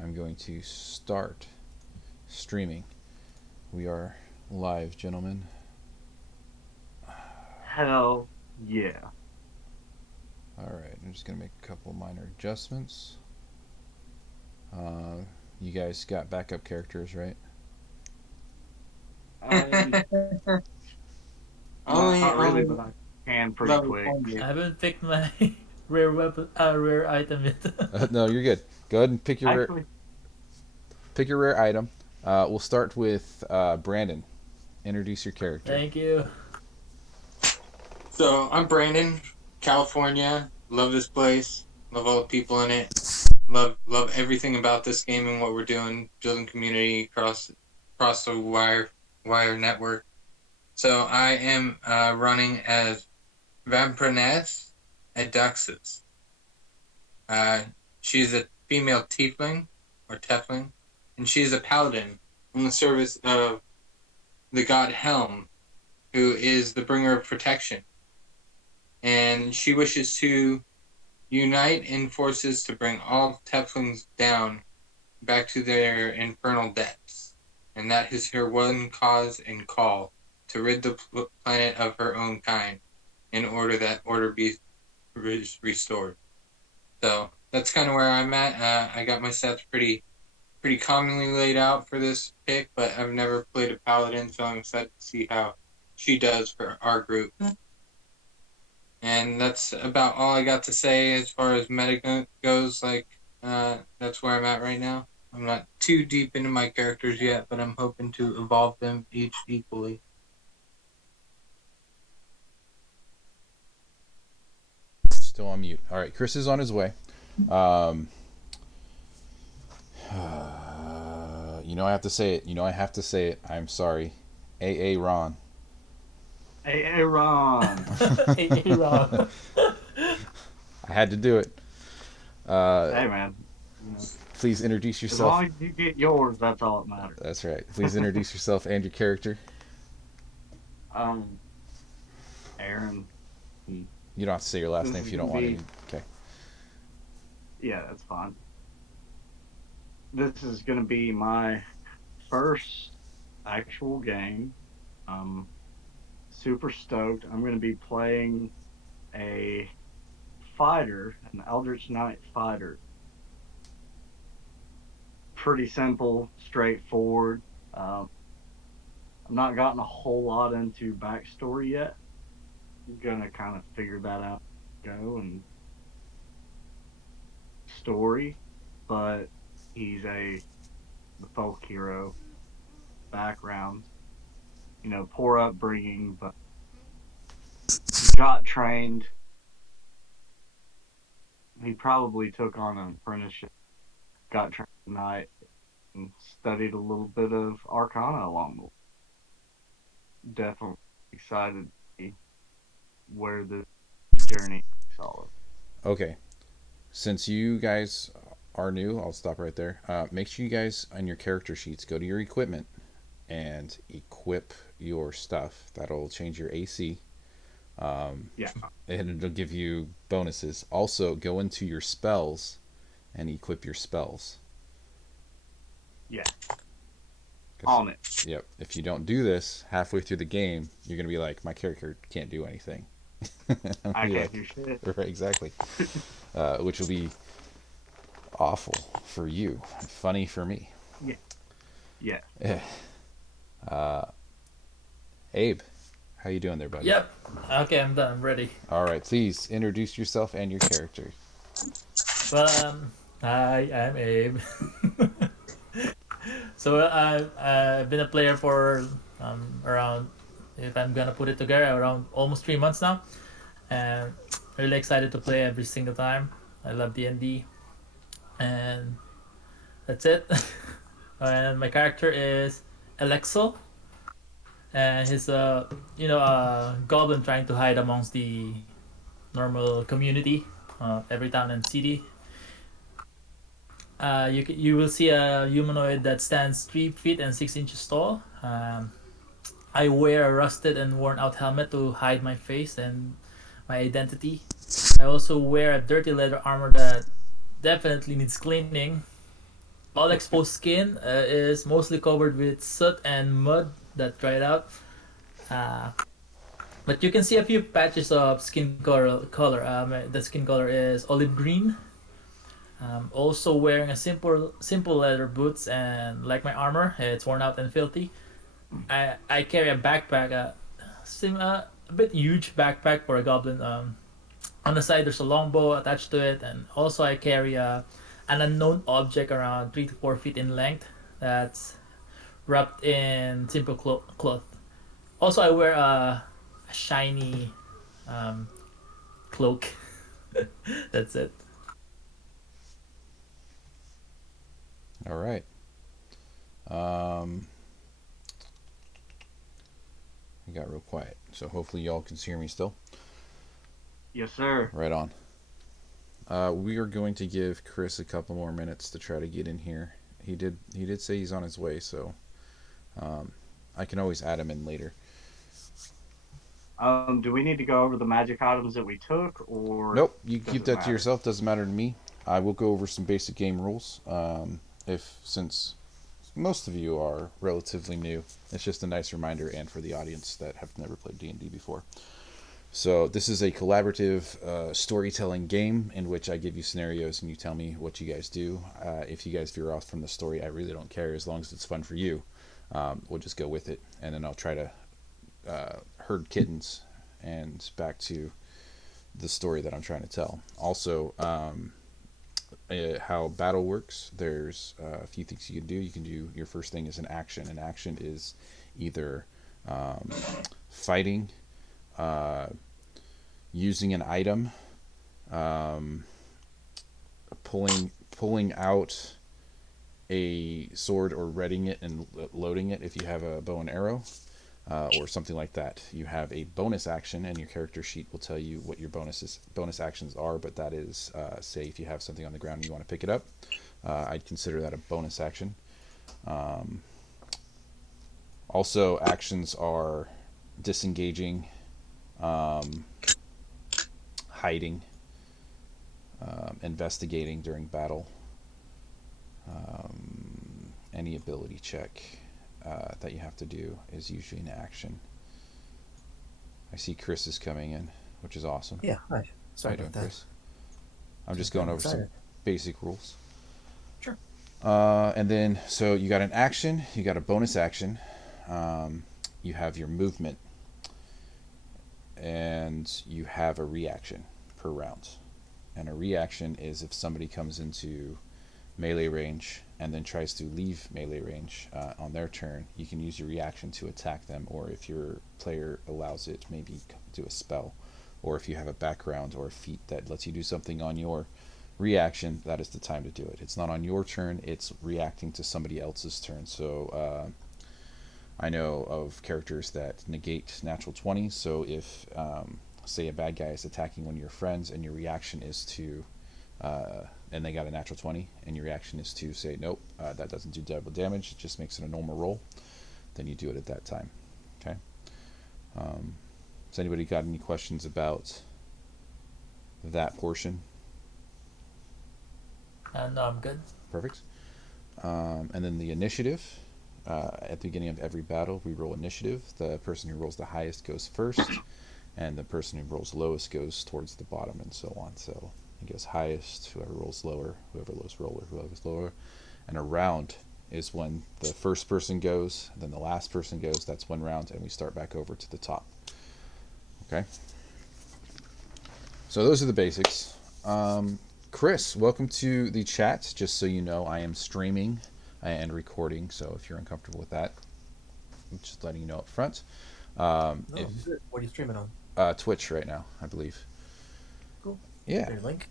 I'm going to start streaming. We are live, gentlemen. Hell yeah. Alright, I'm just going to make a couple minor adjustments. Uh, you guys got backup characters, right? Um, Only not really, but on I can pretty level quick. 20. I haven't picked my rare item yet. No, you're good. Go ahead and Actually, pick your rare item. We'll start with Brandon. Introduce your character. Thank you. So I'm Brandon, California. Love this place. Love all the people in it. Love everything about this game and what we're doing, building community across the wire network. So I am running as Vampirness Aduxus. Uh, she's a female tiefling or tefling, and she is a paladin in the service of the god Helm, who is the bringer of protection. And she wishes to unite in forces to bring all Teflings down back to their infernal depths. And that is her one cause and call, to rid the planet of her own kind in order that order be restored. So that's kind of where I'm at. I got my sets pretty commonly laid out for this pick, but I've never played a paladin, so I'm excited to see how she does for our group. And that's about all I got to say as far as meta goes. That's where I'm at right now. I'm not too deep into my characters yet, but I'm hoping to evolve them each equally. Still on mute. Alright, Chris is on his way. Um, I have to say it. I have to say it. I'm sorry. AA Ron. hey, Aaron. Hey, Rob. I had to do it. Uh, Hey, man. You know, please introduce as yourself. long as you get yours, that's all that matters. That's right. Please introduce yourself and your character. Um, Aaron. You don't have to say your last This name is if you gonna don't want be. to. Okay. Yeah, that's fine. This is gonna be my first actual game. Um, super stoked. I'm gonna be playing a fighter, an Eldritch Knight fighter. Pretty simple, straightforward. Um, I've not gotten a whole lot into backstory yet. I'm gonna kind of figure that out, go and story, but he's the folk hero background. Poor upbringing, but he got trained. He probably took on an apprenticeship, got trained tonight, and studied a little bit of Arcana along the way. Definitely excited to see where the journey is all. Okay. Since you guys are new, I'll stop right there. Make sure you guys on your character sheets go to your equipment and equip your stuff. That'll change your AC. Um, Yeah, and it'll give you bonuses. Also, go into your spells and equip your spells. yeah, 'Cause, on it. yep, if you don't do this halfway through the game, you're gonna be like, my character can't do anything. I'm I gonna be can't like, do shit. right, exactly. Which will be awful for you, funny for me. Yeah, yeah. Eh. Uh, Abe, how you doing there, buddy? Yep. Okay, I'm done. I'm ready. All right, please introduce yourself and your character. Well, hi, I'm Abe. So I've been a player for around, if I'm gonna put it together, around almost 3 months now, and really excited to play every single time. I love D&D, and that's it. And my character is Alexo, and he's a goblin trying to hide amongst the normal community, every town and city. You will see a humanoid that stands 3 feet and 6 inches tall. I wear a rusted and worn out helmet to hide my face and my identity. I also wear a dirty leather armor that definitely needs cleaning. all exposed skin is mostly covered with soot and mud that dried out. Uh, but you can see a few patches of skin color. The skin color is olive green. Also wearing a simple leather boots, and like my armor, it's worn out and filthy. I carry a backpack, a bit huge backpack for a goblin. On the side there's a longbow attached to it, and also I carry an unknown object around 3 to 4 feet in length that's wrapped in simple cloth. Also, I wear a shiny um, cloak. That's it. All right. Um, it got real quiet, so hopefully y'all can hear me still. Yes, sir. Right on. We are going to give Chris a couple more minutes to try to get in here. He did say he's on his way, so um, I can always add him in later. Do we need to go over the magic items that we took, or Nope, you does keep it that to matter? yourself. Doesn't matter to me. I will go over some basic game rules. If since most of you are relatively new, it's just a nice reminder, and for the audience that have never played D&D before. So this is a collaborative storytelling game in which I give you scenarios and you tell me what you guys do. If you guys veer off from the story, I really don't care as long as it's fun for you. We'll just go with it, and then I'll try to herd kittens and back to the story that I'm trying to tell. Also, how battle works. There's a few things you can do. You can do your first thing is an action. An action is either um, fighting, uh, using an item, um, pulling out a sword or readying it and loading it if you have a bow and arrow, or something like that. You have a bonus action, and your character sheet will tell you what your bonus actions are. But that is, say, if you have something on the ground and you want to pick it up, I'd consider that a bonus action. Um, Also, actions are disengaging, um, hiding, investigating during battle, any ability check that you have to do is usually an action. I see Chris is coming in, which is awesome. Yeah, hi. How Sorry you doing, about that. Chris? I'm just Just going getting over some excited. basic rules. Sure. And then, so you got an action, you got a bonus action, you have your movement, and you have a reaction per round. And a reaction is if somebody comes into melee range and then tries to leave melee range on their turn, you can use your reaction to attack them, or if your player allows it, maybe do a spell, or if you have a background or a feat that lets you do something on your reaction, that is the time to do it. It's not on your turn, it's reacting to somebody else's turn. So I know of characters that negate natural 20s, so if say a bad guy is attacking one of your friends and your reaction is to and they got a natural 20 and your reaction is to say nope, that doesn't do double damage, it just makes it a normal roll, then you do it at that time. Okay. Has anybody got any questions about that portion? No, I'm good. Perfect. And then the initiative. At the beginning of every battle, we roll initiative. The person who rolls the highest goes first, and the person who rolls lowest goes towards the bottom, and so on. So it goes highest, whoever rolls lower, whoever rolls lower, whoever's lower. And a round is when the first person goes, then the last person goes. That's one round, and we start back over to the top. Okay? So those are the basics. Chris, welcome to the chat. Just so you know, I am streaming and recording, so if you're uncomfortable with that, I'm just letting you know up front. No, If I'm good. What are you streaming on? Twitch right now, I believe. Cool. Yeah. Your link?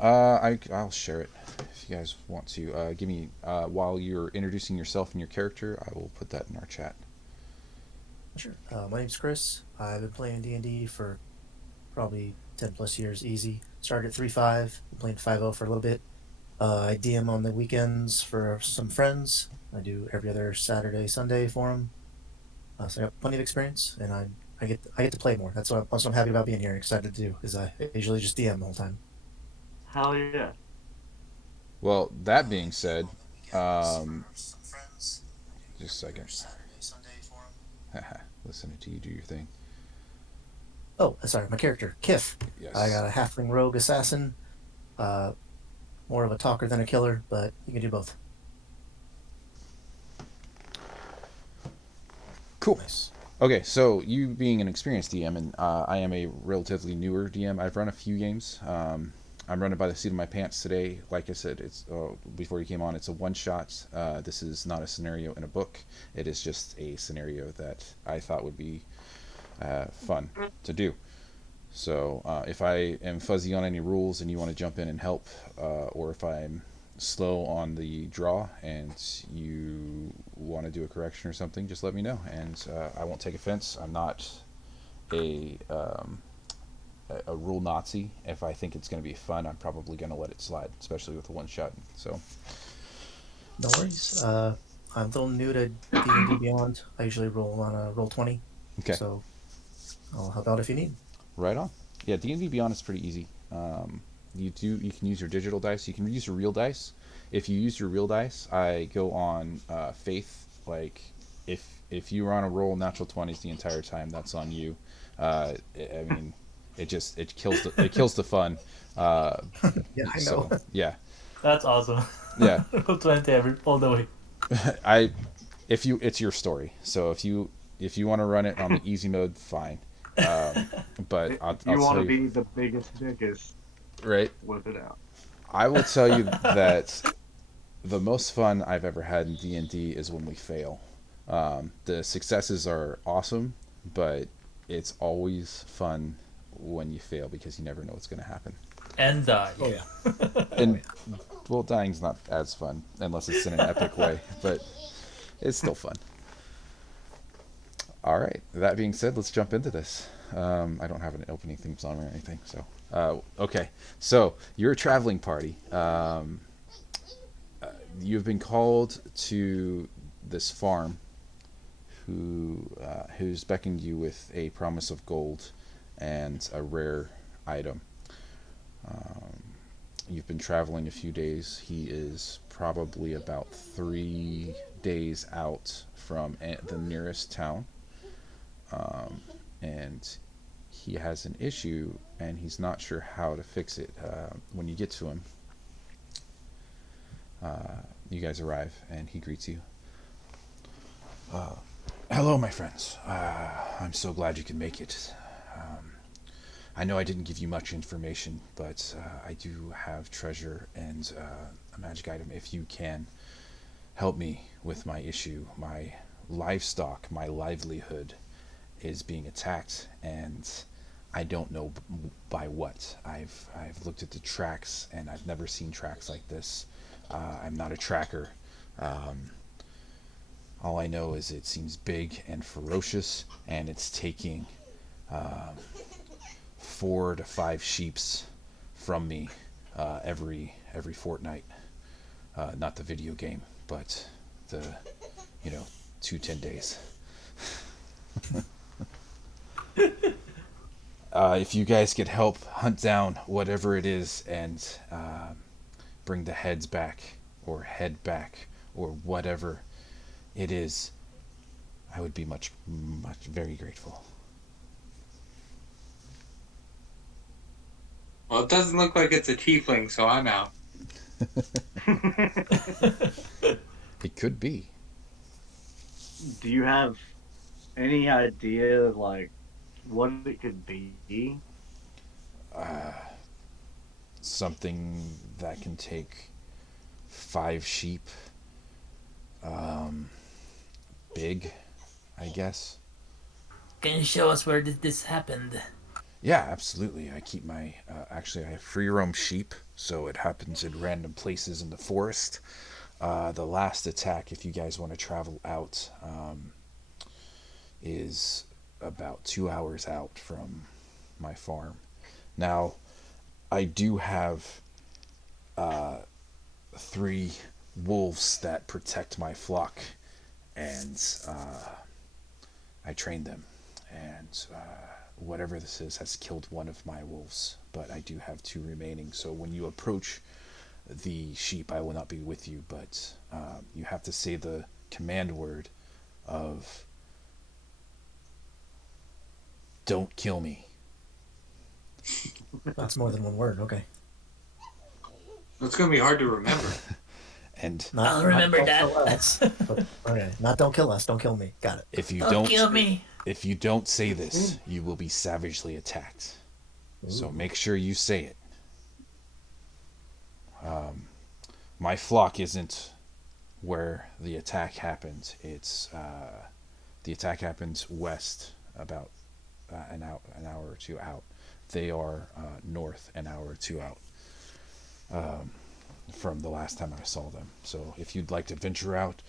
I'll share it if you guys want to. Give me while you're introducing yourself and your character, I will put that in our chat. Sure. My name's Chris. I've been playing D&D for probably 10 plus years easy. Started at 3.5, been playing 5.0 for a little bit. I DM on the weekends for some friends. I do every other Saturday, Sunday for them. So I got plenty of experience, and I get to play more. That's what I'm happy about being here and excited to do, because I usually just DM the whole time. Hell yeah. Well, that being said, Um, just a second. Listening to you do your thing. Oh, sorry, my character, Kif. I Yes. got a halfling rogue assassin. Uh, More of a talker than a killer, but you can do both. Cool. Nice. Okay, so you being an experienced DM, and I am a relatively newer DM. I've run a few games. I'm running by the seat of my pants today. Like I said, it's before you came on, it's a one shot. This is not a scenario in a book. It is just a scenario that I thought would be fun to do. So if I am fuzzy on any rules and you want to jump in and help, or if I'm slow on the draw and you want to do a correction or something, just let me know, and I won't take offense. I'm not a a rule Nazi. If I think it's going to be fun, I'm probably going to let it slide, especially with a one shot. So No worries. I'm a little new to D&D Beyond. I usually roll on a roll 20, okay, so I'll help out if you need. right on. Yeah, D&D Beyond is pretty easy. You can use your digital dice. You can use your real dice. If you use your real dice, I go on faith. Like if you were on a roll natural 20s the entire time, that's on you. I mean, it kills the fun. Uh, Yeah, I know. so yeah, That's awesome. yeah. Roll 20 all the way. I if you it's your story. So if you want to run it on the easy mode, fine. But If I'll you want tell to you, be the biggest dickest, right. whip it out. I will tell you that the most fun I've ever had in D&D is when we fail. The successes are awesome, but it's always fun when you fail because you never know what's going to happen. And die. Oh, yeah. And well, dying's not as fun unless it's in an epic way, but it's still fun. All right. That being said, let's jump into this. I don't have an opening theme song or anything, so okay. So you're a traveling party. You've been called to this farm, who's beckoned you with a promise of gold and a rare item. Um, you've been traveling a few days. He is probably about 3 days out from the nearest town, and he has an issue, and he's not sure how to fix it. When you get to him, you guys arrive, and he greets you. Hello, my friends. I'm so glad you can make it. I know I didn't give you much information, but I do have treasure and a magic item. If you can help me with my issue, my livestock, my livelihood is being attacked, and I don't know by what. I've looked at the tracks, and I've never seen tracks like this. I'm not a tracker. Um, all I know is it seems big and ferocious, and it's taking 4 to 5 sheeps from me every fortnight. Not the video game, but the 2 10 days. If you guys could help hunt down whatever it is and bring the heads back or head back or whatever it is, I would be much very grateful. Well, it doesn't look like it's a tiefling, so I'm out. It could be. Do you have any idea like what it could be? Something that can take 5 sheep. Big, I guess. Can you show us where this happened? Yeah, absolutely. I keep my actually I have free roam sheep, so it happens in random places in the forest. The last attack, if you guys want to travel out, is about 2 hours out from my farm. Now, I do have 3 wolves that protect my flock, and I train them. And whatever this is has killed one of my wolves, but I do have 2 remaining. So when you approach the sheep, I will not be with you, but you have to say the command word of "Don't kill me." That's more than one word. Okay. It's gonna be hard to remember. And I'll remember don't that. kill us, but, okay, not don't kill us. Don't kill me. Got it. if you Don't kill me. if you don't say this, you will be savagely attacked. So Ooh. make sure you say it. My flock isn't where the attack happened. It's the attack happens west, about an hour or two out. They are north, an hour or two out from the last time I saw them. So if you'd like to venture out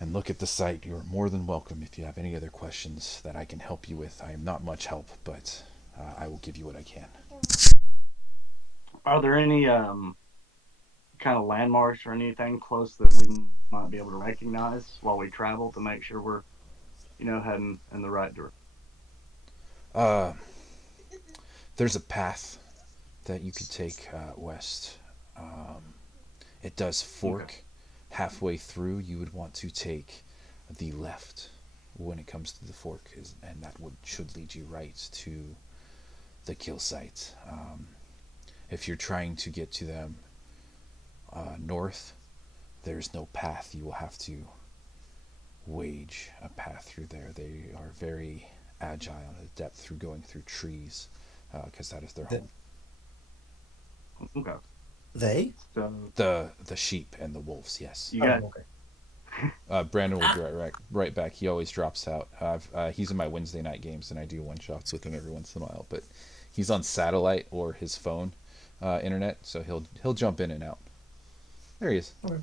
and look at the site, you're more than welcome. If you have any other questions that I can help you with, I am not much help, but I will give you what I can. Are there any kind of landmarks or anything close that we might be able to recognize while we travel to make sure we're, heading in the right direction? Uh, there's a path that you could take west. It does fork. Okay. Halfway through, you would want to take the left when it comes to the fork, and that should lead you right to the kill site. If you're trying to get to them north, there's no path. You will have to wage a path through there. They are very agile and adept through going through trees, because that is their home. Okay. They? So The sheep and the wolves, yes. you got Okay. Brandon will be right back. He always drops out. He's in my Wednesday night games, and I do one shots with him every once in a while. But he's on satellite or his phone internet, so he'll jump in and out. There he is. Okay.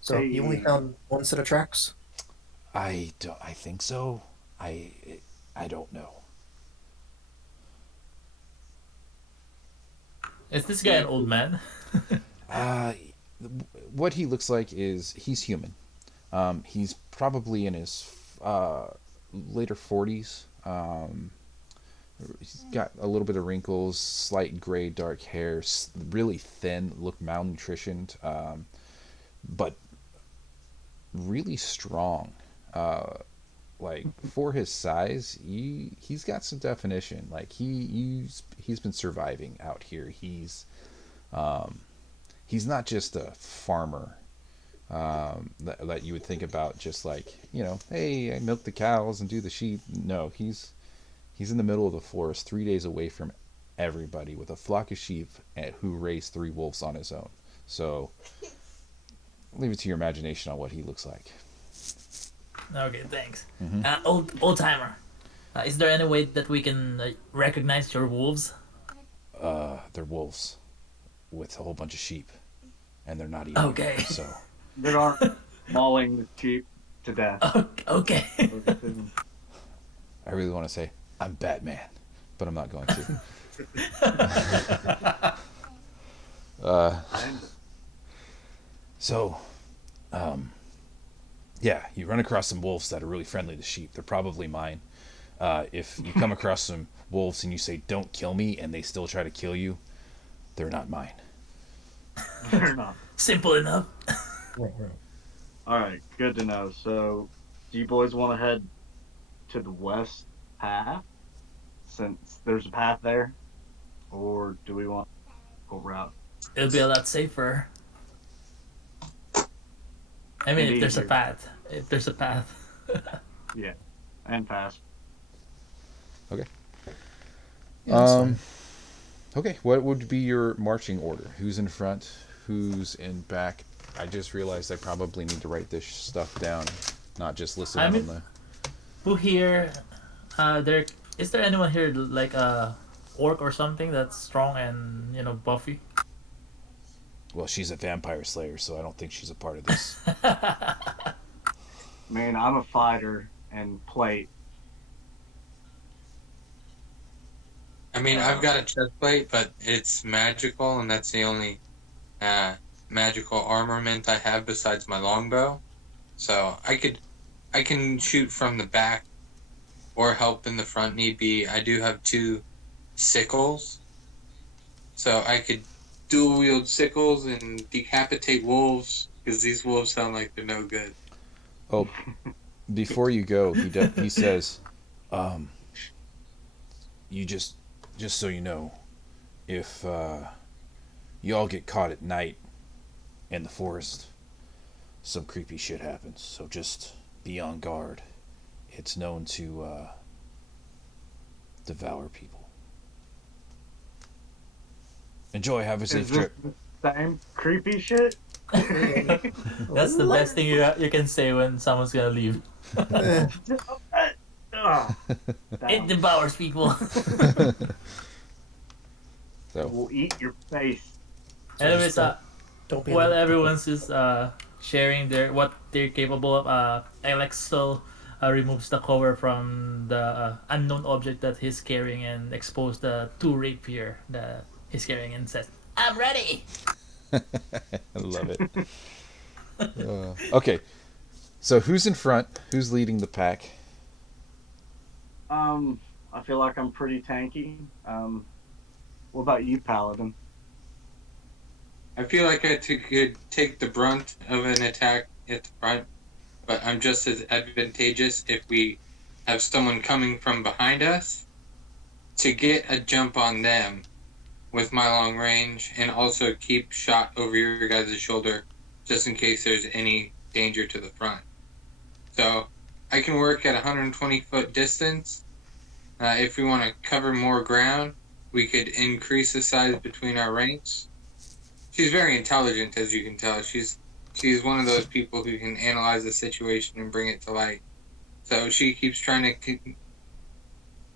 So you only found one set of tracks? I think so. I don't know. Is this guy an old man? What he looks like is he's human. He's probably in his later 40s. He's got a little bit of wrinkles, slight gray, dark hair, really thin, look malnutritioned, but really strong. Like for his size, he's got some definition. Like he's been surviving out here. He's not just a farmer that you would think about, just like, hey, I milk the cows and do the sheep. No, he's in the middle of the forest, 3 days away from everybody, with a flock of sheep who raised 3 wolves on his own. So leave it to your imagination on what he looks like. Okay, thanks. Mm-hmm. Old timer. Is there any way that we can recognize your wolves? They're wolves with a whole bunch of sheep, and they're not eating. Okay. So they aren't mauling the sheep to death. Okay. I really want to say I'm Batman, but I'm not going to. So, yeah, you run across some wolves that are really friendly to sheep. They're probably mine. If you come across some wolves and you say, "Don't kill me," and they still try to kill you, they're not mine. They're not. Simple enough. Right. All right, good to know. So, do you boys want to head to the west path, since there's a path there, or do we want to go route? It'll be a lot safer. I mean, if there's a path. If there's a path. Yeah, and fast. Okay. Yeah, that's fine. Okay, what would be your marching order? Who's in front? Who's in back? I just realized I probably need to write this stuff down, not just listen I on mean- the... Who here? Is there anyone here like a orc or something that's strong and buffy? Well, she's a vampire slayer, so I don't think she's a part of this. Man, I'm a fighter and plate. I mean, I've got a chest plate, but it's magical, and that's the only magical armament I have besides my longbow. So I can shoot from the back or help in the front need be. I do have 2 sickles, so I could dual wield sickles and decapitate wolves, because these wolves sound like they're no good. Oh, before you go, he says, um, "You just so you know, if you all get caught at night in the forest, some creepy shit happens. So just be on guard. It's known to devour people. Enjoy. Have a safe Is this trip." the same creepy shit? That's the best thing you can say when someone's gonna leave. It Damn. devours people. It So, will eat your face. So Anyways, just don't be. while in the, everyone's just sharing what they're capable of, Alex still removes the cover from the unknown object that he's carrying and exposes the two rapier that he's carrying and says, "I'm ready." I love it. Okay, so who's in front? Who's leading the pack? I feel like I'm pretty tanky. What about you, Paladin? I feel like could take the brunt of an attack at the front, but I'm just as advantageous if we have someone coming from behind us to get a jump on them with my long range and also keep shot over your guys' shoulder just in case there's any danger to the front. So I can work at 120-foot distance. If we want to cover more ground, we could increase the size between our ranks. She's very intelligent, as you can tell. She's one of those people who can analyze the situation and bring it to light. So she keeps trying to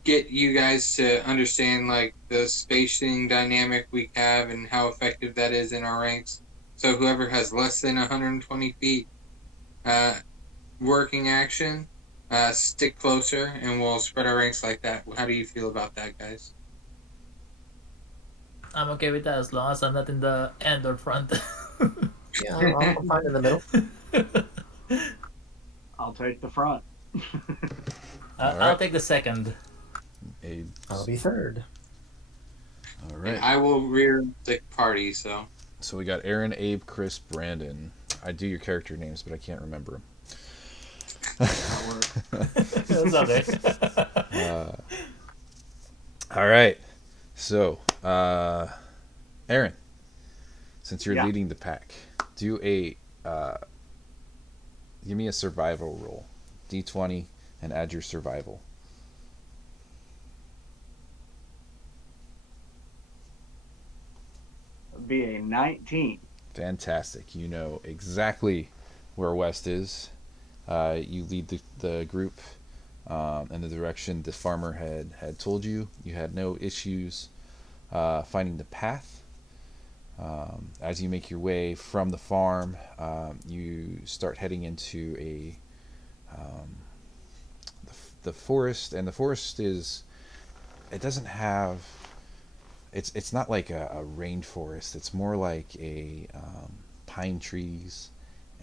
get you guys to understand like the spacing dynamic we have and how effective that is in our ranks. So whoever has less than 120 feet working action, stick closer, and we'll spread our ranks like that. How do you feel about that, guys? I'm okay with that as long as I'm not in the end or front. yeah, I'll find in the middle. I'll take the front. All I'll right. take the second. Abe. I'll be third. All And right. I will rear the party, so. So we got Aaron, Abe, Chris, Brandon. I do your character names, but I can't remember them. That's okay. All right. So, Aaron, since you're Yeah. leading the pack, do a give me a survival roll, D20, and add your survival. Be a 19. Fantastic. You know exactly where West is. You lead the group in the direction the farmer had told you. You had no issues finding the path. As you make your way from the farm, you start heading into the forest, and the forest it doesn't have it's not like a rainforest. It's more like a pine trees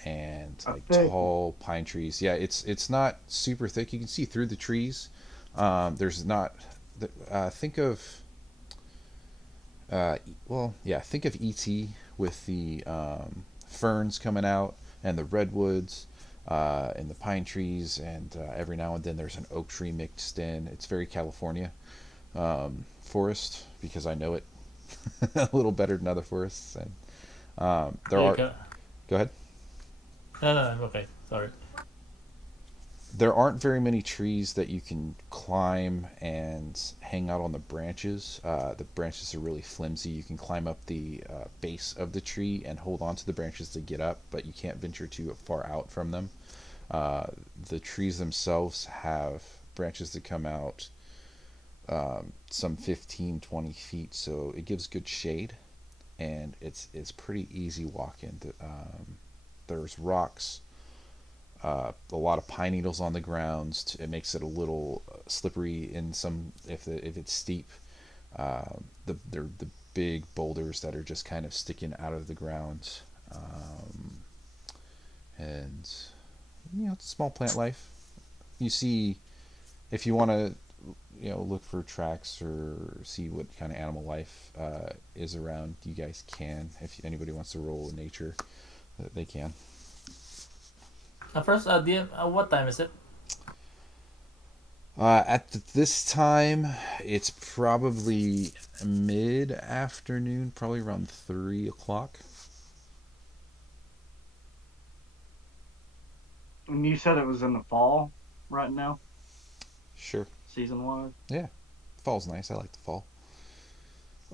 and A like thick. tall pine trees. Yeah, it's not super thick. You can see through the trees. There's not. Think of. Think of ET with the ferns coming out and the redwoods and the pine trees, and every now and then there's an oak tree mixed in. It's very California forest because I know it a little better than other forests. And there are. Go ahead. No, I'm okay. Sorry. There aren't very many trees that you can climb and hang out on the branches. The branches are really flimsy. You can climb up the base of the tree and hold on to the branches to get up, but you can't venture too far out from them. The trees themselves have branches that come out some 15, 20 feet, so it gives good shade, and it's pretty easy walking. There's rocks, a lot of pine needles on the ground. It makes it a little slippery in some if it's steep. They're the big boulders that are just kind of sticking out of the ground, and it's small plant life. You see, if you want to look for tracks or see what kind of animal life is around. You guys can, if anybody wants to roll in nature, they can. First, DM, what time is it? At this time, it's probably mid-afternoon, probably around 3 o'clock. And you said it was in the fall right now, Sure. season-wise? Yeah. Fall's nice. I like the fall.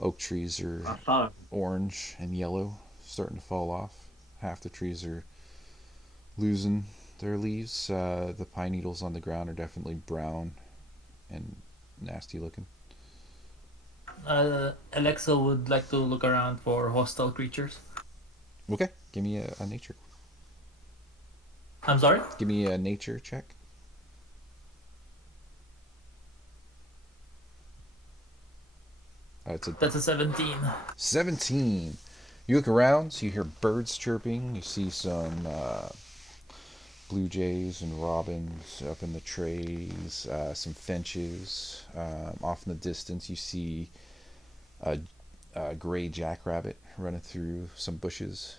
Oak trees are I thought orange and yellow, starting to fall off. Half the trees are losing their leaves. The pine needles on the ground are definitely brown and nasty looking. Alexa would like to look around for hostile creatures. Okay, give me a nature. I'm sorry? Give me a nature check. That's a 17. 17. You look around, you hear birds chirping. You see some blue jays and robins up in the trees, some finches. Off in the distance, you see a gray jackrabbit running through some bushes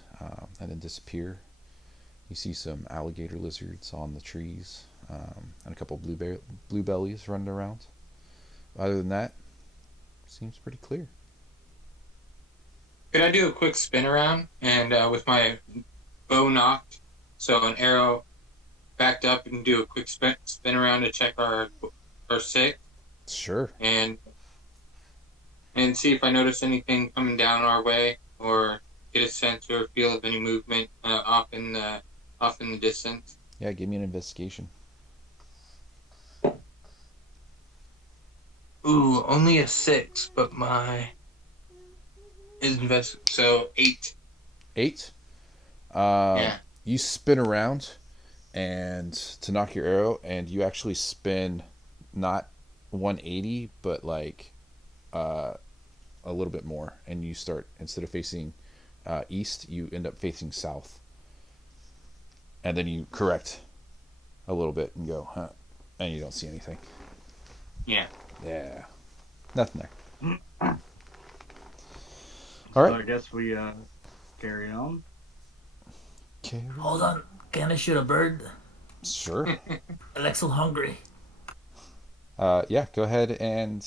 and then disappear. You see some alligator lizards on the trees and a couple bluebellies running around. Other than that, seems pretty clear. Could I do a quick spin around and with my bow knocked, so an arrow backed up, and do a quick spin around to check our sick Sure. and see if I notice anything coming down our way, or get a sense or feel of any movement off in the distance. Yeah, give me an investigation. Ooh, only a 6, but my so 8. 8. Yeah. You spin around and to knock your arrow, and you actually spin not 180, but like a little bit more, and you start, instead of facing east, you end up facing south, and then you correct a little bit and go, huh, and you don't see anything. Yeah. Yeah, nothing there. All so. right. I guess we carry on. Okay. Hold on. Can I shoot a bird? Sure. Alexa's hungry. Yeah, go ahead and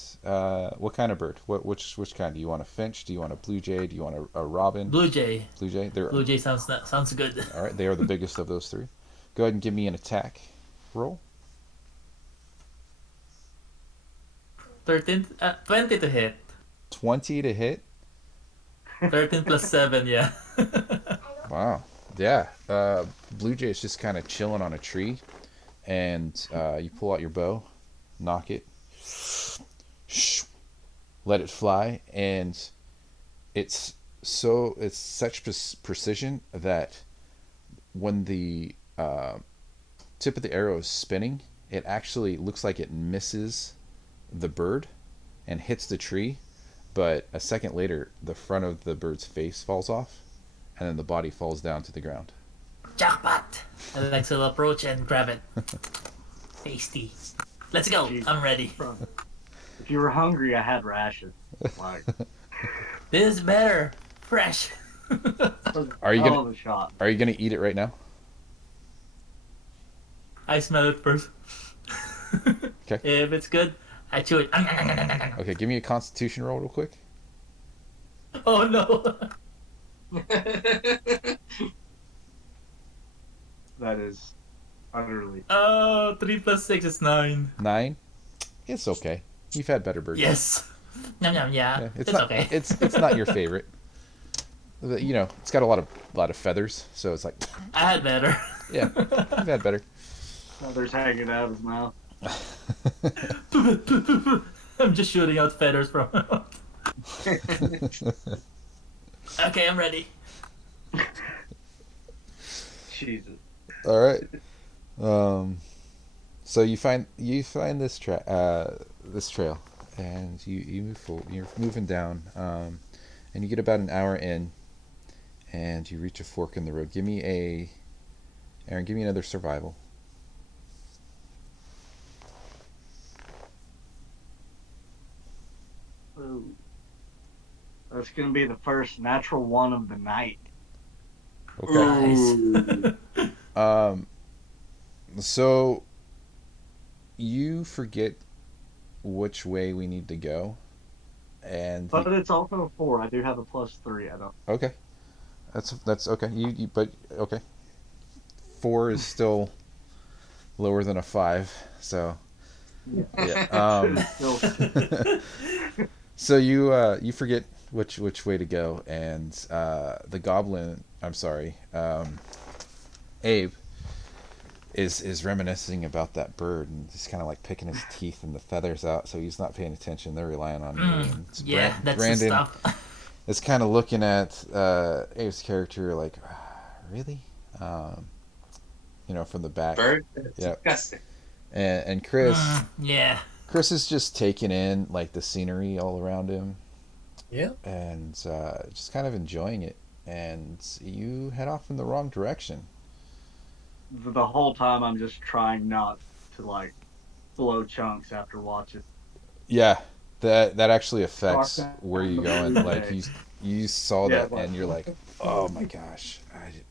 what kind of bird? Which kind? Do you want a finch? Do you want a blue jay? Do you want a robin? Blue jay. Blue jay. Blue jay sounds good. All right, they are the biggest of those three. Go ahead and give me an attack roll. 13, 20 to hit. 20 to hit. 13 plus 7, yeah. Wow. Yeah. Blue jay is just kind of chilling on a tree, and you pull out your bow, knock it, let it fly, and it's such precision that when the tip of the arrow is spinning, it actually looks like it misses the bird and hits the tree, but a second later the front of the bird's face falls off, and then the body falls down to the ground. Jackpot! Alexa will approach and grab it. Tasty. Let's go. Jeez. I'm ready. If you were hungry, I had rations. Like, This is better. Fresh. Are you hell of a shot. Are you gonna eat it right now? I smell it first. Okay. If it's good, I chew it. Okay, give me a Constitution roll real quick. Oh no. That is utterly. Oh, 3 plus 6 is 9. 9. It's okay. You've had better burgers. Yes. Yum yum, yeah. Yeah, It's not, okay. It's not your favorite. You know, it's got a lot of feathers, so it's like, I had better. yeah, you've had better. Feathers hanging out of his mouth. I'm just shooting out feathers from. Okay, I'm ready. Jesus. All right. So you find this this trail, and you move forward. You're moving down, and you get about an hour in, and you reach a fork in the road. Aaron, give me another survival. That's gonna be the first natural one of the night. Okay. Ooh. Um, so you forget which way we need to go, and But it's also a 4. I do have a +3. I don't. okay, that's okay. But okay, 4 is still lower than a 5, so yeah. Still, So you forget which way to go, and the goblin. I'm sorry, Abe is reminiscing about that bird and just kind of like picking his teeth and the feathers out, so he's not paying attention. They're relying on you. And it's Yeah, that's Brandon the stuff. is kind of looking at Abe's character like, really, from the back. Bird? That's Yep. disgusting. And Chris. Yeah. Chris is just taking in like the scenery all around him. Yeah. And just kind of enjoying it. And you head off in the wrong direction. the whole time I'm just trying not to like blow chunks after watching. Yeah, that actually affects Spark where you're the going. blue Like jay. you saw Yeah, that like- and you're like, oh my gosh,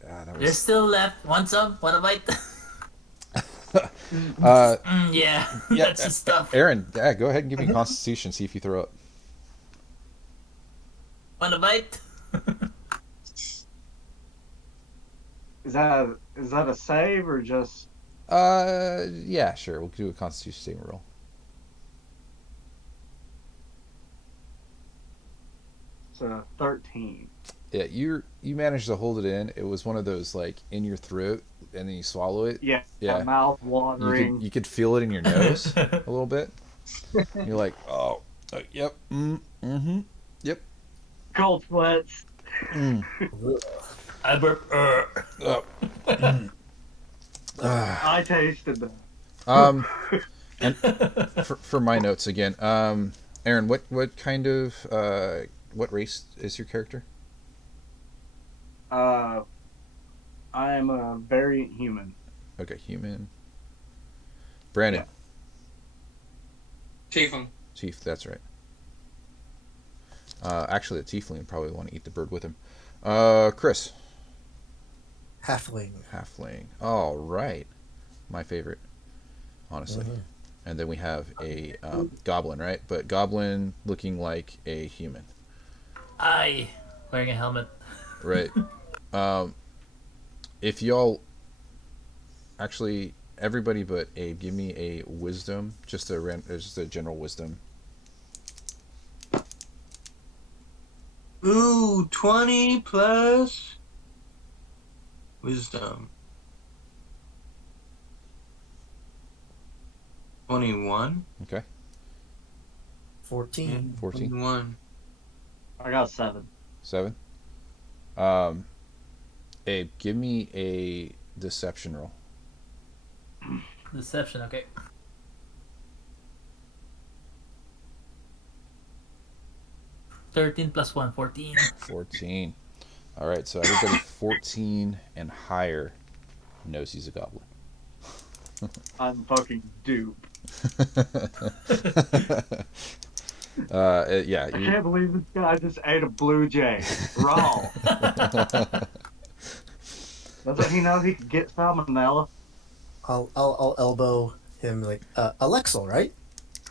that There's was. still left. Want some? Want a bite? Uh, Yeah. yeah, That's the stuff. Aaron, yeah, go ahead and give me a Constitution. See if you throw up. Want a bite? Is that a save or just Yeah, sure. We'll do a Constitution saving roll. it's a 13? Yeah, you managed to hold it in. It was one of those like in your throat, and then you swallow it. Yeah, Yeah. mouth You watering. could feel it in your nose a little bit. You're like, oh, yep, yep. Cold sweats. Mm. I burp. Oh. I tasted them. And for my notes again, Aaron, what kind of what race is your character? I am a variant human. Okay, human. Brandon, Tiefling. chief. That's right. Actually, the tiefling would probably want to eat the bird with him. Chris, Halfling. halfling. All right, my favorite, honestly. Mhm. And then we have a goblin, right? But goblin looking like a human, I wearing a helmet. right? If y'all actually everybody but Abe, give me a wisdom, just a general wisdom. Ooh, 20 plus wisdom. 21. Okay, 14. 14. 21. I got 7. 7. Abe, give me a deception roll. Deception. Okay. $13 + 1, 14. 14. All right, so everybody 14 and higher knows he's a goblin. I'm fucking dupe. Yeah. I can't believe this guy just ate a blue jay raw. Doesn't he know he could get salmonella? I'll elbow him like Alexel, right?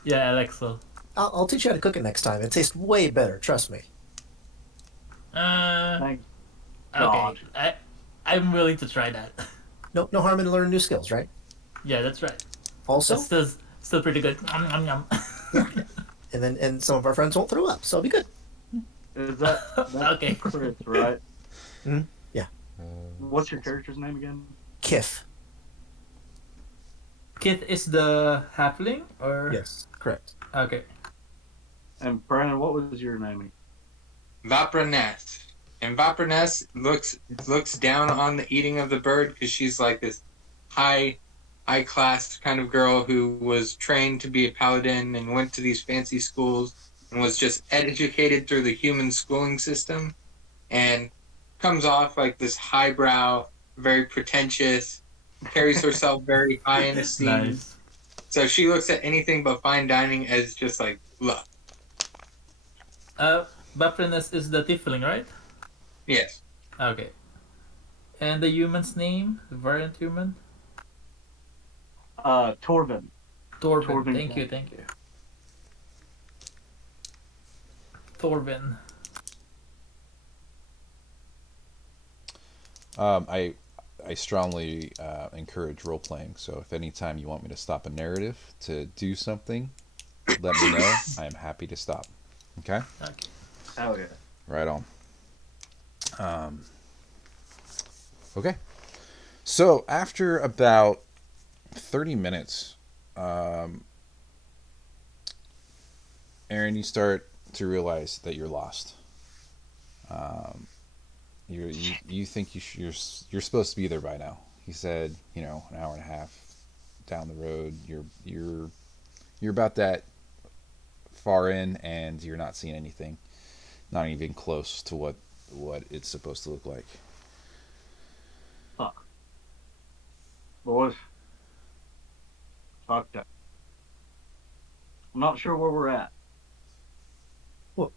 Yeah, Alexel. I'll teach you how to cook it next time. It tastes way better. Trust me. Thank Okay. God. I'm willing to try that. No harm in learning new skills, right? Yeah, that's right. Also, That's still pretty good. Nom, nom, nom. and some of our friends won't throw up, so it'll be good. Is that's Okay. Chris, right? Yeah. What's your character's name again? Kith. Kith is the halfling, or Yes, correct. Okay. And Brandon, what was your name? Vapraness. And Vapraness looks down on the eating of the bird because she's like this high class kind of girl who was trained to be a paladin and went to these fancy schools and was just educated through the human schooling system and comes off like this highbrow, very pretentious, carries herself very high in esteem. Nice. So she looks at anything but fine dining as just like, look. Buffrinus is the tiefling, right? Yes. Okay. And the human's name, the variant human? Torvin. Torvin. Torvin. Thank you, thank you. Torvin. I strongly encourage role playing. So if any time you want me to stop a narrative to do something, let me know. I am happy to stop. Okay. Okay. Hell yeah. Right on. Um, okay. So after about 30 minutes, Aaron, you start to realize that you're lost. You think you're supposed to be there by now. He said, an hour and a half down the road. You're about that far in, and you're not seeing anything. Not even close to what it's supposed to look like. Fuck. Boys. Fuck that. I'm not sure where we're at. Well,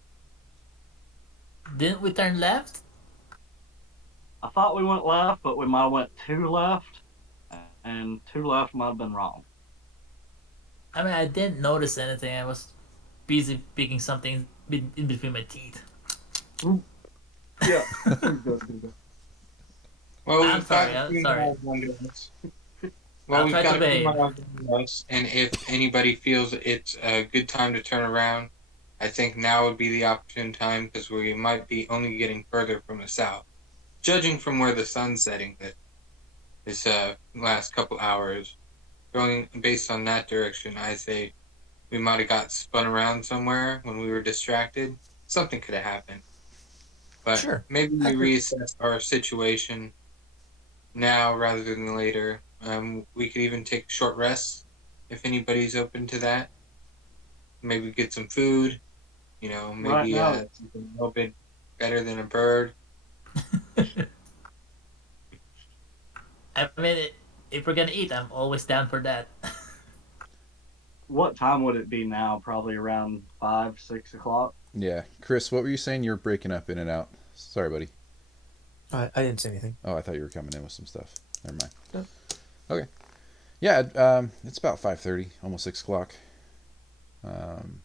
Didn't we turn left? I thought we went left, but we might have went two left, and two left might have been wrong. I mean, I didn't notice anything. I was busy picking something in between my teeth. Yeah. Well, I'm we've sorry, got I'm 3 sorry. miles under us. Well, I'll we've try to got a few behave. miles under us, and if anybody feels it's a good time to turn around, I think now would be the opportune time because we might be only getting further from the south. Judging from where the sun's setting this last couple hours, going based on that direction, I say we might have got spun around somewhere when we were distracted. Something could have happened. But sure. maybe we I could, reassess our situation now rather than later. We could even take a short rest if anybody's open to that. Maybe get some food. Right Maybe now, something a little bit better than a bird. I mean, if we're gonna eat, I'm always down for that. what time would it be now? Probably around 5, 6 o'clock. Yeah, Chris, what were you saying? You're breaking up in and out. Sorry, buddy. I didn't say anything. Oh, I thought you were coming in with some stuff. Never mind. No. Okay. Yeah, it's about 5:30, almost 6 o'clock. Um,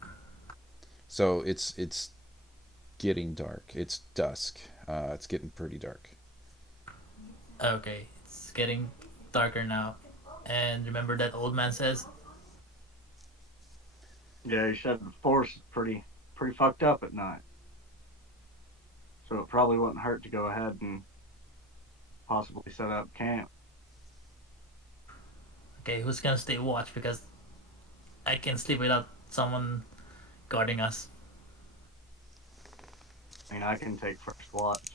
so it's getting dark. It's dusk. It's getting pretty dark. Okay, it's getting darker now. And remember that old man says, Yeah, you said the forest is pretty fucked up at night. So it probably wouldn't hurt to go ahead and possibly set up camp. okay, who's gonna stay watch? Because I can't sleep without someone guarding us. I mean, I can take first watch.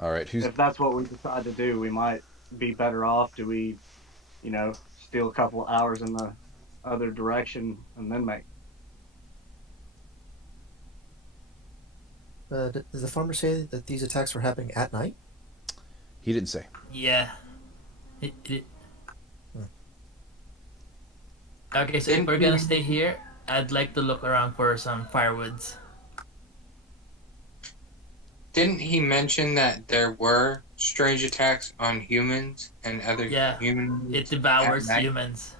All right, who's If that's what we decide to do, we might be better off. Do we, steal a couple hours in the other direction and then make? Does the farmer say that these attacks were happening at night? he didn't say. Yeah. Hmm. Okay, so if we're gonna stay here, I'd like to look around for some firewoods. Didn't he mention that there were strange attacks on humans and other Yeah, humans it at devours night? humans.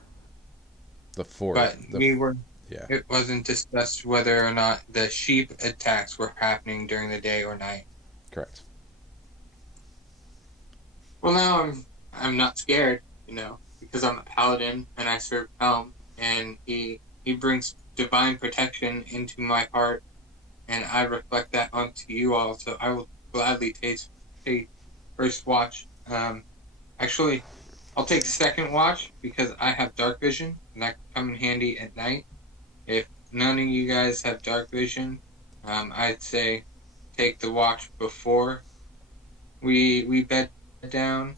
The four. But we were. Yeah. It wasn't discussed whether or not the sheep attacks were happening during the day or night. Correct. Well, now I'm not scared, because I'm a paladin and I serve Helm, and he brings divine protection into my heart, and I reflect that onto you all. So I will gladly take first watch. Actually, I'll take second watch because I have dark vision, and that can come in handy at night. If none of you guys have dark vision, I'd say take the watch before we bed down,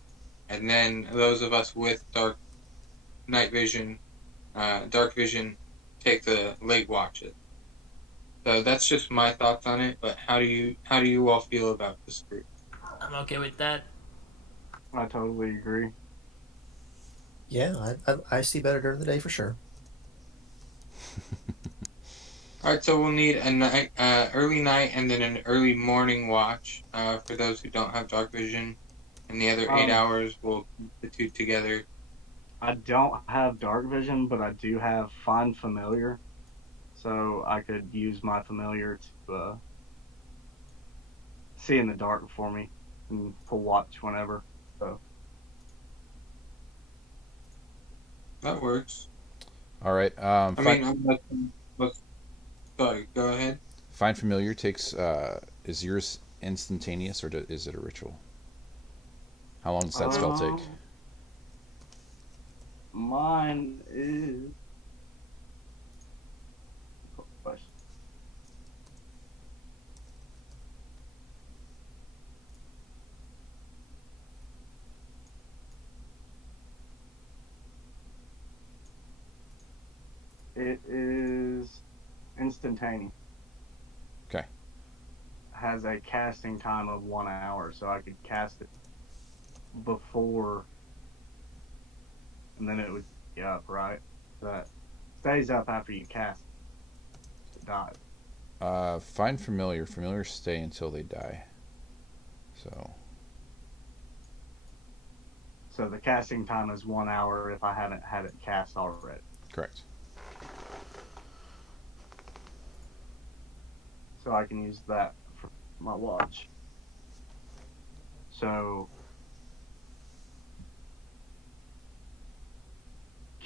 and then those of us with dark vision, take the late watches. So that's just my thoughts on it. But how do you all feel about this group? I'm okay with that. I totally agree. Yeah, I see better during the day for sure. All right, so we'll need a night, early night, and then an early morning watch. For those who don't have dark vision, and the other 8 hours, we'll keep the two together. I don't have dark vision, but I do have find familiar, so I could use my familiar to see in the dark for me and pull watch whenever. So That works. All right. I mean, sorry. Go ahead. Find familiar takes. Is yours instantaneous or is it a ritual? How long does that spell take? Mine is. It is instantaneous. Okay. Has a casting time of 1 hour, so I could cast it before, and then it would be up, right? That stays up after you cast it. It dies. Find familiar. Familiar stay until they die. So the casting time is 1 hour if I haven't had it cast already. Correct. So I can use that for my watch. So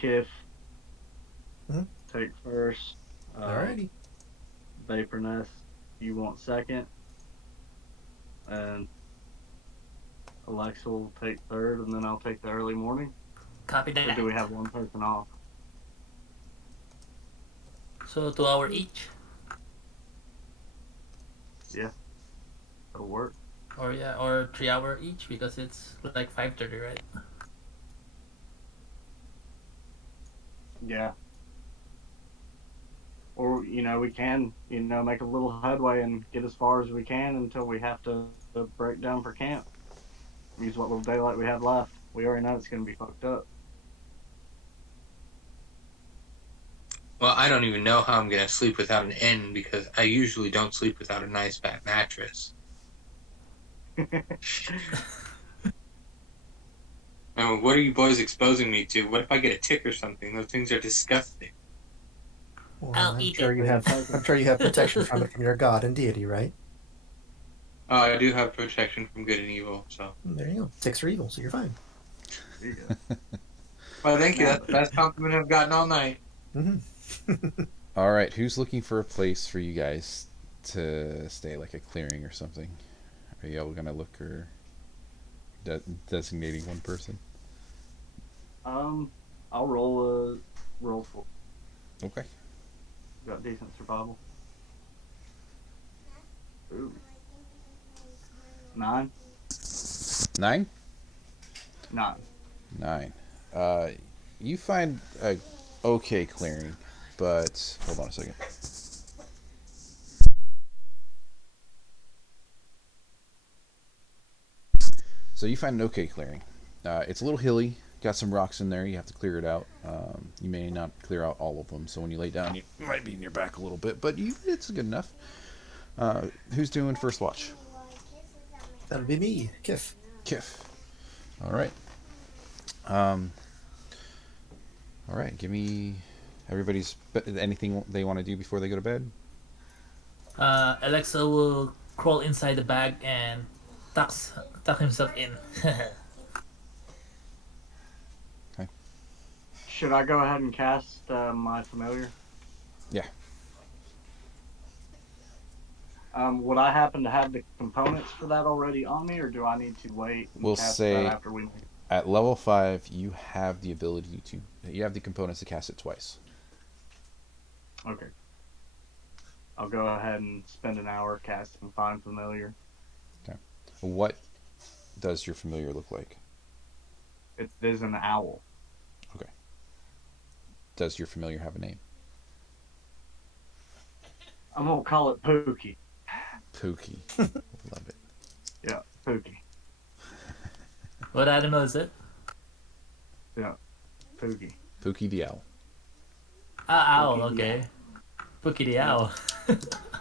Kiff, take first. Alrighty. Vaporness, you want second. And Alexa will take third, and then I'll take the early morning. Copy that. Or do we have one person off? So 2 hour each? Yeah. That'll work. Or 3 hour each because it's like 5:30, right? Yeah. Or, we can, make a little headway and get as far as we can until we have to break down for camp. Use what little daylight we have left. We already know it's going to be fucked up. Well, I don't even know how I'm going to sleep without an inn because I usually don't sleep without a nice fat mattress. I mean, what are you boys exposing me to? What if I get a tick or something? Those things are disgusting. Well, I'll I'm eat sure it. I'm sure you have protection from it from your god and deity, right? Oh, I do have protection from good and evil, so. There you go. Ticks are evil, so you're fine. There you go. Well, thank you. That's the best compliment I've gotten all night. All right. Who's looking for a place for you guys to stay, like a clearing or something? Are y'all gonna look or designating one person? I'll roll for. Okay. Got decent survival. Ooh. 9. 9? 9. 9. You find a okay clearing, but hold on a second. So you find an okay clearing. It's a little hilly. Got some rocks in there. You have to clear it out. You may not clear out all of them, so when you lay down, you might be in your back a little bit, but it's good enough. Who's doing first watch? That'll be me, Kiff. Kiff. All right. All right. Give me everybody's anything they want to do before they go to bed. Alexa will crawl inside the bag and tuck himself in. Okay. Should I go ahead and cast my familiar? Yeah. Would I happen to have the components for that already on me, or do I need to wait and We'll cast say that after we make it? at level 5, you have the ability to. You have the components to cast it twice. Okay. I'll go ahead and spend an hour casting Find Familiar. Okay. What does your familiar look like? It is an owl. Okay. Does your familiar have a name? I'm gonna call it Pookie. Pookie. Love it. Yeah, Pookie. What animal is it? Yeah, Pookie. Pookie the owl. Ah, owl. Pookie, Okay. Pookie the owl.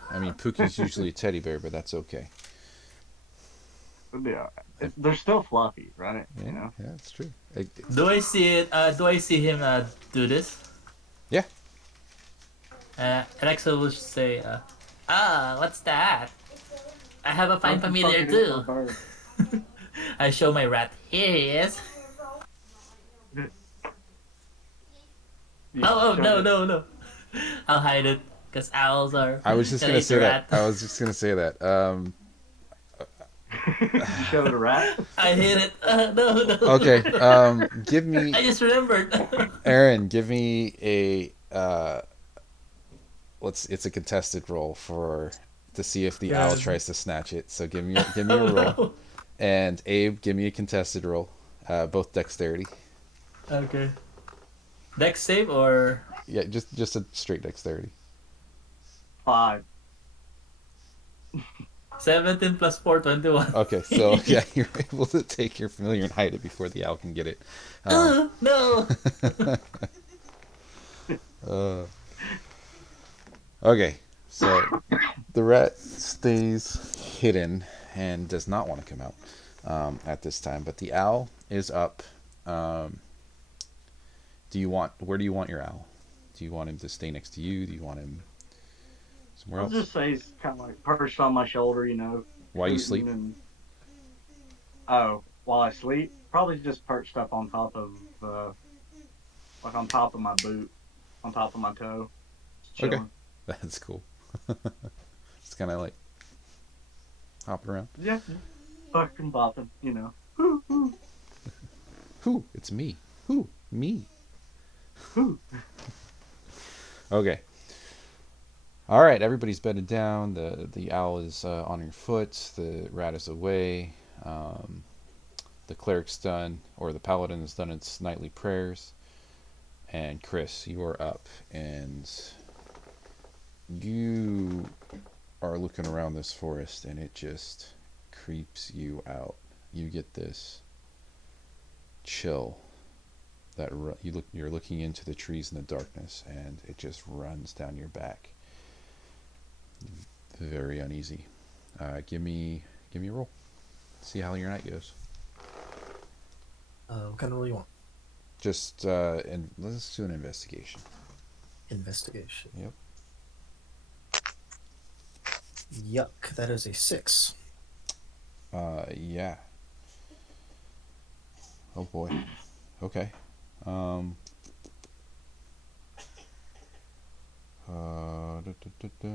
I mean, Pookie's usually a teddy bear, but that's okay. Yeah, they're still fluffy, right? Yeah, You know. yeah, that's true. Do I see it? Do I see him do this? Yeah. Alexa will say, what's that? I have a fine Don't you familiar fucking eat my too. bird. I show my rat. Here he is. You Oh, showed no, it. no, no. I'll hide it because owls are. I was just gonna gonna eat say the that. rat. I was just gonna say that. You showed a rat. I hid it. No, no. Okay. Give me, I just remembered. Aaron. Give me a. It's a contested roll to see if the owl Good. tries to snatch it. So give me a roll. No. And Abe, give me a contested roll. Both dexterity. Okay. Dex save or Yeah, just a straight dexterity. 5. 17 plus 4, 21. Okay, so yeah, you're able to take your familiar and hide it before the owl can get it. No. Okay, so the rat stays hidden and does not want to come out at this time, but the owl is up. Where do you want your owl? Do you want him to stay next to you? Do you want him somewhere I'll else? just say he's kind of like perched on my shoulder, you know. While you hooting sleep? And, while I sleep, probably just perched up on top of, like on top of my boot, on top of my toe, just Okay, chilling. that's cool. It's kind of like hopping around. Yeah, fucking bopping, you know. Who? It's me. Who? Me. Whew. Okay. All right. Everybody's bedded down. The owl is on your foot. The rat is away. The cleric's done, or the paladin has done its nightly prayers. And Chris, you are up, and you are looking around this forest, and it just creeps you out. You get this chill that you're looking into the trees in the darkness, and it just runs down your back. Very uneasy. Give me a roll. See how your night goes. What kind of roll you want? Just and let's do an investigation. Investigation. Yep. Yuck, that is a 6. Yeah. Oh boy. Okay. Da, da, da, da.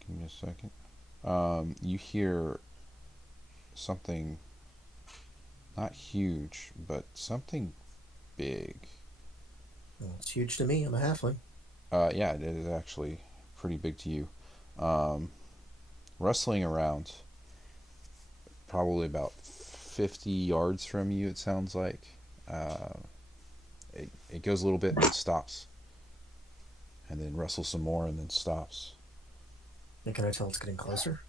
Give me a second. You hear something not huge, but something big. Well, it's huge to me. I'm a halfling. Yeah, it is actually pretty big to you. Rustling around, probably about 50 yards from you, it sounds like. It goes a little bit and stops. And then rustles some more and then stops. And can I tell it's getting closer?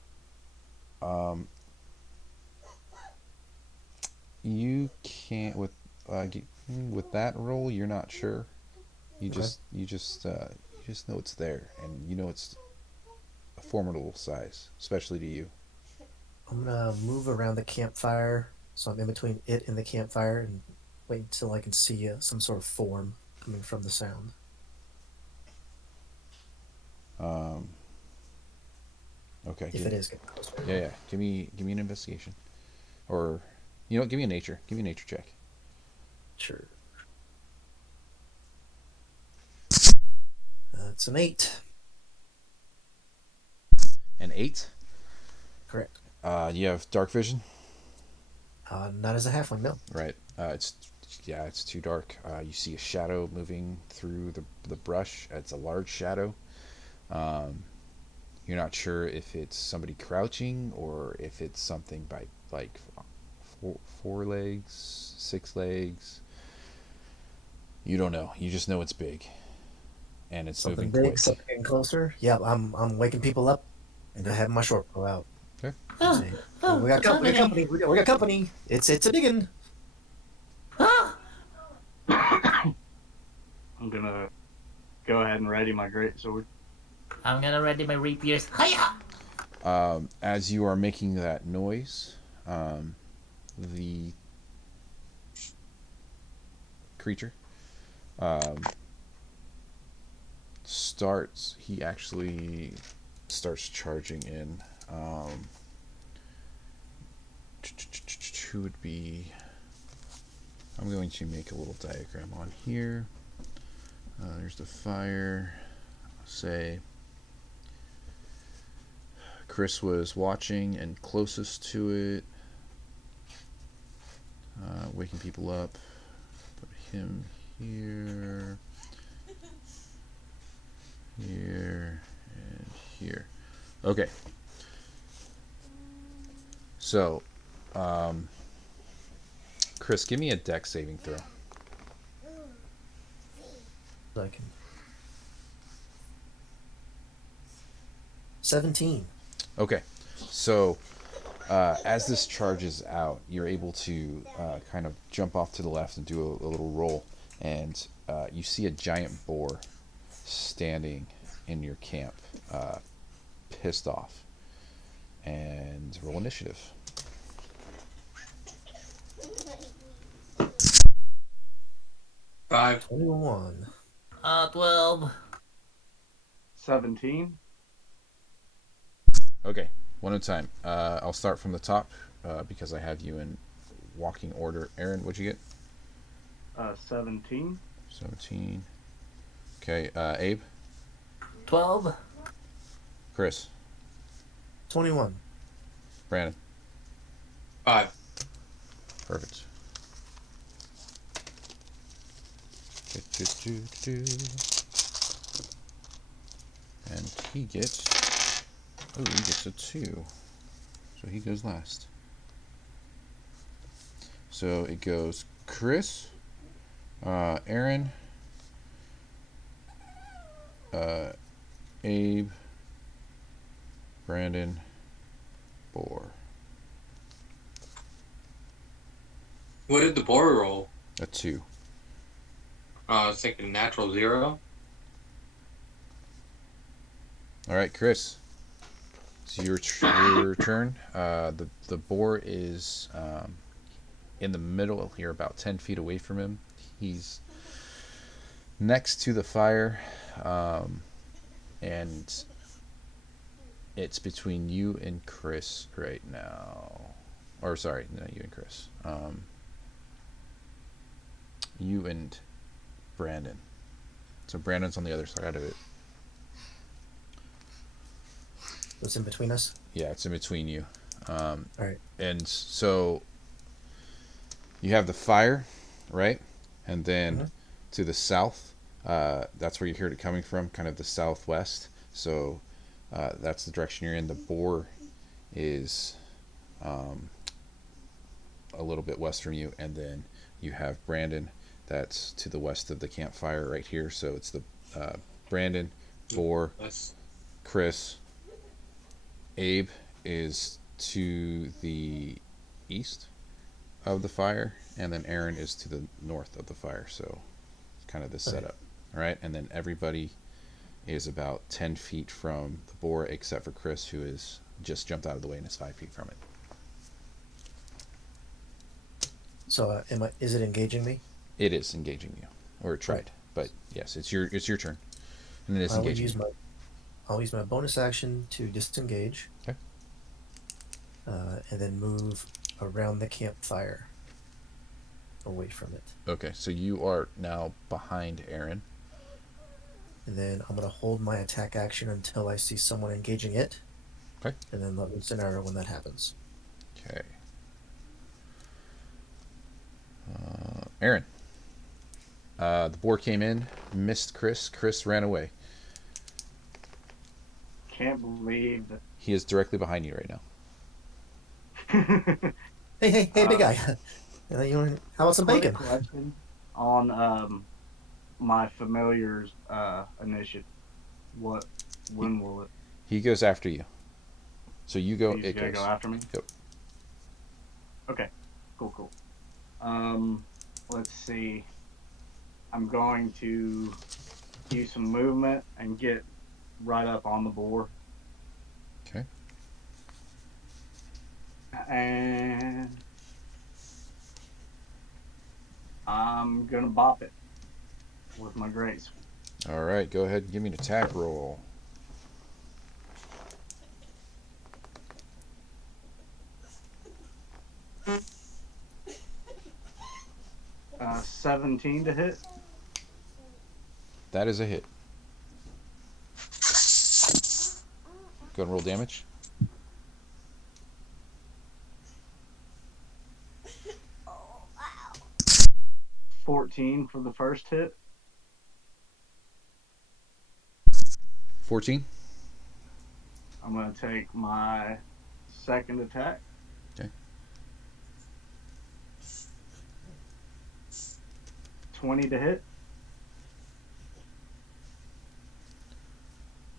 You can't with that roll. You're not sure. You Okay. just know it's there, and you know it's a formidable size, especially to you. I'm gonna move around the campfire, so I'm in between it and the campfire, and wait until I can see some sort of form coming from the sound. Okay. If it is getting closer. Yeah. Give me an investigation, or give me a nature. Give me a nature check. Sure. It's an 8. An 8. Correct. You have dark vision, Not as a halfling, no. right? It's too dark. You see a shadow moving through the brush. It's a large shadow. You're not sure if it's somebody crouching or if it's something by like four legs, 6 legs. You don't know. You just know it's big, and it's Something moving big, quick. something getting closer. Yeah, I'm waking people up, and I have my short bow out. Okay. See. We got company. We got company. It's a big one. I'm gonna go ahead and ready my greatsword. I'm gonna ready my rapiers. Hiya! As you are making that noise, the creature he actually starts charging in. Who would be... I'm going to make a little diagram on here. There's the fire. Say Chris was watching and closest to it, waking people up. Put him here, here, and here. Okay. So, Chris, give me a dex saving throw. I can. 17. Okay. So, as this charges out, you're able to kind of jump off to the left and do a little roll, and you see a giant boar standing in your camp, pissed off. And roll initiative. Five. 21. 12. 17. Okay, one at a time. I'll start from the top because I have you in walking order. Aaron, what'd you get? 17. 17. Okay, Abe? 12. Chris? 21. Brandon? 5. Perfect. And he gets... Oh, he gets a 2. So he goes last. So it goes Chris, Aaron, Abe, Brandon, Boar. What did the boar roll? A 2. I was thinking natural 0. All right, Chris. It's your turn. The boar is in the middle here, about 10 feet away from him. He's next to the fire, and it's between you and Chris right now. Or sorry, no, you and Chris. You and Brandon. So Brandon's on the other side of it. What's in between us? Yeah, it's in between you. All right. And so you have the fire, right? And then to the south, that's where you heard it coming from, kind of the southwest. So that's the direction you're in. The boar is a little bit west from you, and then you have Brandon that's to the west of the campfire right here. So it's the Brandon, boar, Chris, Abe is to the east of the fire, and then Aaron is to the north of the fire. So it's kind of this setup. All right, and then everybody is about 10 feet from the boar except for Chris, who is just jumped out of the way and is 5 feet from it. So, is it engaging me? It is engaging you, or it tried, Right. but yes, it's your turn, and it is I'll engaging. I'll use my bonus action to disengage. Okay. And then move around the campfire, away from it. Okay, so you are now behind Aaron. And then I'm gonna hold my attack action until I see someone engaging it. Okay. And then let loose an arrow when that happens. Okay. Aaron. The boar came in, missed Chris. Chris ran away. Can't believe that. He is directly behind you right now. Hey, big guy. How about some bacon? Question on my familiar's initiative. When will it? He goes after you. So you go. He's gonna go after me. Yep. Okay. Cool. Let's see. I'm going to use some movement and get right up on the boar. Okay. And I'm gonna bop it with my great. All right. Go ahead and give me an attack roll. 17 to hit. That is a hit. Go and roll damage. 14 for the first hit. 14. I'm gonna take my second attack. Okay. 20 to hit.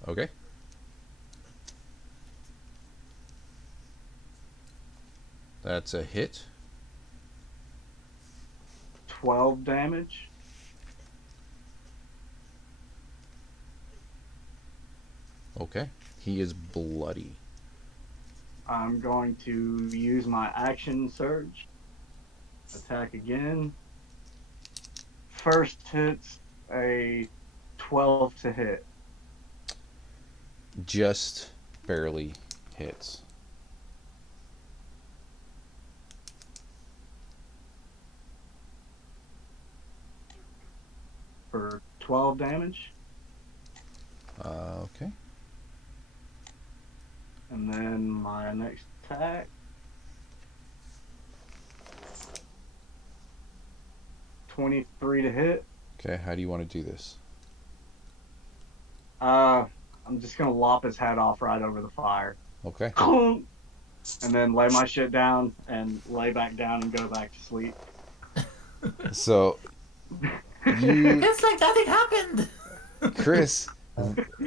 Okay. That's a hit. 12 damage. Okay. He is bloody. I'm going to use my action surge. Attack again. First hits a 12 to hit. Just barely hits. For 12 damage. Okay. And then my next attack. 23 to hit. Okay. How do you want to do this? I'm just gonna lop his head off right over the fire. Okay. And then lay my shit down and lay back down and go back to sleep. So It's like nothing happened. Chris.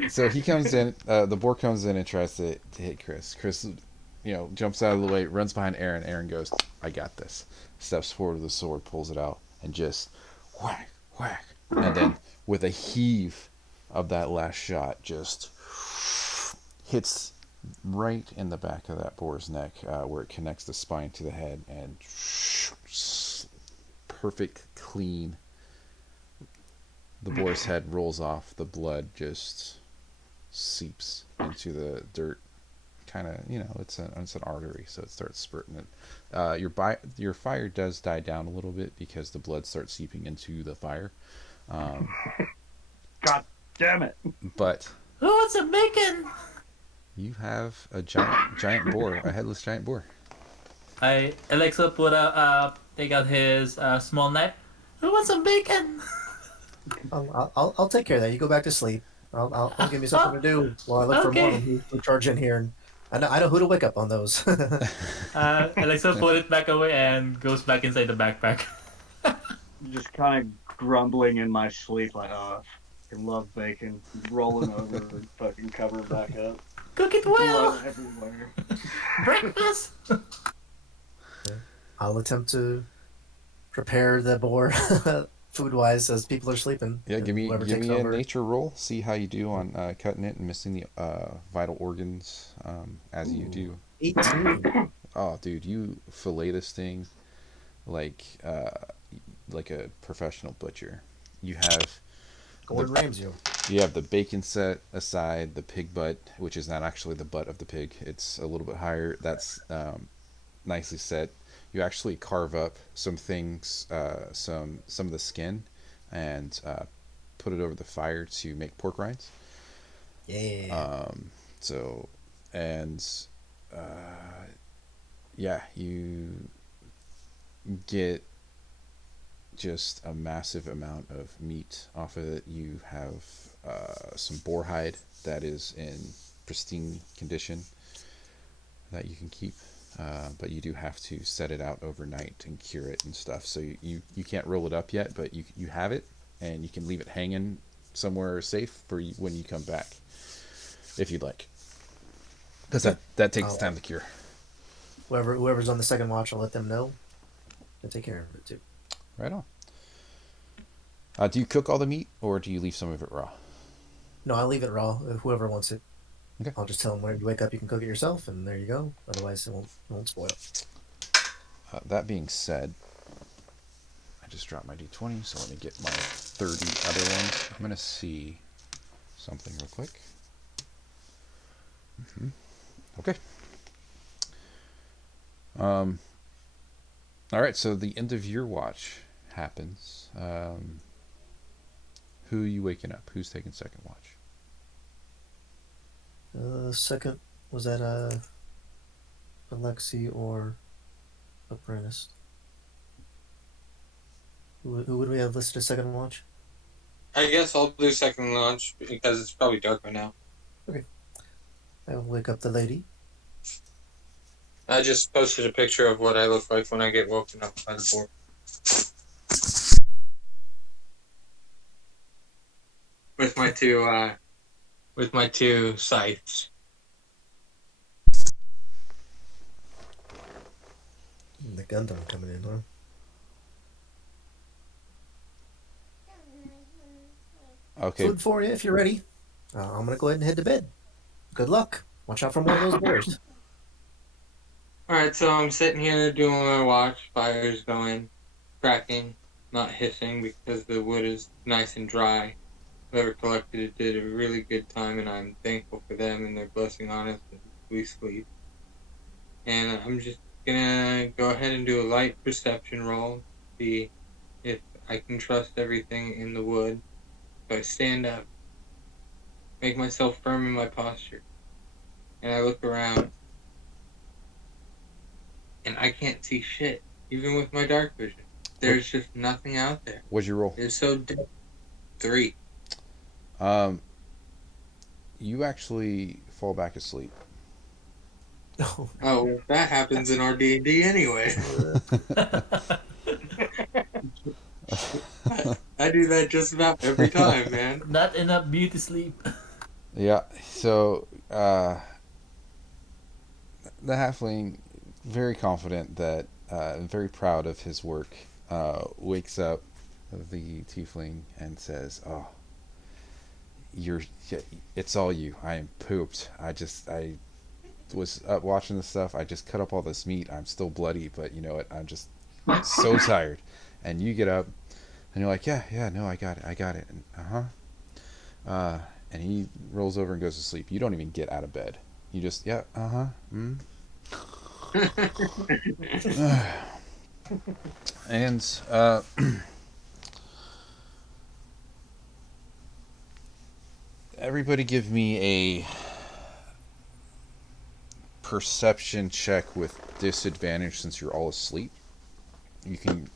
So he comes in. The boar comes in and tries to hit Chris. Chris, jumps out of the way, runs behind Aaron. Aaron goes, "I got this." Steps forward with the sword, pulls it out, and just whack, whack, and then with a heave of that last shot, just hits right in the back of that boar's neck, where it connects the spine to the head, and perfect, clean. The boar's head rolls off. The blood just seeps into the dirt. Kind of, it's an artery, so it starts spurting it. Your fire does die down a little bit because the blood starts seeping into the fire. God damn it! But Who wants some bacon? you have a giant boar, a headless giant boar. Alexa take out his small knife. Who wants some bacon? I'll take care of that. You go back to sleep. I'll give me something to do while I look for more of them who charge in here. And I know who to wake up on those. Alexa put it back away and goes back inside the backpack. Just kind of grumbling in my sleep, like, oh, I love bacon. Rolling over and fucking cover it back up. Cook it well. Blood everywhere. Breakfast. I'll attempt to prepare the boar food-wise as people are sleeping. Yeah, give me a over. nature roll. See how you do on cutting it and missing the vital organs as you do. 18. Oh, dude, you fillet this thing like a professional butcher. You have Gordon Ramsay. You have the bacon set aside, the pig butt, which is not actually the butt of the pig. It's a little bit higher. That's nicely set. You actually carve up some things, some of the skin, and put it over the fire to make pork rinds. Yeah. You get just a massive amount of meat off of it. You have some boar hide that is in pristine condition that you can keep, but you do have to set it out overnight and cure it and stuff. So you can't roll it up yet, but you have it, and you can leave it hanging somewhere safe for when you come back, if you'd like, because that takes time to cure. Whoever's on the second watch, I'll let them know and take care of it too. Right on. Do you cook all the meat, or do you leave some of it raw? No, I'll leave it raw. Whoever wants it, Okay. I'll just tell them when you wake up, you can cook it yourself, and there you go. Otherwise, it won't spoil. That being said, I just dropped my d20, so let me get my 30 other ones. I'm going to see something real quick. Okay. All right, so the end of your watch happens. Who are you waking up? Who's taking second watch? Second, was that Alexi or Apprentice? Who would we have listed as second watch? I guess I'll do second launch because it's probably dark by now. Okay. I will wake up the lady. I just posted a picture of what I look like when I get woken up by the board. With my two scythes. The Gundam coming in, huh? Okay. Food for you if you're ready. I'm gonna go ahead and head to bed. Good luck. Watch out for more of those bears. Alright, so I'm sitting here doing my watch. Fire's going, cracking, not hissing because the wood is nice and dry. Whoever collected it did a really good time, and I'm thankful for them and their blessing on us as we sleep. And I'm just gonna go ahead and do a light perception roll, see if I can trust everything in the wood. So I stand up, make myself firm in my posture, and I look around, and I can't see shit, even with my dark vision. There's just nothing out there. What'd you roll? It's so dead. 3. You actually fall back asleep. Oh, that happens in our D&D anyway. I do that just about every time, man. Not enough beauty sleep. Yeah, so the halfling, very confident that, very proud of his work, wakes up the tiefling and says, "Oh, it's all you. I am pooped. I was up watching this stuff. I just cut up all this meat. I'm still bloody, but you know what? I'm just so tired." And you get up, and you're like, "Yeah, no, I got it." And, and he rolls over and goes to sleep. You don't even get out of bed. You just, yeah, and everybody give me a perception check with disadvantage since you're all asleep. You can,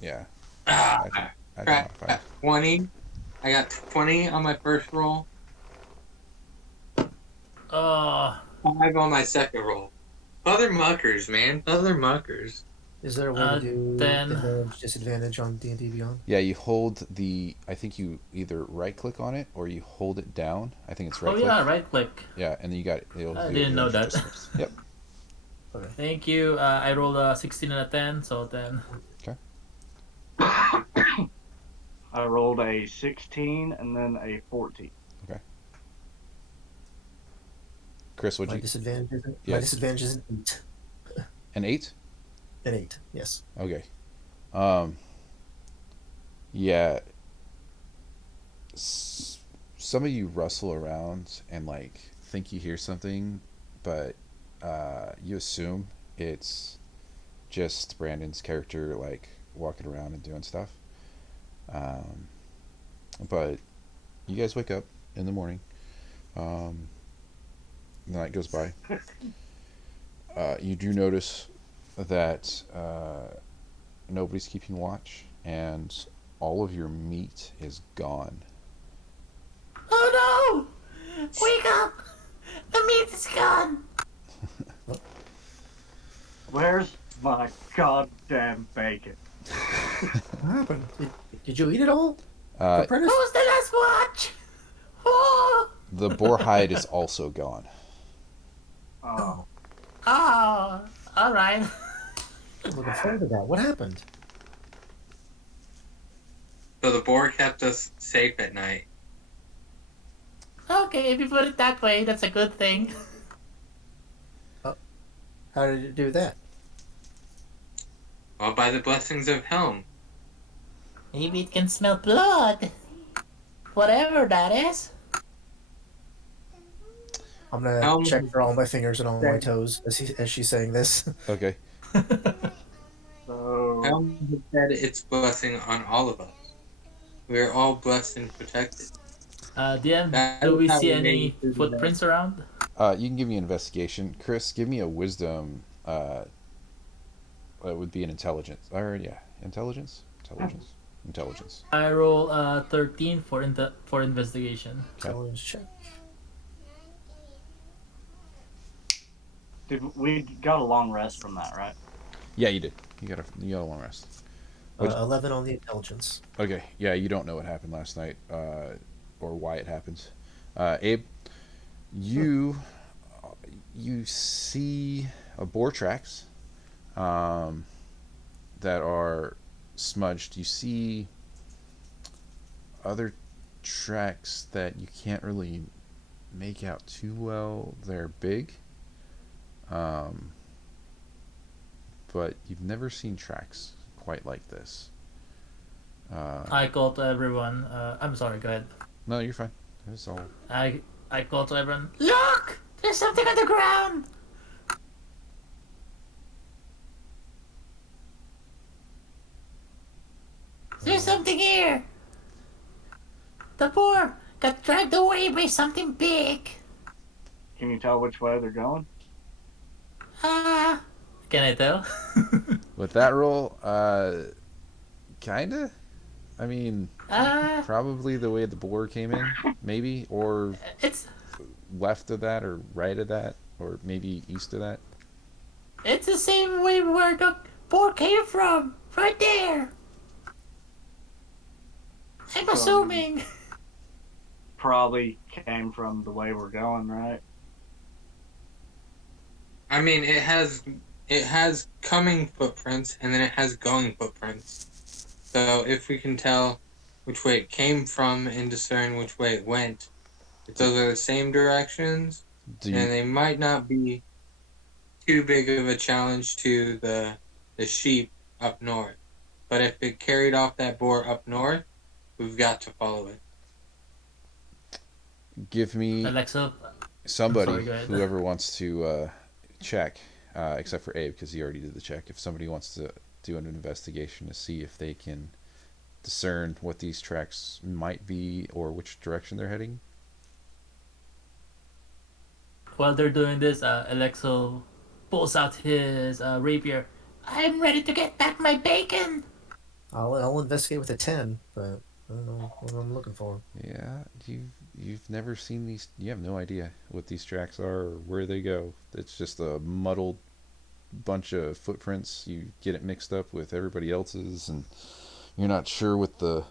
yeah. I Crap. 20. I got 20 on my first roll. 5 on my second roll. Other muckers, man. Other muckers. Is there a way to do 10. advantage, disadvantage on D&D Beyond? Yeah, you hold I think you either right click on it or you hold it down. I think it's right click. Yeah, right click. Yeah, and then you got it. I didn't know that. Yep. Okay. Thank you. I rolled a 16 and a 10, so 10. Okay. I rolled a 16 and then a 14. Okay. Chris, what'd My you? disadvantage is Yeah. my disadvantage is an 8. An 8? An 8, yes. Okay. Yeah. Some of you rustle around and like think you hear something, but you assume it's just Brandon's character like walking around and doing stuff. But you guys wake up in the morning. The night goes by. You do notice that nobody's keeping watch, and all of your meat is gone. Oh no! Wake up! The meat is gone! Where's my goddamn bacon? What happened? Did you eat it all? Apprentice? Who's the last watch? Oh! The boar hide is also gone. Oh, Oh, alright. I'm looking forward to that. What happened? So the boar kept us safe at night. Okay, if you put it that way, that's a good thing. How did it do that? Well, by the blessings of Helm. Maybe it can smell blood. Whatever that is. I'm gonna Helm check for all my fingers and all my said, toes as she's saying this. Okay. So, Helm has said its blessing on all of us. We are all blessed and protected. DM, That do is we how see we made any it through the night. footprints around? You can give me an investigation. Chris, give me a wisdom. It would be an intelligence. Or yeah, intelligence, intelligence. I roll 13 for investigation. Okay. Intelligence check. we got a long rest from that, right? Yeah, you did. You got a long rest. 11 on the intelligence. Okay. Yeah, you don't know what happened last night, or why it happened. Abe, you you see boar tracks that are smudged. You see other tracks that you can't really make out too well. They're big, um, but you've never seen tracks quite like this. I call to everyone. I'm sorry, go ahead. No, you're fine. It's all. I call to everyone. Look! There's something on the ground! There's something here! The boar got dragged away by something big. Can you tell which way they're going? Can I tell? With that roll, kinda. I mean, probably the way the boar came in, maybe, or it's left of that, or right of that, or maybe east of that. it's the same way where the boar came from, right there. I'm So, assuming. Probably came from the way we're going, right? I mean, it has coming footprints and then it has going footprints. So if we can tell which way it came from and discern which way it went, if those are the same directions, Do then you, they might not be too big of a challenge to the sheep up north. But if it carried off that boar up north, we've got to follow it. give me Alexa, somebody, sorry, go ahead. whoever wants to check, except for Abe because he already did the check. If somebody wants to do an investigation to see if they can discern what these tracks might be or which direction they're heading. While they're doing this, Alexo pulls out his rapier. I'm ready to get back my bacon. I'll investigate with a 10, but I don't know what I'm looking for. Yeah, you've never seen these. You have no idea what these tracks are or where they go. It's just a muddled bunch of footprints. You get it mixed up with everybody else's, and you're not sure with the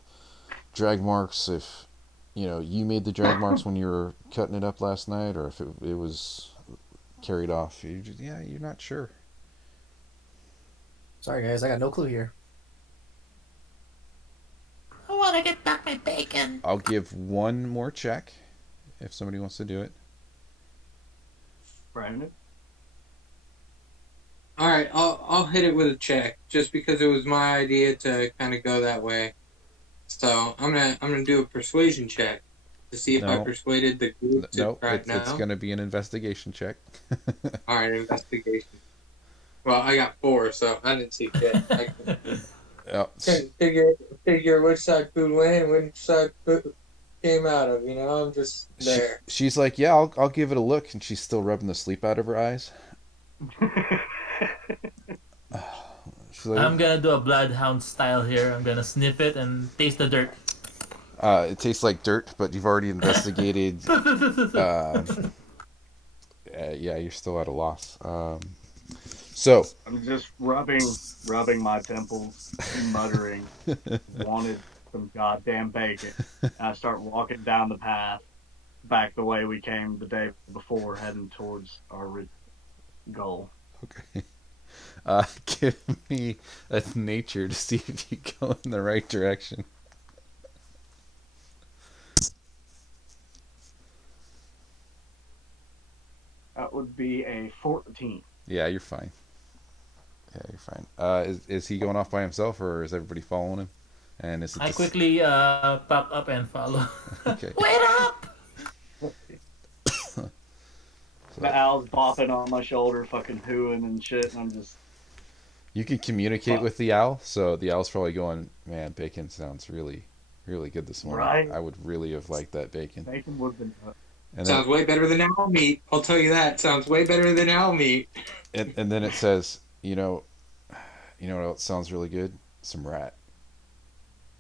drag marks if you made the drag marks when you were cutting it up last night, or if it was carried off. You're not sure. Sorry, guys, I got no clue here. I want to get back my bacon. I'll give one more check if somebody wants to do it. Brandon? All right, I'll hit it with a check just because it was my idea to kind of go that way. So I'm gonna do a persuasion check to see if I No. persuaded the group to No, right now. it's going to be an investigation check. All right, investigation. Well, I got 4, so I didn't see shit. I Oh, couldn't figure which side food went and which side food came out of. I'm just there. she's like, yeah, I'll give it a look, and she's still rubbing the sleep out of her eyes. She's like, I'm gonna do a bloodhound style here. I'm gonna sniff it and taste the dirt. it tastes like dirt, but you've already investigated. Yeah, you're still at a loss. So I'm just rubbing my temples, muttering, wanted some goddamn bacon. And I start walking down the path back the way we came the day before, heading towards our goal. okay, give me a nature to see if you go in the right direction. 14. Yeah, you're fine. Yeah, you're fine. Is he going off by himself, or is everybody following him? And is it I this? quickly pop up and follow. Okay. Wait up! The So owl's bopping on my shoulder, fucking hooing and shit, and I'm just you can communicate fuck. with the owl. So the owl's probably going, man, bacon sounds really, really good this morning. Right? I would really have liked that bacon. Bacon would have been And then Sounds way better than owl meat. I'll tell you that. Sounds way better than owl meat. and then it says, you know what else sounds really good? Some rat.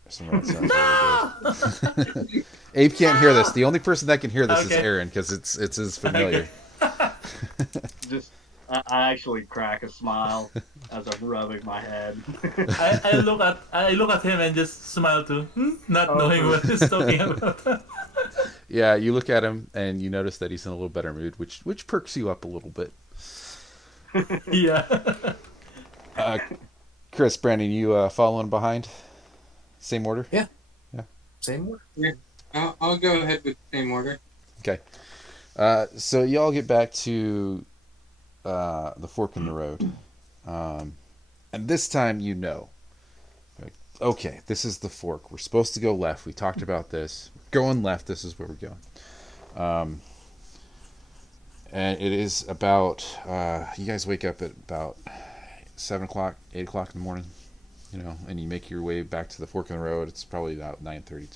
Some rat sounds really good. Abe can't hear this. The only person that can hear this is Okay. Aaron because it's his familiar. just. I actually crack a smile as I'm rubbing my head. I look at him and just smile too, not Oh, knowing what he's talking about. Yeah, you look at him and you notice that he's in a little better mood, which perks you up a little bit. Yeah. Chris, Brandon, you following behind? Same order? Yeah. Yeah. Same word. Yeah, I'll go ahead with the same order. Okay. So y'all get back to the fork in the road. And this time you know. Like, okay, this is the fork. We're supposed to go left. We talked about this. Going left, this is where we're going. And it is about, you guys wake up at about 7 o'clock, 8 o'clock in the morning, and you make your way back to the fork in the road. It's probably about 9:30,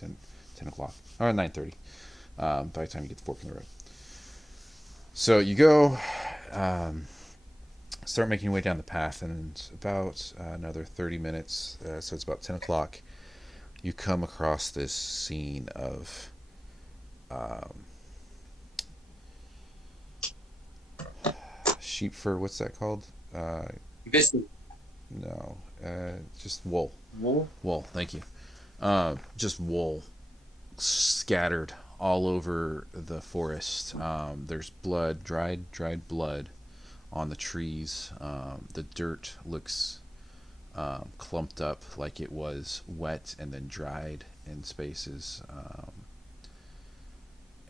10 o'clock, or 9:30 by the time you get to the fork in the road. So you go, start making your way down the path, and about another 30 minutes, so it's about 10 o'clock, you come across this scene of sheep fur. What's that called? This is No, just wool. Wool? Wool, thank you. Just wool scattered all over the forest. There's blood, dried blood on the trees. The dirt looks clumped up like it was wet and then dried in spaces.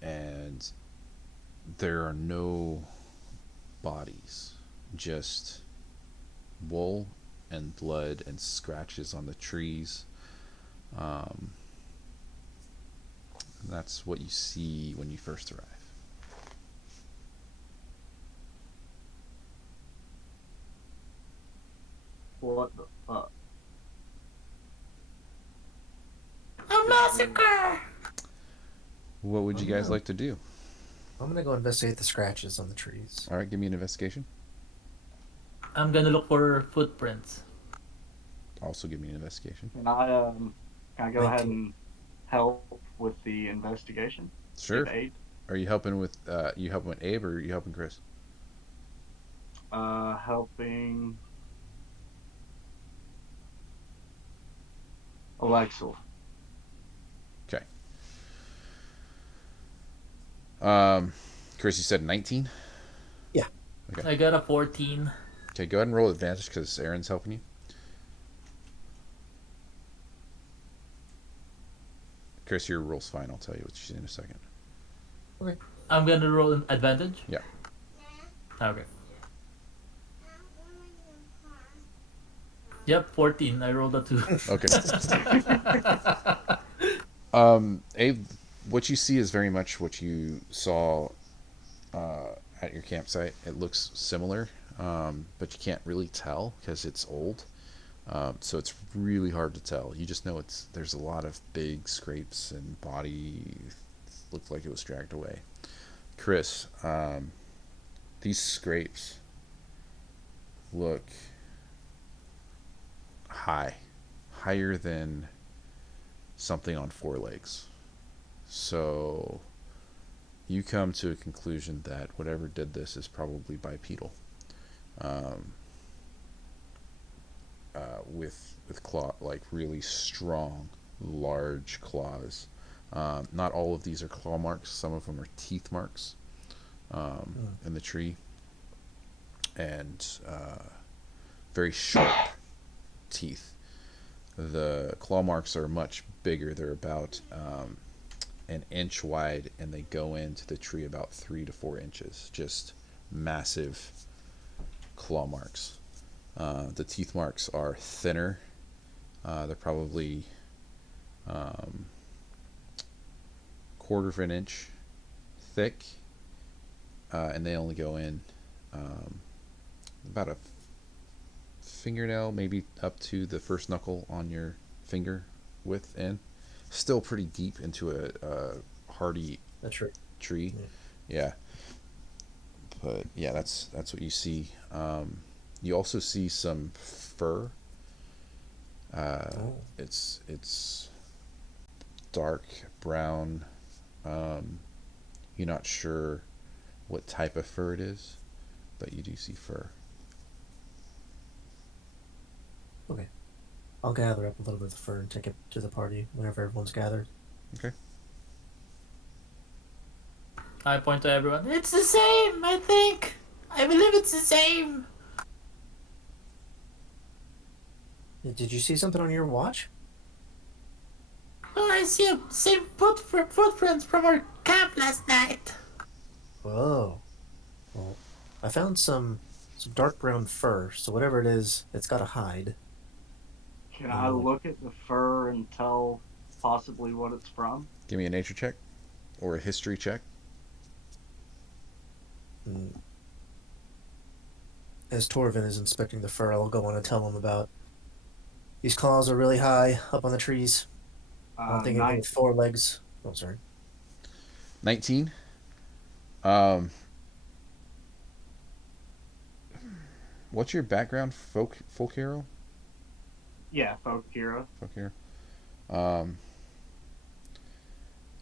And there are no bodies, just wool and blood and scratches on the trees. And that's what you see when you first arrive. What the fuck? A massacre! What would you guys like to do? I'm gonna go investigate the scratches on the trees. All right, give me an investigation. I'm gonna look for footprints. Also, give me an investigation. Can I go ahead 19. and help with the investigation? Sure. Give aid? Are you helping with Abe, or are you helping Chris? Helping Alexa. Okay. Chris, you said 19. Yeah. Okay. I got a 14. Okay, go ahead and roll advantage because Aaron's helping you. Chris, your roll's fine. I'll tell you what you see in a second. Okay. I'm gonna roll an advantage. Yeah. Okay. Yep, 14. I rolled a 2. Okay. Abe, what you see is very much what you saw at your campsite. It looks similar, but you can't really tell because it's old. So it's really hard to tell. You just know there's a lot of big scrapes and body looked like it was dragged away. Chris, these scrapes look higher than something on four legs. So you come to a conclusion that whatever did this is probably bipedal, with claw, like really strong, large claws. Not all of these are claw marks. Some of them are teeth marks in the tree, and very sharp teeth. The claw marks are much bigger. They're about an inch wide, and they go into the tree about 3 to 4 inches. Just massive claw marks. The teeth marks are thinner. They're probably quarter of an inch thick, and they only go in about a fingernail, maybe up to the first knuckle on your finger width in. Still pretty deep into a hardy That's true. tree. Yeah. But yeah, that's what you see. You also see some fur. It's dark brown. You're not sure what type of fur it is, but you do see fur. Okay. I'll gather up a little bit of fur and take it to the party whenever everyone's gathered. Okay. I point to everyone. It's the same, I think. I believe it's the same. Did you see something on your watch? Oh, I see a same footprints from our camp last night. Whoa. Well, I found some dark brown fur, so whatever it is, it's got a hide. Can I look at the fur and tell possibly what it's from? Give me a nature check or a history check. As Torvin is inspecting the fur, I'll go on and tell him about these claws are really high up on the trees. I don't think anything with 4 legs. Oh, sorry. 19. What's your background? Folk hero? Yeah, folk hero. Folk hero.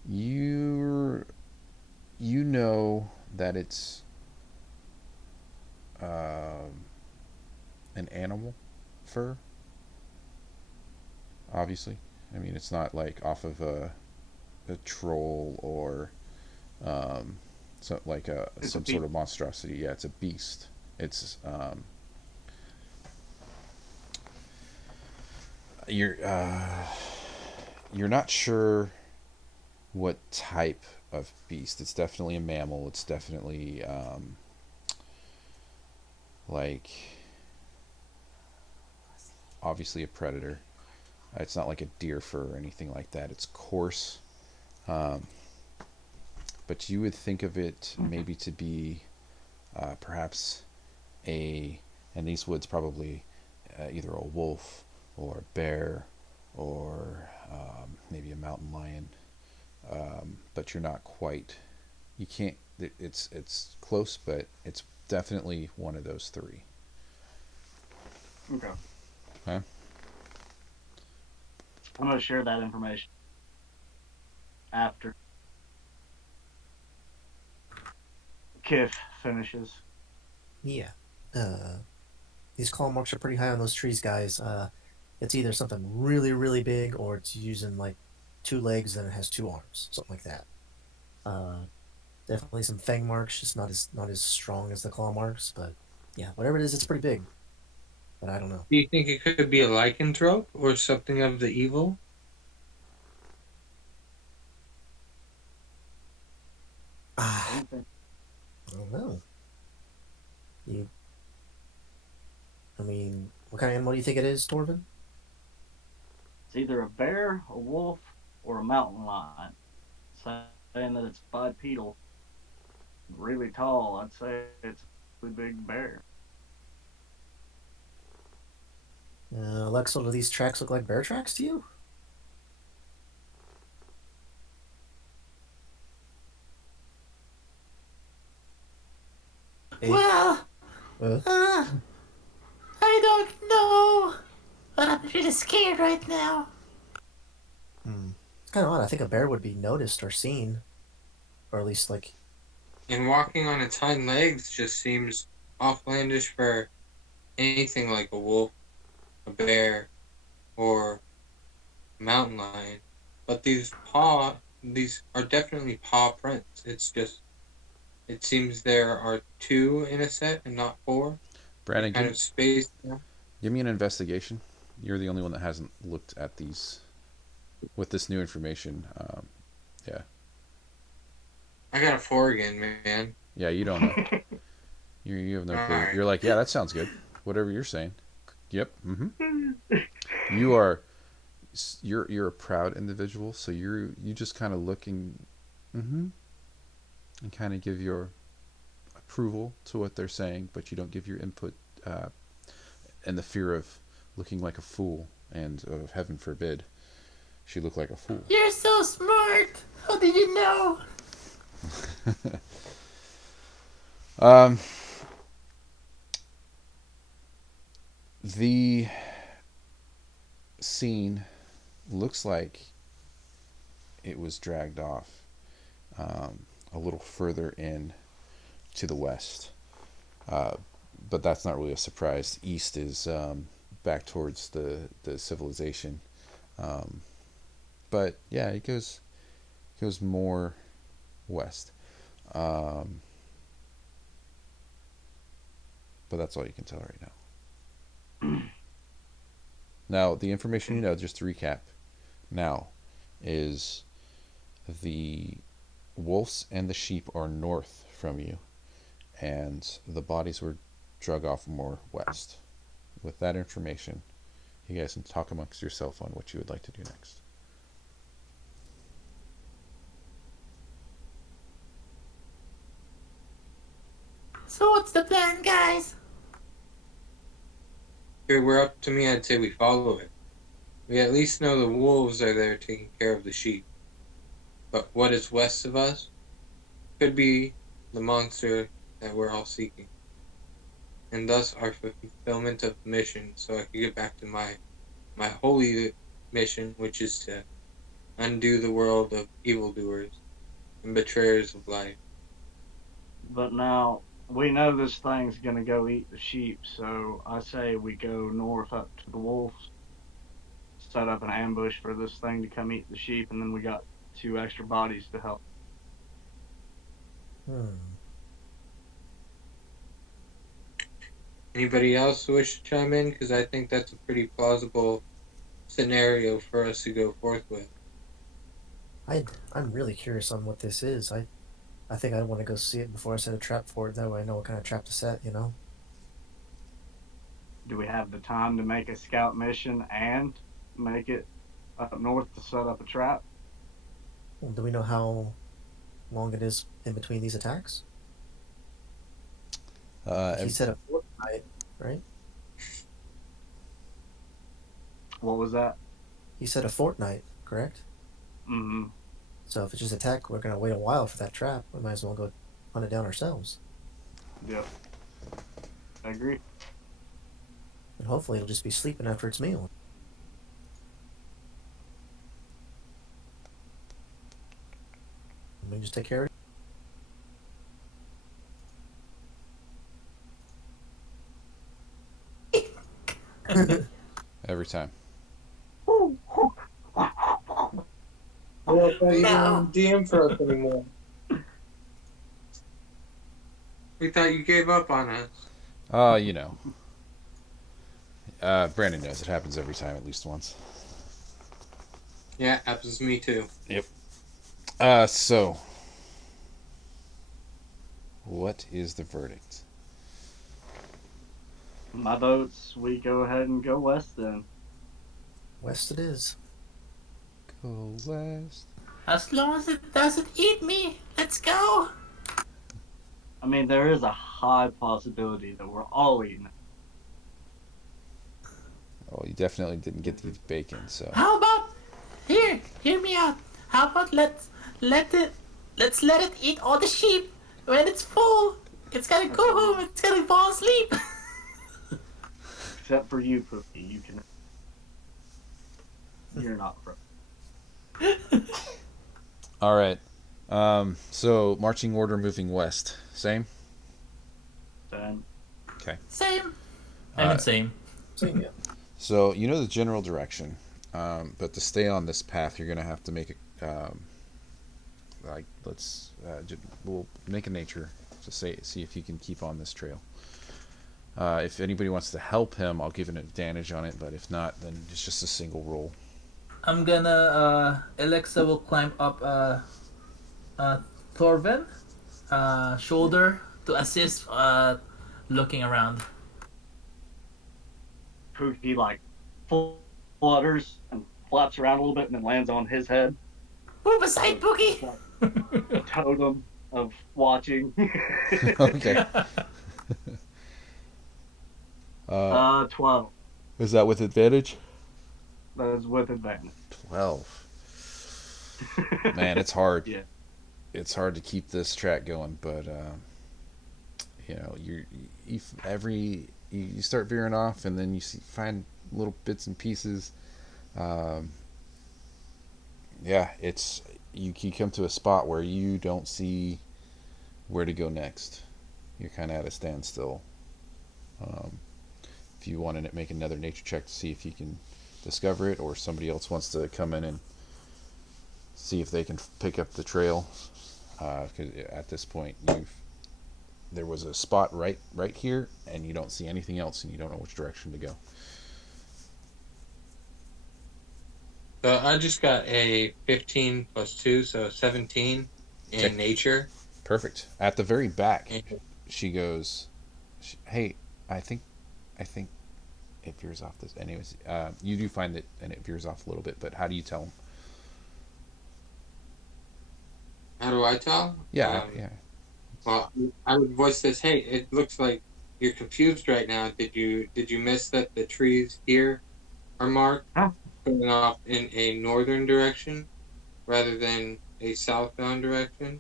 You know that it's an animal fur. Obviously, I mean it's not like off of a troll or so like some sort of monstrosity. Yeah, it's a beast. It's you're not sure what type of beast. It's definitely a mammal. It's definitely like obviously a predator. It's not like a deer fur or anything like that. It's coarse, but you would think of it maybe to be perhaps and these woods probably either a wolf or a bear or maybe a mountain lion, but you're not quite. You can't. It's close, but it's definitely one of those three. Okay. Huh? I'm going to share that information after Kif finishes. Yeah. These claw marks are pretty high on those trees, guys. It's either something really, really big, or it's using like 2 legs and it has 2 arms, something like that. Definitely some fang marks, just not as strong as the claw marks, but yeah, whatever it is, it's pretty big. But I don't know. Do you think it could be a lycanthrope or something of the evil? I don't know. I mean, what kind of animal do you think it is, Torvin? It's either a bear, a wolf, or a mountain lion. Saying that it's bipedal, really tall, I'd say it's a really big bear. Alexo, do these tracks look like bear tracks to you? Well, I don't know, but I'm really scared right now. It's kind of odd. I think a bear would be noticed or seen, or at least like. And walking on its hind legs just seems offlandish for anything like a wolf, a bear, or a mountain lion. But these are definitely paw prints. It's just, it seems there are 2 in a set and not 4. Brandon, Kind of spaced. give me an investigation. You're the only one that hasn't looked at these with this new information. Yeah. I got a 4 again, man. Yeah, you don't know. You have no All clue. right. You're like, yeah, that sounds good. Whatever you're saying. Yep. You are you're a proud individual, so you just kind of look and kind of give your approval to what they're saying, but you don't give your input, and the fear of looking like a fool, and heaven forbid she look like a fool. You're so smart. How did you know? Um, the scene looks like it was dragged off a little further in to the west. Uh, but that's not really a surprise. East is back towards the civilization. Um, but yeah, it goes more west. Um, but that's all you can tell right now. Now, the information you know, just to recap, now is the wolves and the sheep are north from you, and the bodies were drug off more west. With that information, you guys can talk amongst yourself on what you would like to do next. So what's the plan, guys? If it were up to me, I'd say we follow it. We at least know the wolves are there taking care of the sheep. But what is west of us could be the monster that we're all seeking. And thus our fulfillment of the mission, so I could get back to my holy mission, which is to undo the world of evildoers and betrayers of life. But now we know this thing's gonna go eat the sheep, so I say we go north up to the wolves, set up an ambush for this thing to come eat the sheep, and then we got 2 extra bodies to help. Anybody else wish to chime in? Because I think that's a pretty plausible scenario for us to go forth with. I'm really curious on what this is. I think I want to go see it before I set a trap for it. That way I know what kind of trap to set. You know. Do we have the time to make a scout mission and make it up north to set up a trap? Well, do we know how long it is in between these attacks? He said a fortnight, right? What was that? He said a fortnight, correct? Mm-hmm. So if it's just attack, we're gonna wait a while for that trap. We might as well go hunt it down ourselves. Yep. I agree. And hopefully it'll just be sleeping after its meal. We can just take care of it. Every time. Well, I thought you didn't DM for us anymore. We thought you gave up on us. You know. Brandon knows it happens every time, at least once. Yeah, happens to me too. Yep. So, what is the verdict? My votes, we go ahead and go west then. West it is. Go west. As long as it doesn't eat me, let's go. I mean, there is a high possibility that we're all eating it. Oh, you definitely didn't get to eat bacon, so. How about hear me out. How about let's let it eat all the sheep. When it's full, it's gotta go home. It's gotta fall asleep. Except for you, Pookie. You can. You're not pro. All right. So marching order moving west. Same. Then Okay. Same. I mean, same. Same, yeah. So you know the general direction, but to stay on this path, you're gonna have to make a we'll make a nature to see if you can keep on this trail. If anybody wants to help him, I'll give an advantage on it, but if not, then it's just a single roll. I'm gonna Alexa will climb up Thorvin shoulder to assist looking around. Pookie like flutters and flaps around a little bit and then lands on his head. Move So aside, it's Pookie! like a totem of watching. Okay. Uh, 12. is that with advantage? That is with advantage. 12. Man, it's hard. Yeah. It's hard to keep this track going, but you start veering off, and then find little bits and pieces. Um, yeah, you come to a spot where you don't see where to go next. You're kind of at a standstill. Um, if you want to make another nature check to see if you can discover it, or somebody else wants to come in and see if they can pick up the trail, because at this point there was a spot right here, and you don't see anything else, and you don't know which direction to go. So I just got a 15 plus 2, so 17 in Okay. nature. Perfect. At the very back, And she goes, "Hey, I think it veers off this." Anyways, you do find it, and it veers off a little bit. But how do you tell them? how do I tell? Yeah, yeah. Well, I would voice this. Hey, it looks like you're confused right now. Did you miss that the trees here are marked Huh? going off in a northern direction rather than a southbound direction?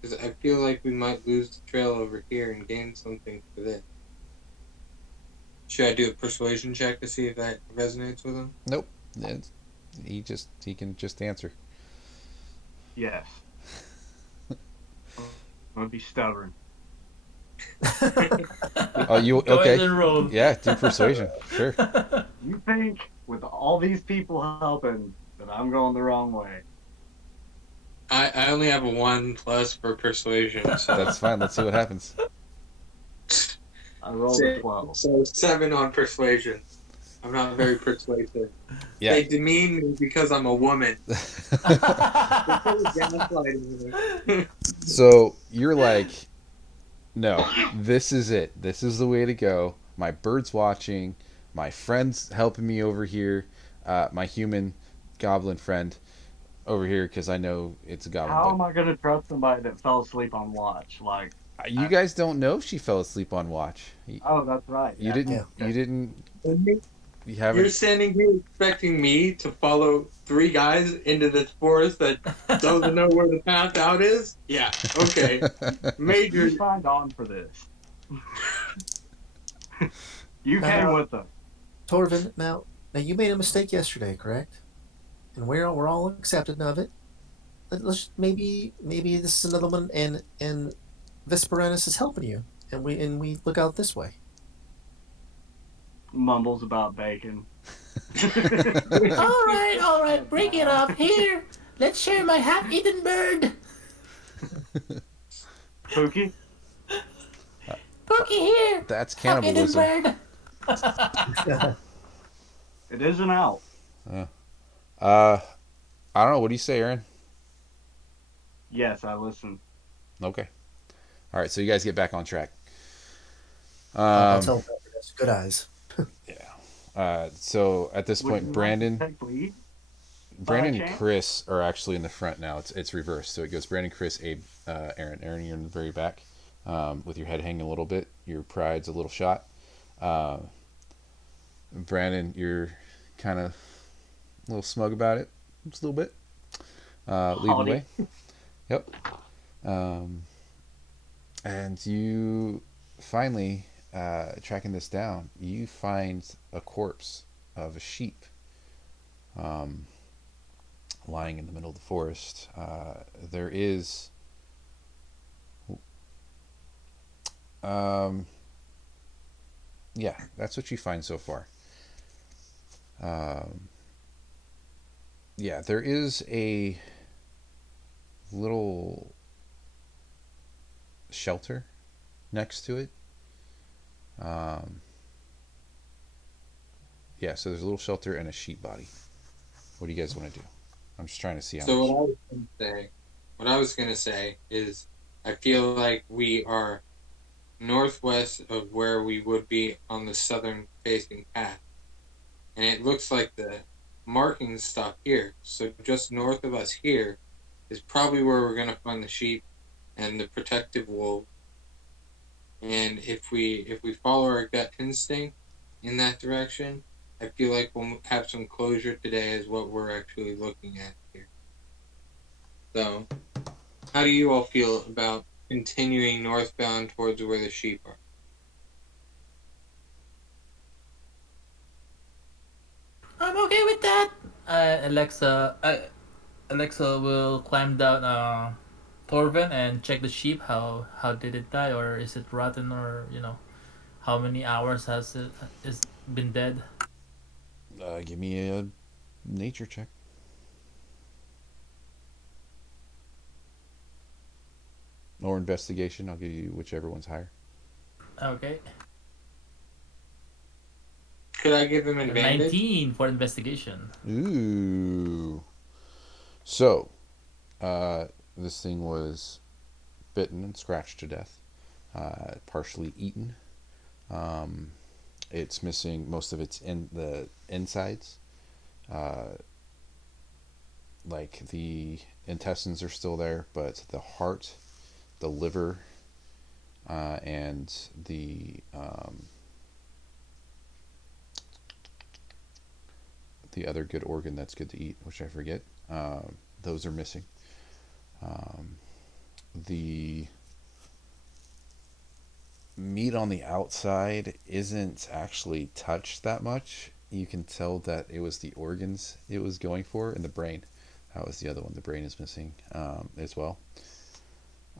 Because I feel like we might lose the trail over here and gain something for this. Should I do a persuasion check to see if that resonates with him? Nope. He can just answer. Yes. I'm gonna be stubborn. Oh, you Go ahead okay? and roll. Yeah, do persuasion. Sure. You think with all these people helping that I'm going the wrong way? I only have a 1 plus for persuasion, so That's fine. Let's see what happens. I rolled a 12. So 7 on persuasion. I'm not very persuasive. Yeah. They demean me because I'm a woman. So you're like, no, this is it. This is the way to go. My bird's watching. My friend's helping me over here. My human goblin friend over here, because I know it's a goblin. How am I gonna trust somebody that fell asleep on watch? Like, You guys don't know if she fell asleep on watch. oh, that's right. You Yeah. didn't. Yeah. You didn't. You You're haven't. standing here expecting me to follow 3 guys into this forest that doesn't know where the path out is? Yeah, okay. Major. You signed on for this. You came with them. Torvin, now you made a mistake yesterday, correct? And we're all accepting of it. Let's maybe this is another one, and Vesperanus is helping you, and we look out this way. Mumbles about bacon. All right, break it off. Here, let's share my half-eaten bird. Pookie? Pookie, here, That's half-eaten cannibalism. bird. It is an owl. I don't know. What do you say, Aaron? Yes, I listen. Okay. All right. So you guys get back on track. I'll tell Vesperanus, good eyes. Yeah. So at this Would point, you like Brandon, to take lead? Brandon and chance? Chris are actually in the front now. It's reversed. So it goes Brandon, Chris, Abe, Aaron. Aaron, you're in the very back, with your head hanging a little bit. Your pride's a little shot. Brandon, you're kind of a little smug about it, just a little bit. Leading the Haughty. way. Yep. And you finally, tracking this down, you find a corpse of a sheep, lying in the middle of the forest. There is, yeah, that's what you find so far. Yeah, there is a little shelter next to it. Yeah, so there's a little shelter and a sheep body. What do you guys want to do? I'm just trying to see how So much. what I was gonna say is, I feel like we are northwest of where we would be on the southern facing path. And it looks like the markings stop here. So just north of us here is probably where we're going to find the sheep and the protective wolf. And if we follow our gut instinct in that direction, I feel like we'll have some closure today as what we're actually looking at here. So, how do you all feel about continuing northbound towards where the sheep are? I'm okay with that. Alexa will climb down Torven and check the sheep. How did it die, or is it rotten, or how many hours has it is been dead? Give me a nature check. Or investigation. I'll give you whichever one's higher. Okay, Could I give him advantage? 19 for investigation. Ooh. So, uh, this thing was bitten and scratched to death, partially eaten. Um, it's missing most of its in the insides. Uh, like the intestines are still there, but the heart, the liver, and the other good organ that's good to eat, which I forget, those are missing. Um, the meat on the outside isn't actually touched that much. You can tell that it was the organs it was going for, and the brain. That was the other one. The brain is missing as well.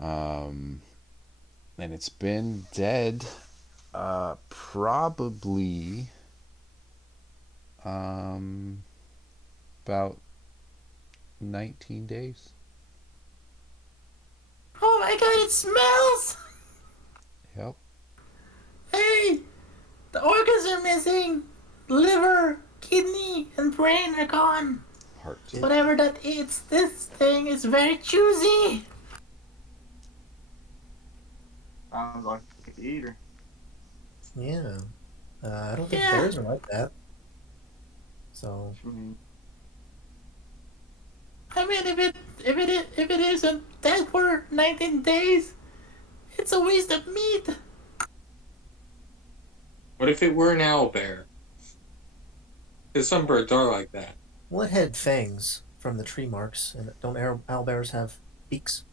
Um, and it's been dead probably about 19 days. Oh my god, it smells! Yep. Hey, the organs are missing. Liver, kidney, and brain are gone. Heart. Whatever that eats this thing is very choosy. Sounds like a eater. Yeah. I don't think Yeah. bears are like that. So I mean, I mean, if it isn't dead for 19 days, it's a waste of meat. What if it were an owl bear? Because some birds are like that. what had fangs from the tree marks? And don't owlbears have beaks?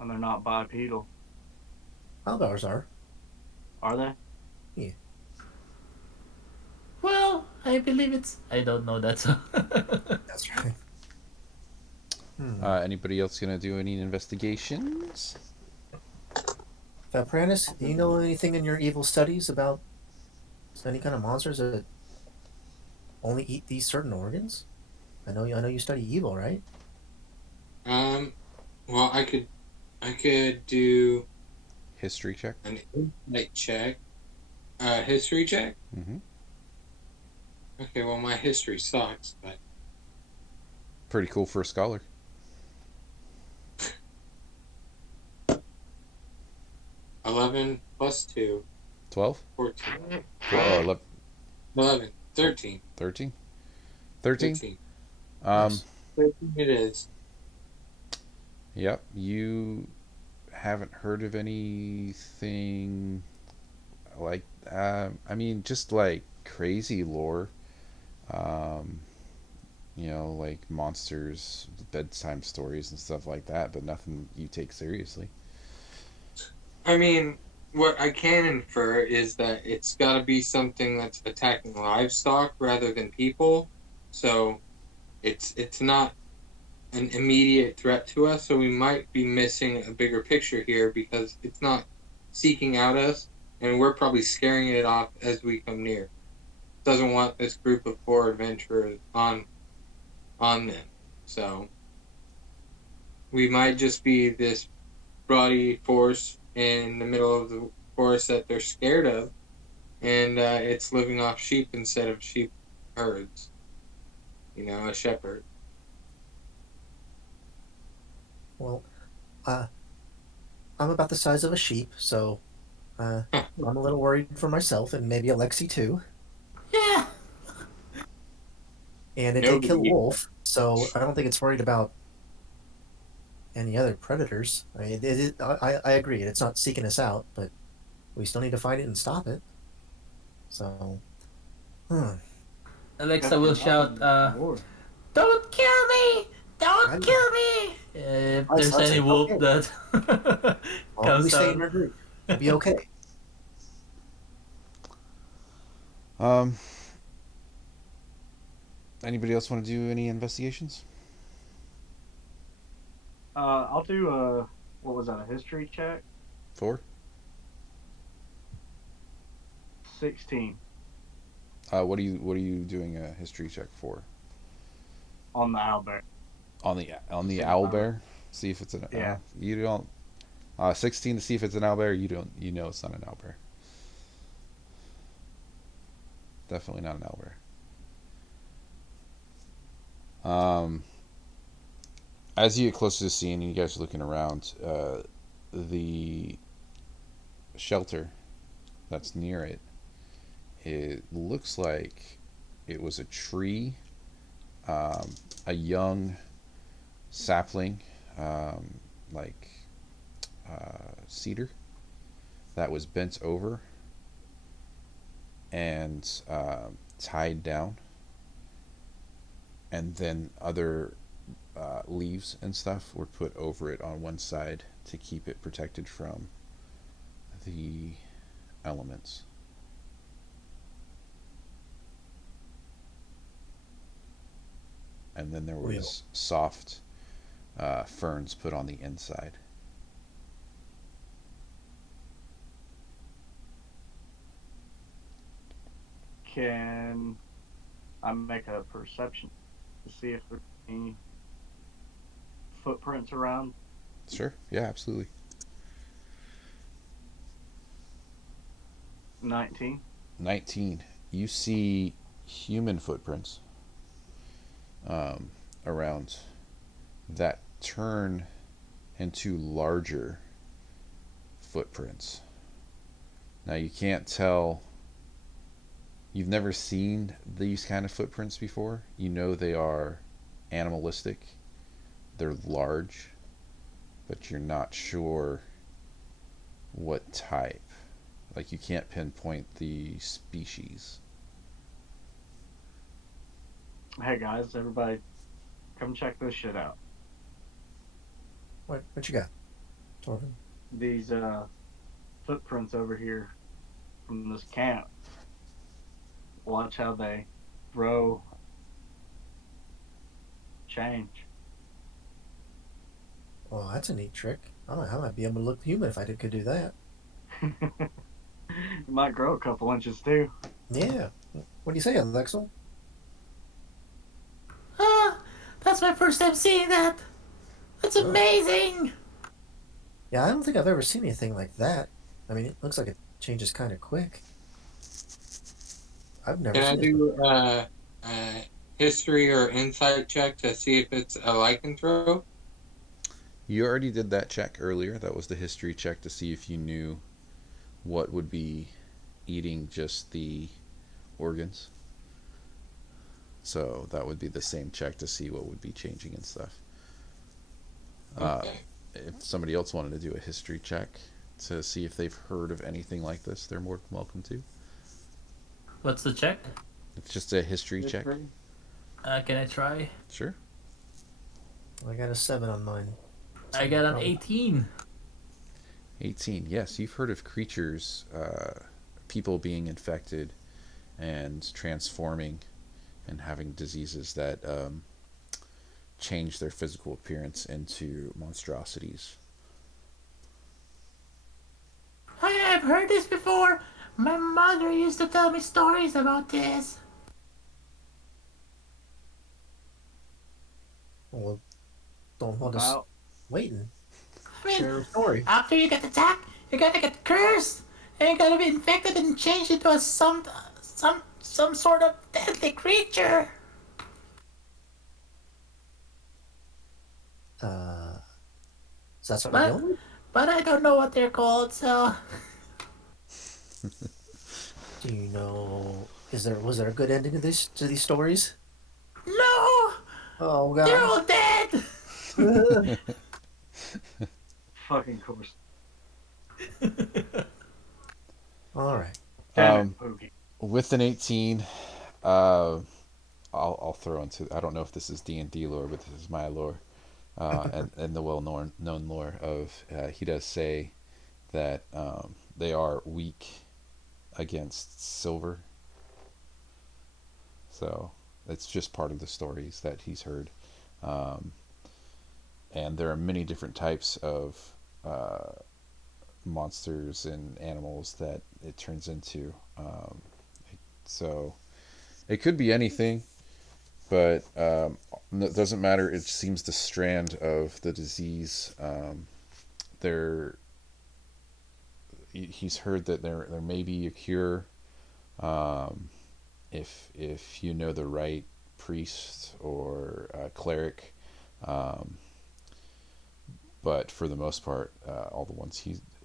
and they're not bipedal, Owlbears are. are they? Yeah. Well, I believe it's. I don't know that. So. That's right. Anybody else gonna do any investigations? Valpranus, do you know anything in your evil studies about any kind of monsters that only eat these certain organs? I know you study evil, right? Well, I could do History check. an insight check. History check? Mm-hmm. Okay, well, my history sucks, but Pretty cool for a scholar. 11 plus 2, 12? 14. 11, 11, 13. 13? 13? 13. Um, 13 it is. Yep. You haven't heard of anything like, I mean, just like crazy lore. Um, like monsters, bedtime stories, and stuff like that, but nothing you take seriously. I mean, what I can infer is that it's got to be something that's attacking livestock rather than people. So it's not an immediate threat to us. So we might be missing a bigger picture here because it's not seeking out us, and we're probably scaring it off as we come near. It doesn't want this group of 4 adventurers on them. So we might just be this body force in the middle of the forest that they're scared of, and it's living off sheep instead of sheep herds. A shepherd. Well, uh, I'm about the size of a sheep, so I'm a little worried for myself and maybe Alexi too. Yeah. And it did kill a Nobody. wolf, so I don't think it's worried about any other predators. I mean, I agree. It's not seeking us out, but we still need to find it and stop it. So, hmm. Alexa After will nothing, shout, Lord. "Don't kill me! I, Don't kill me!" If there's Alexi, any wolf okay. that As long as we comes stay in out. our group, we'll be okay. Um, anybody else want to do any investigations? I'll do what was that? A history check? 4. 16 What are you doing a history check for? on the owlbear. On the See if owl I. bear. See if it's an Yeah. you don't 16 to see if it's an owl bear. You know it's not an owl bear. Definitely not an owl bear. As you get closer to the scene and you guys are looking around, the shelter that's near it, it looks like it was a tree, um, a young sapling, um, like cedar, that was bent over and tied down, and then other leaves and stuff were put over it on one side to keep it protected from the elements. And then there We'll was soft ferns put on the inside. Can I make a perception to see if there's any footprints around? Sure, yeah, absolutely. 19. 19. You see human footprints around that turn into larger footprints. Now you can't tell. You've never seen these kind of footprints before. You know they are animalistic. They're large, but you're not sure what type. Like you can't pinpoint the species. Hey guys, everybody, come check this shit out. what you got, Torvin? These footprints over here from this camp. Watch how they grow, change. Oh, that's a neat trick. I might be able to look human if I could do that. It might grow a couple inches too. Yeah. What do you say, Alexel? Ah, that's my first time seeing that. That's Oh. amazing. Yeah, I don't think I've ever seen anything like that. I mean, it looks like it changes kind of quick. I've never Can I seen it. do a history or insight check to see if it's a lycanthrope? You already did that check earlier. That was the history check to see if you knew what would be eating just the organs. So that would be the same check to see what would be changing and stuff. Okay. If somebody else wanted to do a history check to see if they've heard of anything like this, they're more than welcome to. What's the check? It's just a history check. Can I try? Sure. I got a 7 on mine. I got an 18. 18. Yes, you've heard of creatures, people being infected and transforming and having diseases that change their physical appearance into monstrosities. I have heard this before. My mother used to tell me stories about this. Well, don't hold us About waiting. I mean, Share a story. after you get attacked, you're gonna get cursed, and you're gonna be infected and changed into a some sort of deadly creature. So that's what we're But going with? but I don't know what they're called, so. Do you know? Was there a good ending to these stories? No! Oh They're all gosh. dead! Fucking course. All right. Damn it, Um, Pookie. with an 18, uh, I'll throw into. I don't know if this is D&D lore, but this is my lore, and the well known lore of. He does say that they are weak against silver. So it's just part of the stories that he's heard. Um, and there are many different types of uh, monsters and animals that it turns into. So it could be anything, but it doesn't matter. It seems the strand of the disease. There, he's heard that there may be a cure um, if you know the right priest or cleric. Um, but for the most part, all the ones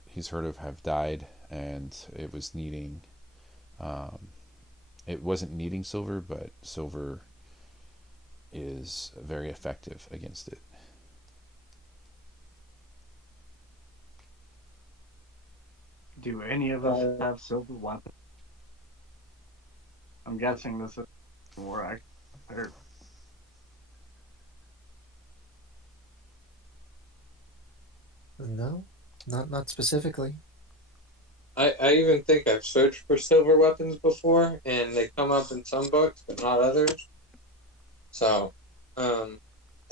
he's heard of have died, and um, it wasn't needing silver, but silver is very effective against it. Do any of us have silver weapons? I'm guessing this is more accurate. No, not specifically. I even think I've searched for silver weapons before, and they come up in some books, but not others. So, um,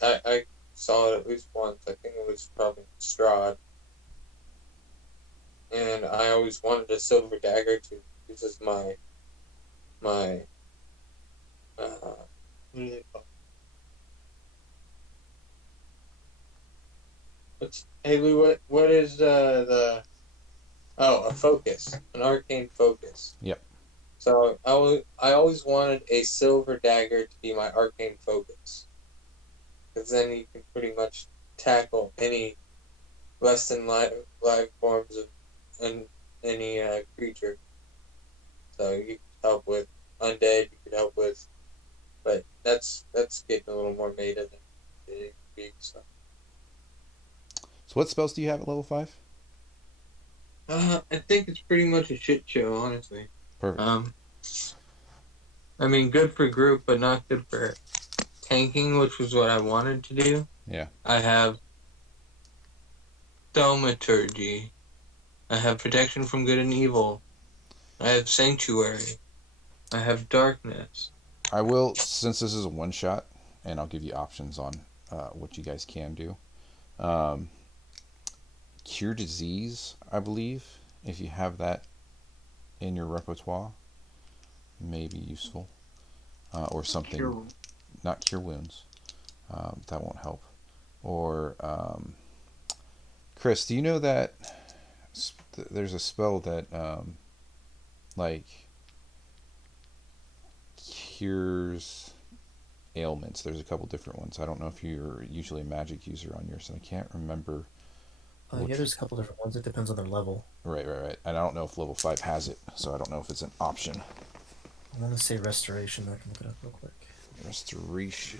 I saw it at least once. I think it was probably Strahd, and I always wanted a silver dagger to use as my what is it called? Hey Lou, what is a focus, an arcane focus. Yep. So I always wanted a silver dagger to be my arcane focus, because then you can pretty much tackle any less than live forms of any creature. So you could help with undead. You could help with, but that's getting a little more meta than it could be. So So what spells do you have at level 5? I think it's pretty much a shit show, honestly. Perfect. Um, I mean, good for group, but not good for tanking, which was what I wanted to do. Yeah. I have thaumaturgy. I have protection from good and evil. I have sanctuary. I have darkness. I will, since this is a one shot, and I'll give you options on what you guys can do. Um, Cure disease, I believe, if you have that in your repertoire, may be useful. Or something, Cure. not cure wounds. That won't help. Or, Chris, do you know that there's a spell that, like, cures ailments? There's a couple different ones. I don't know if you're usually a magic user on yours, and I can't remember Yeah, which. there's a couple different ones. It depends on their level. Right. And I don't know if level 5 has it, so I don't know if it's an option. I want to say restoration. I can look it up real quick. Restoration.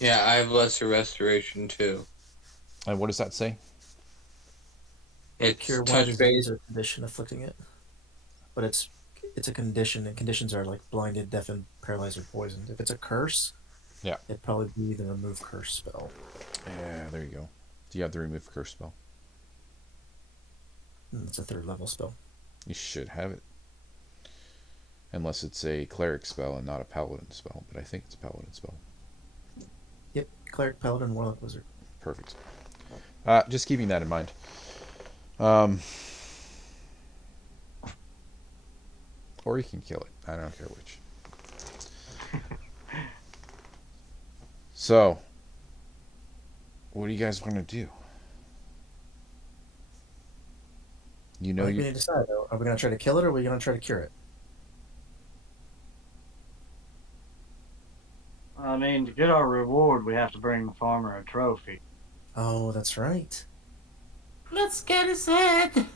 Yeah, I have lesser restoration too. And what does that say? It's Cure one touch disease base. or condition afflicting it, but it's a condition, and conditions are like blinded, deafened, paralyzed, or poisoned. If it's a curse, Yeah. it'd probably be the remove curse spell. Yeah, there you go. Do you have the remove curse spell? It's a third level spell. You should have it. Unless it's a cleric spell and not a paladin spell, but I think it's a paladin spell. Yep, cleric, paladin, warlock, wizard. Perfect. Just keeping that in mind. Or you can kill it. I don't care which. So, what do you guys want to do? You know I think we you. need to decide though. Are we gonna try to kill it, or are we gonna try to cure it? I mean, to get our reward, we have to bring the farmer a trophy. Oh, that's right. Let's get his head.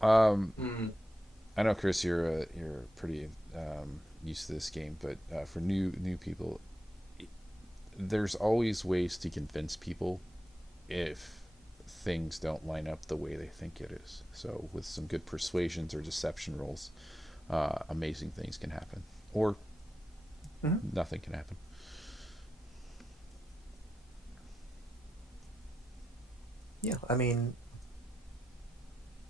Hmm. I know, Chris, you're pretty used to this game, but for new people, there's always ways to convince people if things don't line up the way they think it is. So with some good persuasions or deception rolls, amazing things can happen, or Mhm. nothing can happen. Yeah, I mean,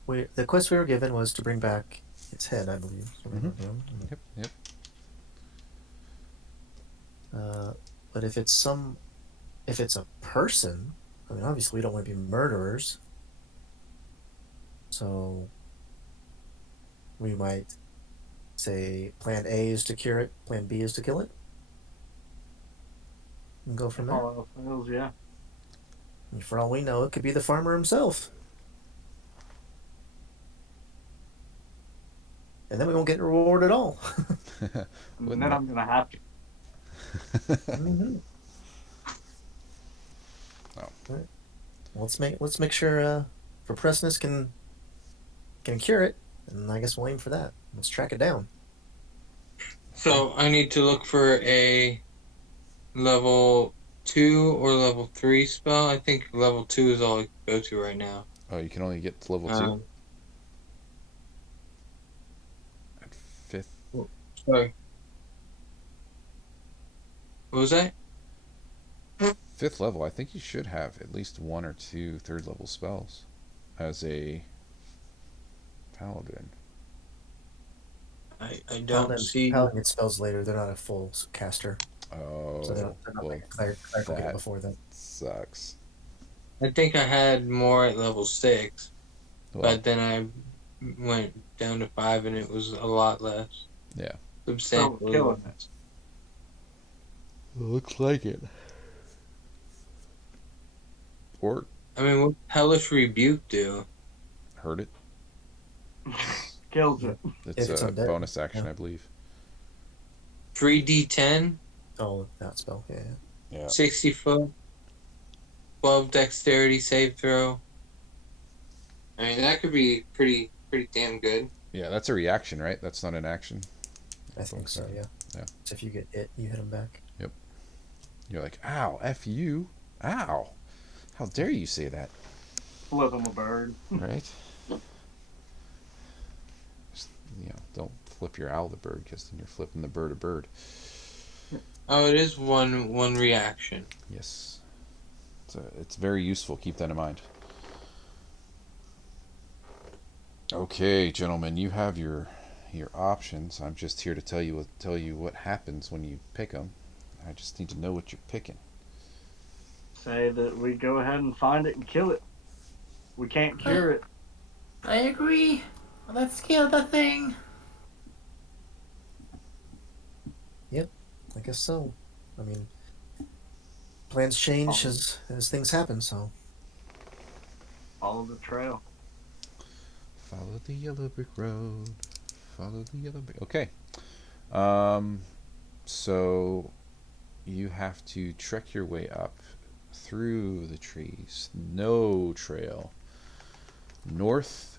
the quest we were given was to bring back its head, I believe. So Mm-hmm. Yep. Yep. uh, but if it's a person, I mean, obviously we don't want to be murderers, so we might say Plan A is to cure it, Plan B is to kill it, and go from If there. all else fails, yeah. And for all we know, it could be the farmer himself, and then we won't get reward at all. And Wouldn't then that? I'm gonna have to. Mhm. Oh, All right. Let's make sure for Pressness can cure it, and I guess we'll aim for that. Let's track it down. So I need to look for a level 2 or level 3 spell. I think level 2 is all I can go to right now. oh, you can only get to level 2 Um, at fifth. sorry. What was that? Fifth level. I think you should have at least one or two third level spells as a paladin. I don't see. Paladin gets spells later. They're not a full caster, so Oh, they're not well, like a clerical get it that before that. sucks. I think I had more at level 6, Well, but then I went down to 5 and it was a lot less. yeah. So Substantially killing it. less. Looks like it. Or I mean, what Hellish Rebuke do? hurt it. Kills it. It's If it's a undead, bonus action, yeah. I believe. 3d10, Oh, that spell, yeah. Yeah. 60 foot, 12 dexterity save throw. I mean, that could be pretty damn good. Yeah, that's a reaction, right? That's not an action. I think so, yeah. Yeah. So if you get it, you hit him back. Yep. You're like, ow, F you. Ow. How dare you say that? Flip him a bird. Right? Just, don't flip your owl the bird because then you're flipping the bird a bird. Oh, it is one reaction. Yes. It's very useful. Keep that in mind. Okay, gentlemen, you have your options. I'm just here to tell you what happens when you pick them. I just need to know what you're picking. Say that we go ahead and find it and kill it. We can't cure it. I agree. Let's kill the thing. Yep, I guess so. I mean, plans change as things happen, so. Follow the trail. Follow the yellow brick road. Follow the yellow brick. Okay. Um. So you have to trek your way up through the trees, no trail, north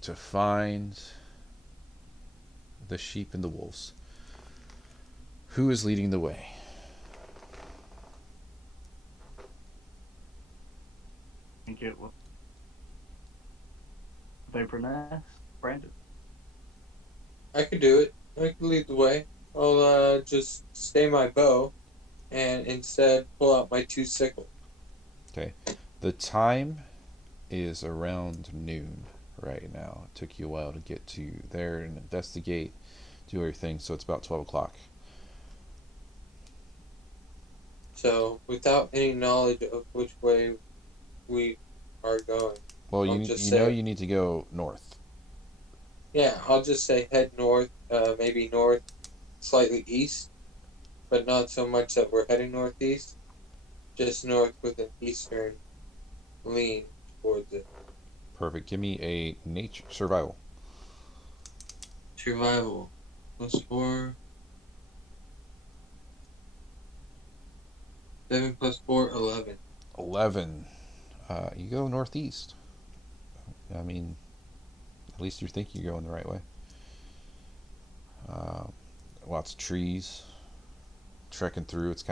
to find the sheep and the wolves. Who is leading the way? I think it was Vapor Brandon. I could do it. I could lead the way. I'll just stay my bow and instead pull out my 2 sickles. Okay. The time is around noon right now. It took you a while to get to there and investigate, do everything, so it's about 12 o'clock. So, without any knowledge of which way we are going, Well, I'll you just you know say, you need to go north. yeah, I'll just say head north, maybe north, slightly east, but not so much that we're heading northeast, just north with an eastern lean towards it. Perfect. Give me a nature survival. Survival +4. 7 plus 4, 11. 11. You go northeast. I mean, at least you think you're going the right way. Uh, Lots of trees. Trekking through, it's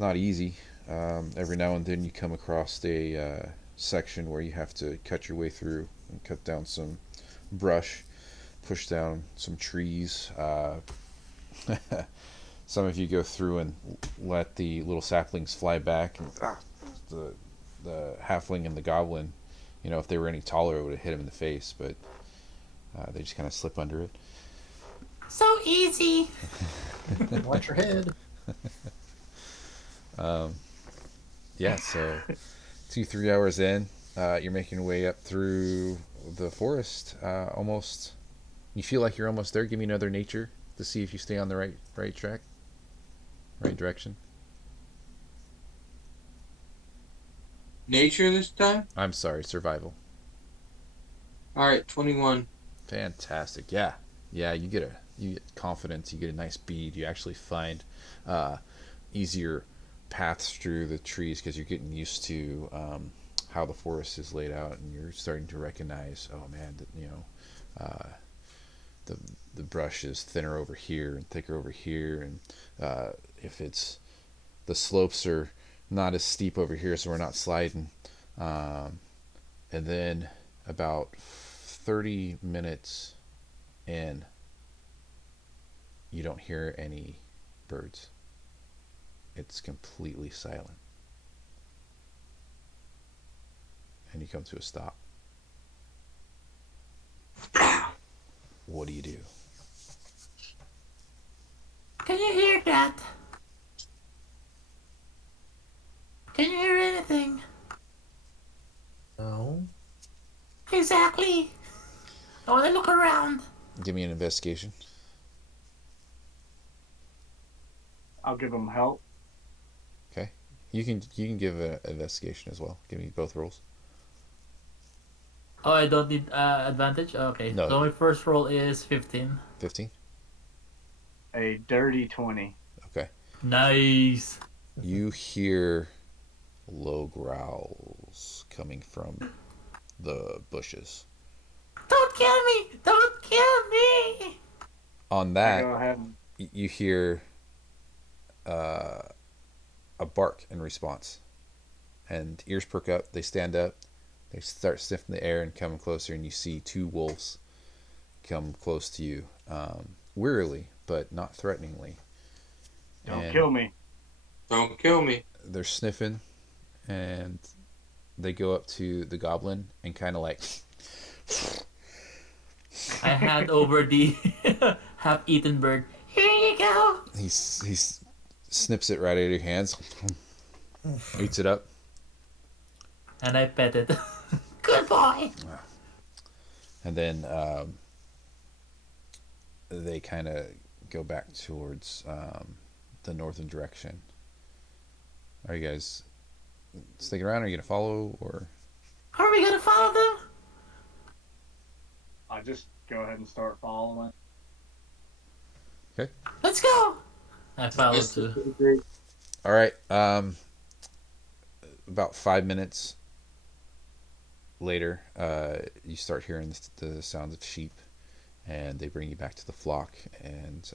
not easy. Every now and then you come across a section where you have to cut your way through and cut down some brush, push down some trees. Some of you go through and let the little saplings fly back, and the halfling and the goblin, if they were any taller, it would have hit him in the face, but they just kind of slip under it. So easy. Watch your head. Yeah, so 2-3 hours in, you're making your way up through the forest. Almost, you feel like you're almost there. Give me another nature to see if you stay on the right track, right direction. Nature this time? I'm sorry, survival. Alright, 21. Fantastic. Yeah, you get confidence. You get a nice bead. You actually find easier paths through the trees because you're getting used to how the forest is laid out, and you're starting to recognize, oh man, the the brush is thinner over here and thicker over here, and if it's the slopes are not as steep over here, so we're not sliding. And then about 30 minutes in, you don't hear any birds. It's completely silent. And you come to a stop. What do you do? Can you hear that? Can you hear anything? No. Exactly. I want to look around. Give me an investigation. I'll give them help. Okay. You can give an investigation as well. Give me both rolls. Oh, I don't need advantage? Okay. No. So my first roll is 15. 15. A dirty 20. Okay. Nice. You hear low growls coming from the bushes. Don't kill me! Don't kill me! On Go that, ahead. you hear a bark in response, and ears perk up. They stand up. They start sniffing the air and coming closer, and you see two wolves come close to you, wearily but not threateningly. Don't kill me. Don't kill me. They're sniffing, and they go up to the goblin and kind of like I hand over the half-eaten bird. Here you go. he snips it right out of your hands, eats it up. And I pet it. Good boy. And then they kind of go back towards the northern direction. Are you guys sticking around? Are you gonna follow, or? Are we gonna follow them? I just go ahead and start following. Okay. Let's go. I follow too. All right. About 5 minutes later, you start hearing the sounds of sheep, and they bring you back to the flock. And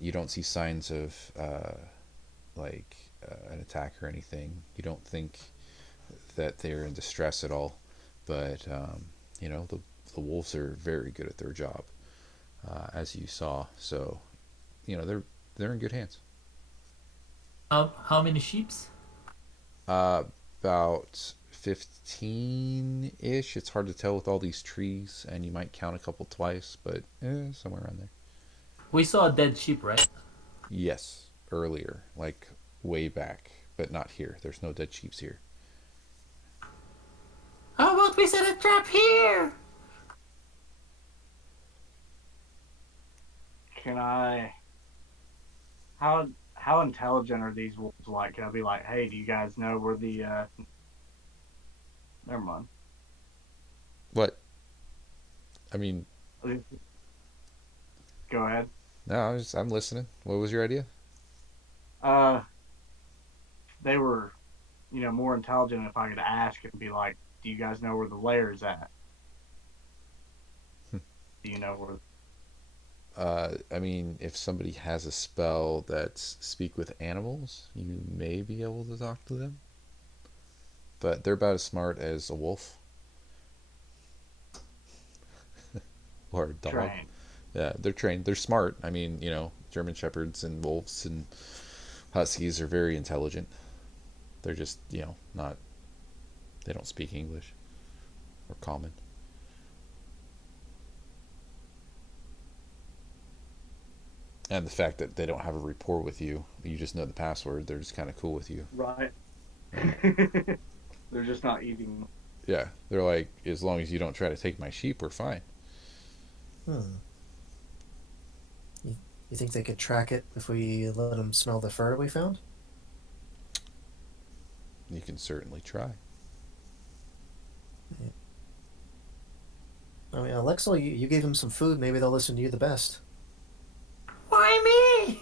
you don't see signs of an attack or anything. You don't think that they're in distress at all, but the wolves are very good at their job, as you saw. So, they're in good hands. How many sheeps? About 15-ish. It's hard to tell with all these trees, and you might count a couple twice, but somewhere around there. We saw a dead sheep, right? Yes, earlier, like way back, but not here. There's no dead sheeps here. How about we set a trap here? Can I? How intelligent are these wolves? Like, can I be like, hey, do you guys know where the? Never mind. What? I mean, Go ahead. no, I'm listening. What was your idea? Uh, they were, more intelligent if I could ask and be like, "Do you guys know where the lair is at? Do you know where?" I mean, if somebody has a spell that's speak with animals, you may be able to talk to them. But they're about as smart as a wolf or a dog. Train. Yeah, they're trained. They're smart. I mean, German shepherds and wolves and huskies are very intelligent. They're just, not. They don't speak English or common. And the fact that they don't have a rapport with you, you just know the password. They're just kind of cool with you. Right. They're just not eating. Yeah, they're like, as long as you don't try to take my sheep, we're fine. Hmm. You, you think they could track it if we let them smell the fur we found? You can certainly try. Yeah. I mean, Alexa, you gave them some food. Maybe they'll listen to you the best. Why me?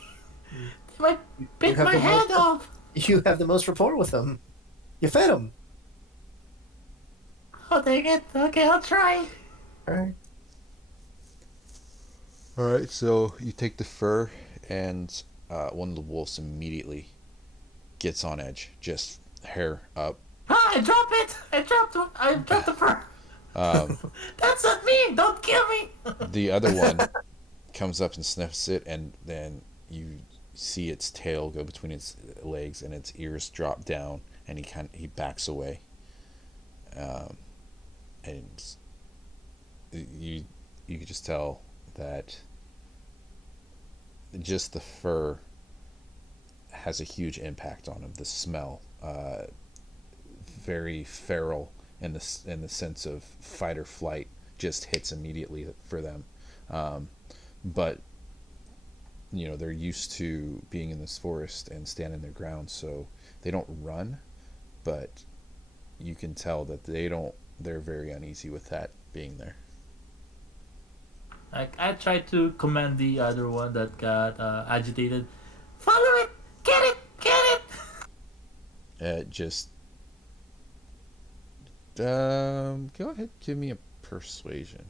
You, They might you bit have my the head most. off. You have the most rapport with them. You fed them. Oh, dang it. Okay, I'll try. All right. All right, so you take the fur, and one of the wolves immediately gets on edge, just hair up. Ah, I dropped it. I dropped the fur. Um, That's not me. Don't kill me. the other one comes up and sniffs it, and then you see its tail go between its legs, and its ears drop down, and he backs away, um, and you you can just tell that just the fur has a huge impact on him. The smell, very feral in the sense of fight or flight, just hits immediately for them. Um, but they're used to being in this forest and standing their ground, so they don't run, but you can tell that they're very uneasy with that being there. Like I tried to command the other one that got agitated. Follow it. Get it. Get it. Just go ahead, give me a persuasion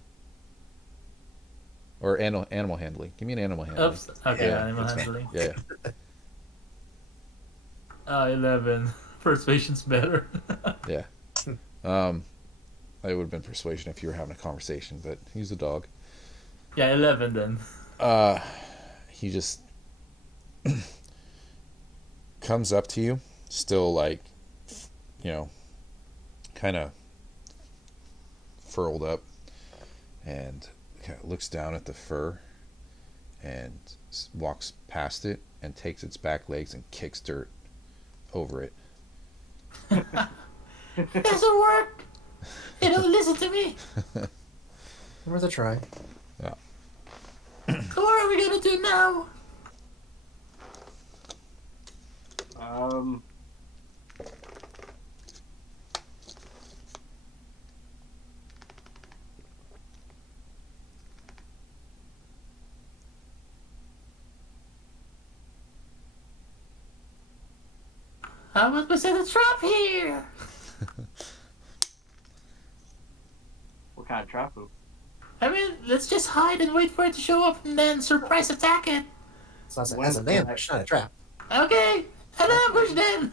or animal handling. Give me an animal handling. Oops. Okay, Yeah, animal that's fine. handling. Yeah, 11. Persuasion's better. yeah. I would have been persuasion if you were having a conversation, but he's a dog. Yeah, 11 then. Uh, he just comes up to you, still like, you know, kind of furled up, and kind of looks down at the fur and walks past it and takes its back legs and kicks dirt over it. It doesn't work. They don't listen to me. Worth a try. Yeah. So what are we gonna do now? Um, How about we set a trap here? what kind of trap? I mean, let's just hide and wait for it to show up and then surprise attack it. So that's, When that's an can I- ambush, not a trap. Okay, an ambush then.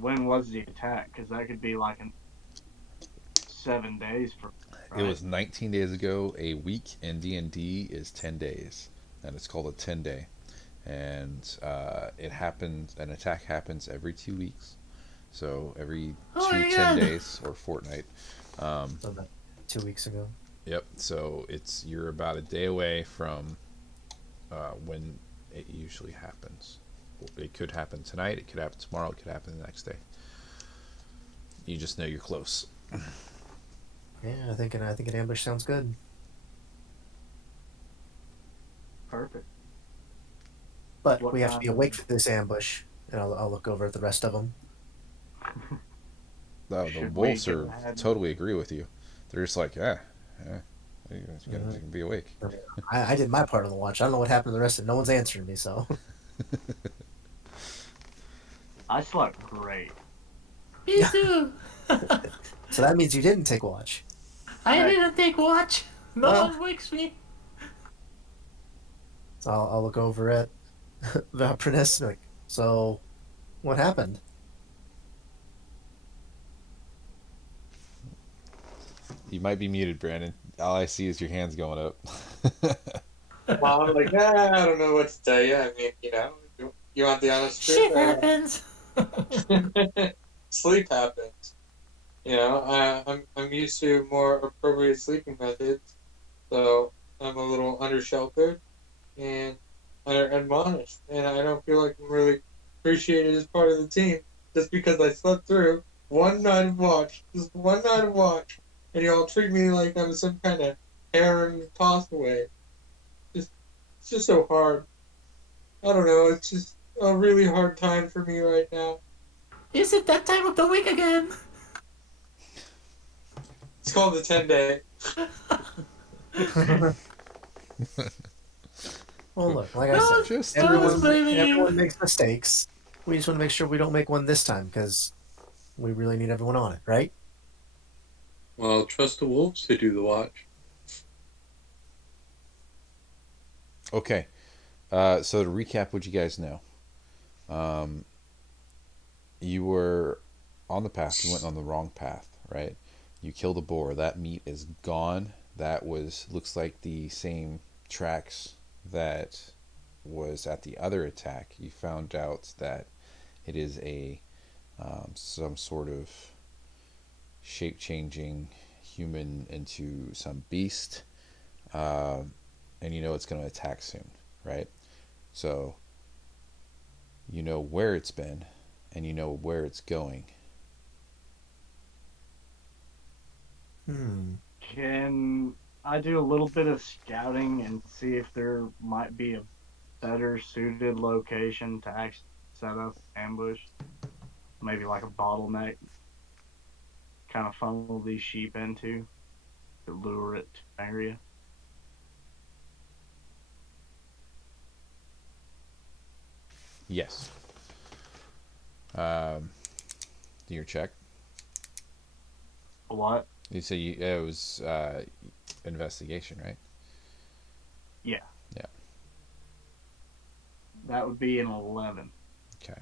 When was the attack? Because that could be like in 7 days from. It was 19 days ago. A week in D&D is 10 days, and it's called a 10-day. And it happens. An attack happens every 2 weeks, so every Oh two my 10 God. days or fortnight. So about 2 weeks ago. Yep. So you're about a day away from when it usually happens. It could happen tonight. It could happen tomorrow. It could happen the next day. You just know you're close. Yeah, I think an ambush sounds good. Perfect. But What we have to kind be of- awake for this ambush, and I'll look over at the rest of them. The Should we wolves get are ahead? totally agree with you. They're just like, yeah. You gotta be awake. I did my part of the watch. I don't know what happened to the rest of it. No one's answering me, so. I slept great. Me too. So that means you didn't take watch. I I didn't take watch. No Well, one wakes me. so I'll look over at Valpreness. Like, so, what happened? You might be muted, Brandon. All I see is your hands going up. Well, I'm like, I don't know what to tell you. I mean, you want the honest truth? Shit happens. Sleep happens. I'm used to more appropriate sleeping methods, so I'm a little undersheltered and under admonished, and I don't feel like I'm really appreciated as part of the team just because I slept through one night of watch, just one night of watch, and y'all treat me like I'm some kind of harem castaway. Just, it's just so hard. I don't know. It's just a really hard time for me right now. Is it that time of the week again? It's called the 10-day. Well, look, like I No, said, Just no one's everyone blaming you. everyone makes mistakes. We just want to make sure we don't make one this time because we really need everyone on it, right? Well, trust the wolves to do the watch. Okay. So to recap, what you guys know, um, you were on the path. You went on the wrong path, right? You killed a boar. That meat is gone. That was looks like the same tracks that was at the other attack. You found out that it is a some sort of shape changing human into some beast, uh, and you know it's going to attack soon, right? So you know where it's been, and you know where it's going. Hmm. can I do a little bit of scouting and see if there might be a better suited location to actually set up ambush? Maybe like a bottleneck, kind of funnel these sheep into to lure it to an area. Yes. Um, do your check. What? You say it was investigation, right? Yeah, Yeah. that would be an 11. Okay.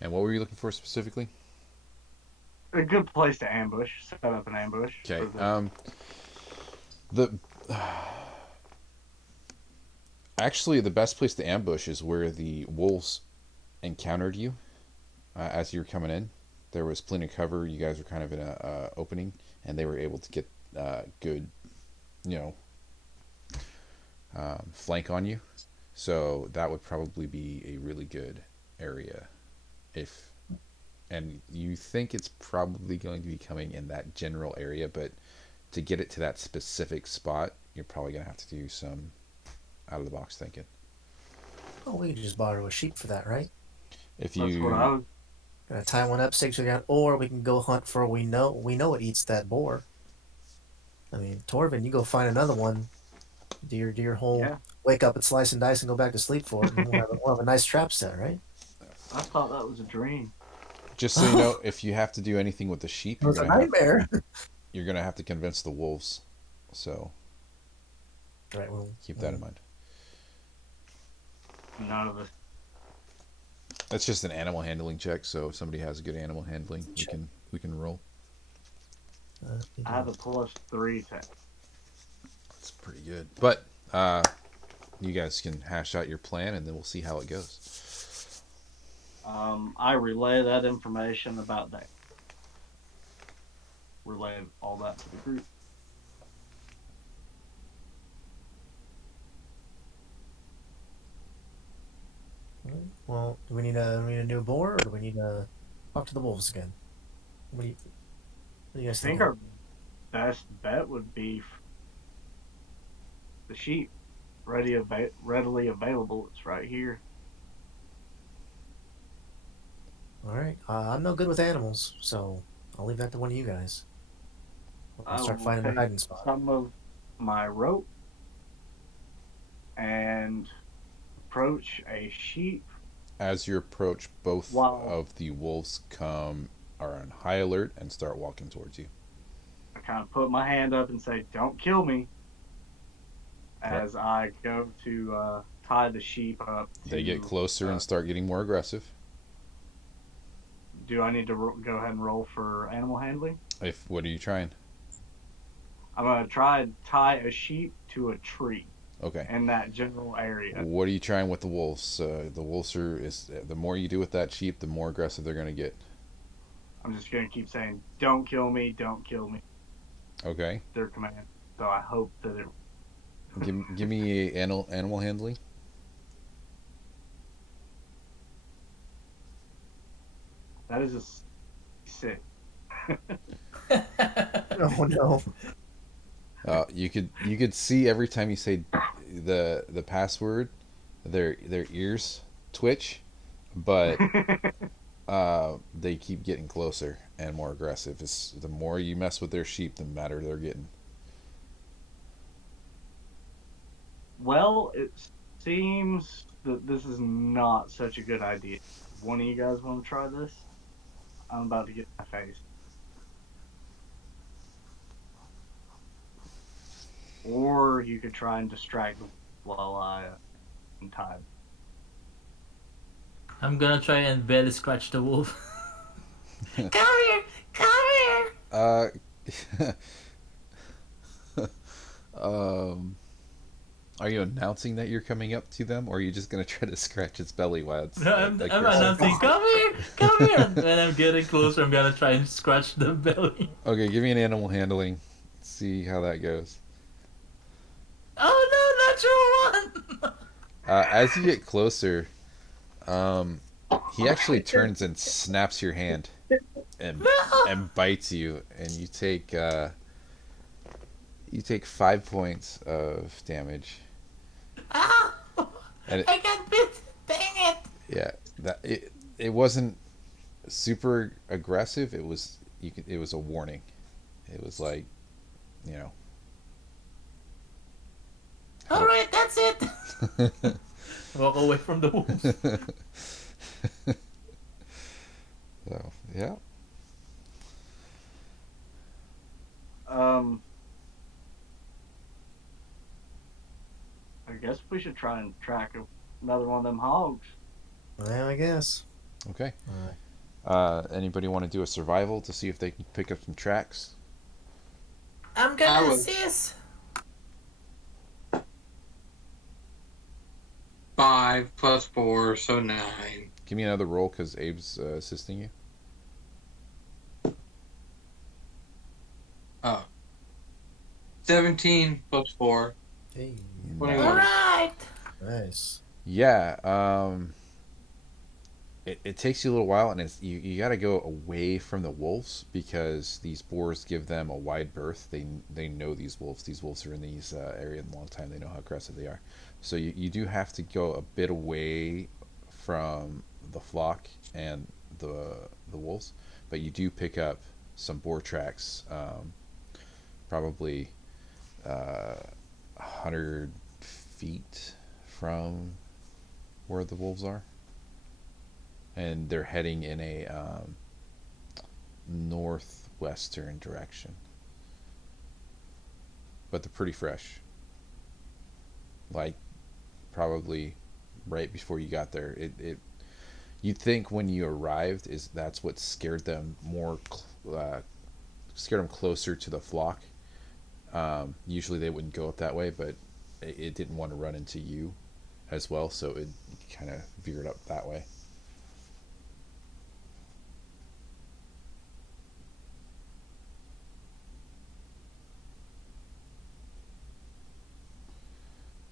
And what were you looking for specifically? A good place to ambush, set up an ambush Okay. for the. The actually the best place to ambush is where the wolves encountered you as you were coming in. There was plenty of cover. You guys were kind of in a opening, and they were able to get good, you know, flank on you. So that would probably be a really good area if and you think it's probably going to be coming in that general area, but to get it to that specific spot, you're probably going to have to do some out of the box thinking. Oh, we could just borrow a sheep for that, right? If That's what I you, was. Gonna tie one up, stick to the ground, or we can go hunt for we know it eats that boar. I mean, Torvin, you go find another one. Do your whole Yeah, wake up and slice and dice and go back to sleep for it, and we'll have a nice trap set, right? I thought that was a dream. just so you Oh, know, if you have to do anything with the sheep, it was a nightmare. you're gonna have to convince the wolves. So Right. Well, keep that in mind. None of us. That's just an animal handling check. So if somebody has good animal handling, check. we can roll. I have a +3 to. That's pretty good. But you guys can hash out your plan, and then we'll see how it goes. I relay that information about that. Relay all that to the group. Well, do we need a new boar, or do we need to talk to the wolves again? What do you I guys think think? our best bet would be the sheep, readily available. It's right here. All right. I'm no good with animals, so I'll leave that to one of you guys. I'll I start will finding a take hiding spot. some of my rope and approach a sheep As you approach, both while of the wolves are on high alert and start walking towards you. I kind of put my hand up and say, "Don't kill me," Right. as I go to tie the sheep up They get to. closer and start getting more aggressive. Do I need to go ahead and roll for animal handling? If what are you trying? I'm gonna try and tie a sheep to a tree Okay. in that general area. What are you trying with the wolves? The wolves are is the more you do with that sheep, the more aggressive they're going to get. I'm just gonna keep saying, "Don't kill me, don't kill me." Okay. Their command. So I hope that it. Give me animal handling. That is a six. Oh no. You could see every time you say the password, their ears twitch, but they keep getting closer and more aggressive. It's, the more you mess with their sheep, the madder they're getting. Well, it seems that this is not such a good idea. One of you guys want to try this? I'm about to get my face. Or you could try and distract them while I am tied. I'm gonna try and belly scratch the wolf. Come here! Come here! Uh, um, are you announcing that you're coming up to them, or are you just gonna try to scratch its belly while it's No, I'm aggressive? announcing, come here! Come here! And when I'm getting closer, I'm gonna try and scratch the belly. Okay, give me an animal handling. See how that goes. Oh no, natural one! As you get closer, um, he actually turns and snaps your hand and No! and bites you, and you take 5 points of damage. Ow! And I got bit! Dang it! yeah, it wasn't super aggressive. It was a warning. It was like, you know. Alright, that's it! Walk away from the wolves. So yeah. Um, I guess we should try and track another one of them hogs. Well, I guess. Okay. Alright. Anybody want to do a survival to see if they can pick up some tracks? I'm I gonna would. assist! 5 plus 4, so 9. Give me another roll because Abe's assisting you. Oh. 17 plus 4. Hey. 21. Alright! Nice. Yeah. It takes you a little while, and you got to go away from the wolves because these boars give them a wide berth. They know these wolves. These wolves are in these areas a long time. They know how aggressive they are. So you do have to go a bit away from the flock and the wolves, but you do pick up some boar tracks, probably 100 feet from where the wolves are, and they're heading in a northwestern direction. But they're pretty fresh. Like probably right before you got there. You'd think when you arrived is that's what scared them more, scared them closer to the flock. Usually they wouldn't go up that way, but it didn't want to run into you as well, so it kind of veered up that way.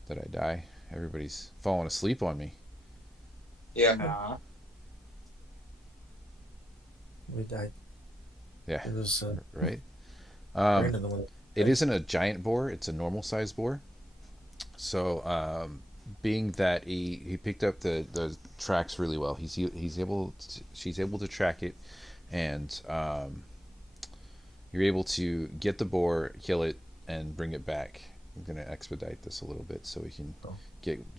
Did I die? Everybody's falling asleep on me. Yeah. Nah. We died. Yeah, It was right. Brandon the one. It isn't a giant boar; it's a normal sized boar. So, being that he picked up the tracks really well, she's able to track it, and you're able to get the boar, kill it, and bring it back. I'm gonna expedite this a little bit so we can Oh.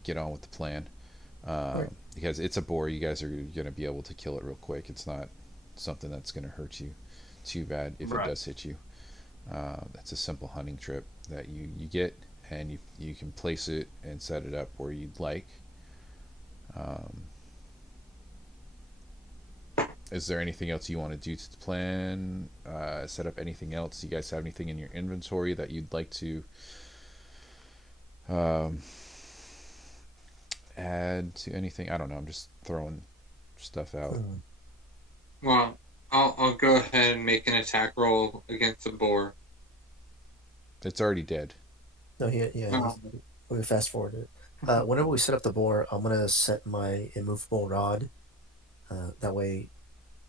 get on with the plan. Right. Because it's a boar, you guys are gonna be able to kill it real quick. It's not something that's gonna hurt you too bad if it Right. does hit you. That's a simple hunting trip that you get, and you can place it and set it up where you'd like. Um, is there anything else you want to do to the plan? Set up anything else? Do you guys have anything in your inventory that you'd like to um, add to anything? I don't know. I'm just throwing stuff out. Hmm. Well, I'll go ahead and make an attack roll against the boar. It's already dead. No, we fast forward it. Whenever we set up the boar, I'm gonna set my immovable rod. That way,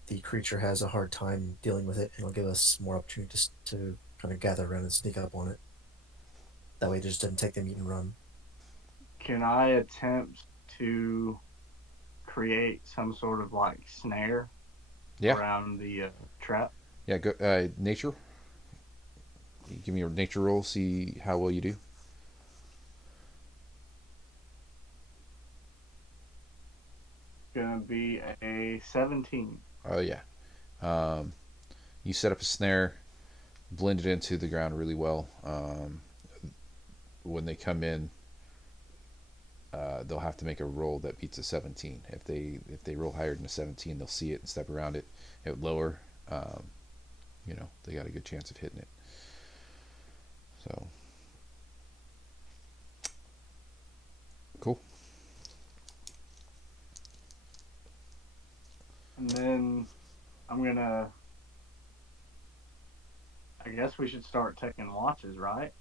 the creature has a hard time dealing with it, and it'll give us more opportunities to kind of gather around and sneak up on it. That way, it just doesn't take them eat and run. Can I attempt to create some sort of like snare Yeah, around the trap? yeah. Go nature. Give me a nature roll. See how well you do. Gonna be a 17. Oh yeah. Um, you set up a snare, blend it into the ground really well. When they come in, they'll have to make a roll that beats a 17. If they roll higher than a 17, they'll see it and step around it. If lower, they got a good chance of hitting it. So cool. And then I'm gonna. I guess we should start taking watches, right?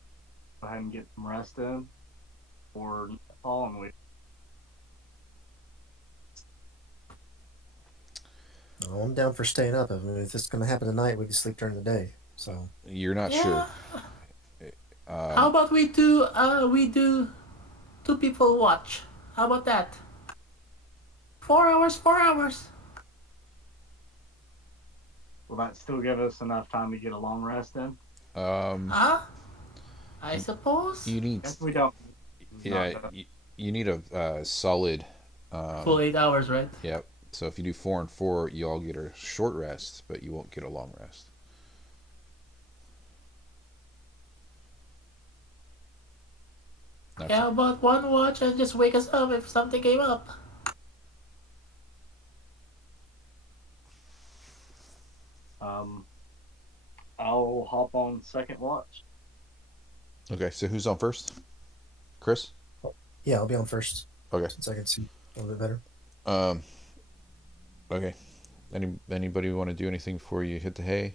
Go ahead and get some rest in, or following week. Oh, I'm down for staying up. I mean, if it's gonna happen tonight, we can sleep during the day. So You're not Yeah. sure. How Um, about we do two people watch? How about that? 4 hours, 4 hours. Will that still give us enough time to get a long rest in? um, Huh? I suppose. you need, If we don't, it's yeah, not done. you need a solid. Full 8 hours, right? Yep. So if you do 4 and 4, you all get a short rest, but you won't get a long rest. That's How about one watch and just wake us up if something came up? Um, I'll hop on second watch. okay. So who's on first? Chris. yeah, I'll be on first Okay. since I can see a little bit better. Um. Okay. Anybody want to do anything before you hit the hay?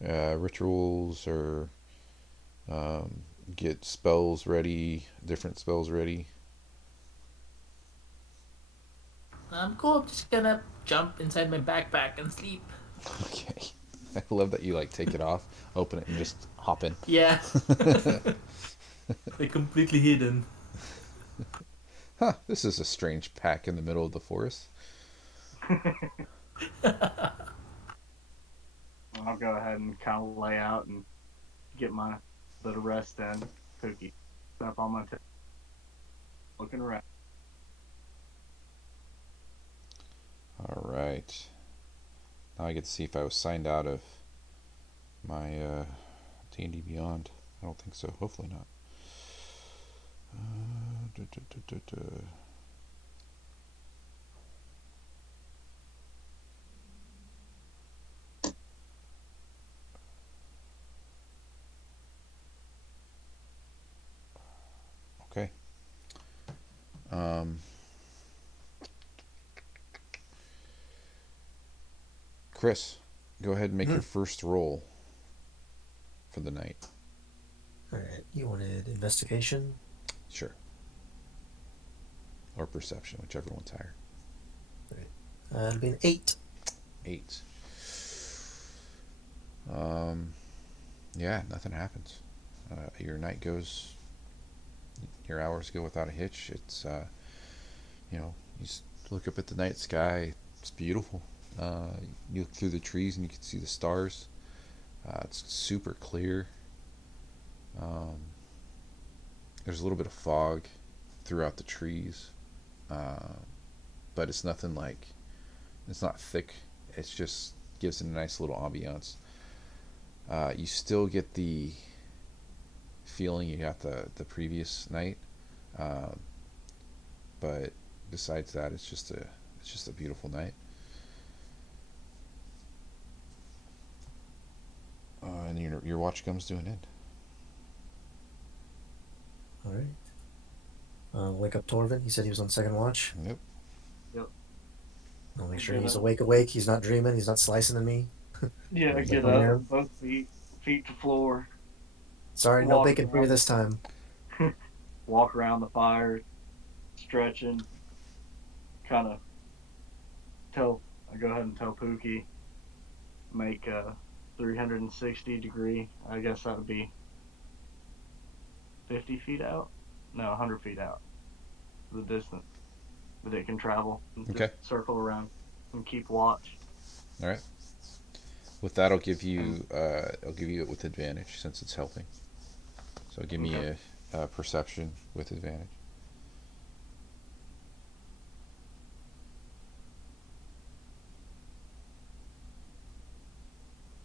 Rituals or um, get spells ready, different spells ready. I'm cool. I'm just gonna jump inside my backpack and sleep. Okay. I love that you like take it off, open it, and just hop in. Yeah. They're completely hidden. Huh, this is a strange pack in the middle of the forest. I'll go ahead and kind of lay out and get my bit of rest in. Cookie up on my table, looking around. All right. Now I get to see if I was signed out of my D&D Beyond. I don't think so. Hopefully not. Duh, duh, duh, duh, duh. Okay. Um, Chris, go ahead and make your first roll for the night. All right, you wanted investigation. Sure. Or perception, whichever one's higher. It'll be an 8. 8. Yeah, nothing happens. Your night goes, your hours go without a hitch. It's, you just look up at the night sky. It's beautiful. You look through the trees and you can see the stars. It's super clear. Um, There's a little bit of fog throughout the trees, but it's nothing like, it's not thick. It just gives it a nice little ambiance. You still get the feeling you got the previous night, but besides that, it's just a beautiful night. And your watch comes to an end. All right. Wake up Torvin. He said he was on second watch. Yep. Yep. I'll make sure he's awake. He's not dreaming. He's not slicing at me. Yeah, get up, both feet to floor. Sorry, no bacon for you this time. Walk around the fire, stretching. Kind of I go ahead and tell Pookie, make a 360 degree. I guess that would be 50 feet out? No, 100 feet out. The distance that it can travel. Okay. Just circle around and keep watch. All right. With that, I'll give you it with advantage since it's helping. So give me a perception with advantage.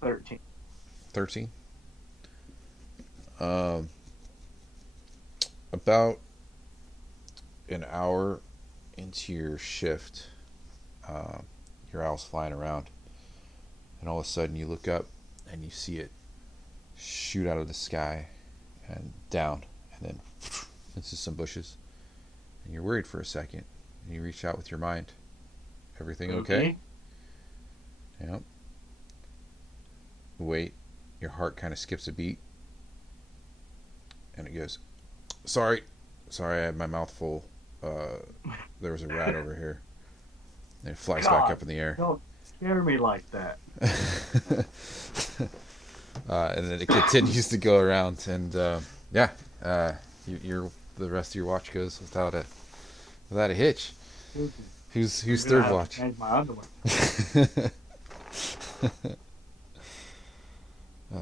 13. 13. About an hour into your shift, your owl's flying around, and all of a sudden you look up and you see it shoot out of the sky and down, and then into some bushes. And you're worried for a second, and you reach out with your mind. Everything okay? Yep. Wait, your heart kind of skips a beat, and it goes, sorry, I had my mouth full. There was a rat over here. And it flies back up in the air. Don't scare me like that. And then it continues to go around, and you're the rest of your watch goes without a hitch. Who's third watch? Change my underwear.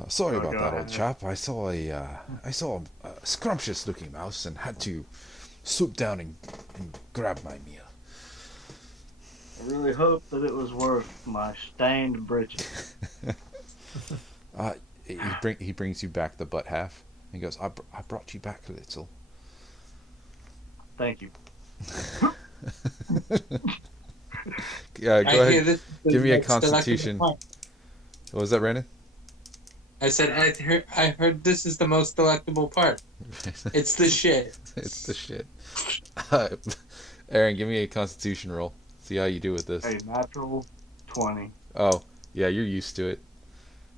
Sorry about that, old chap. I saw a scrumptious looking mouse and had to swoop down and grab my meal. I really hope that it was worth my stained breeches. He brings you back the butt half. He goes, I brought you back a little. Thank you. Yeah, go ahead. Give me a constitution. What was that, Brandon? I said I heard this is the most delectable part. It's the shit. It's the shit. Aaron, give me a constitution roll. See how you do with this. A natural 20. Oh, yeah, you're used to it.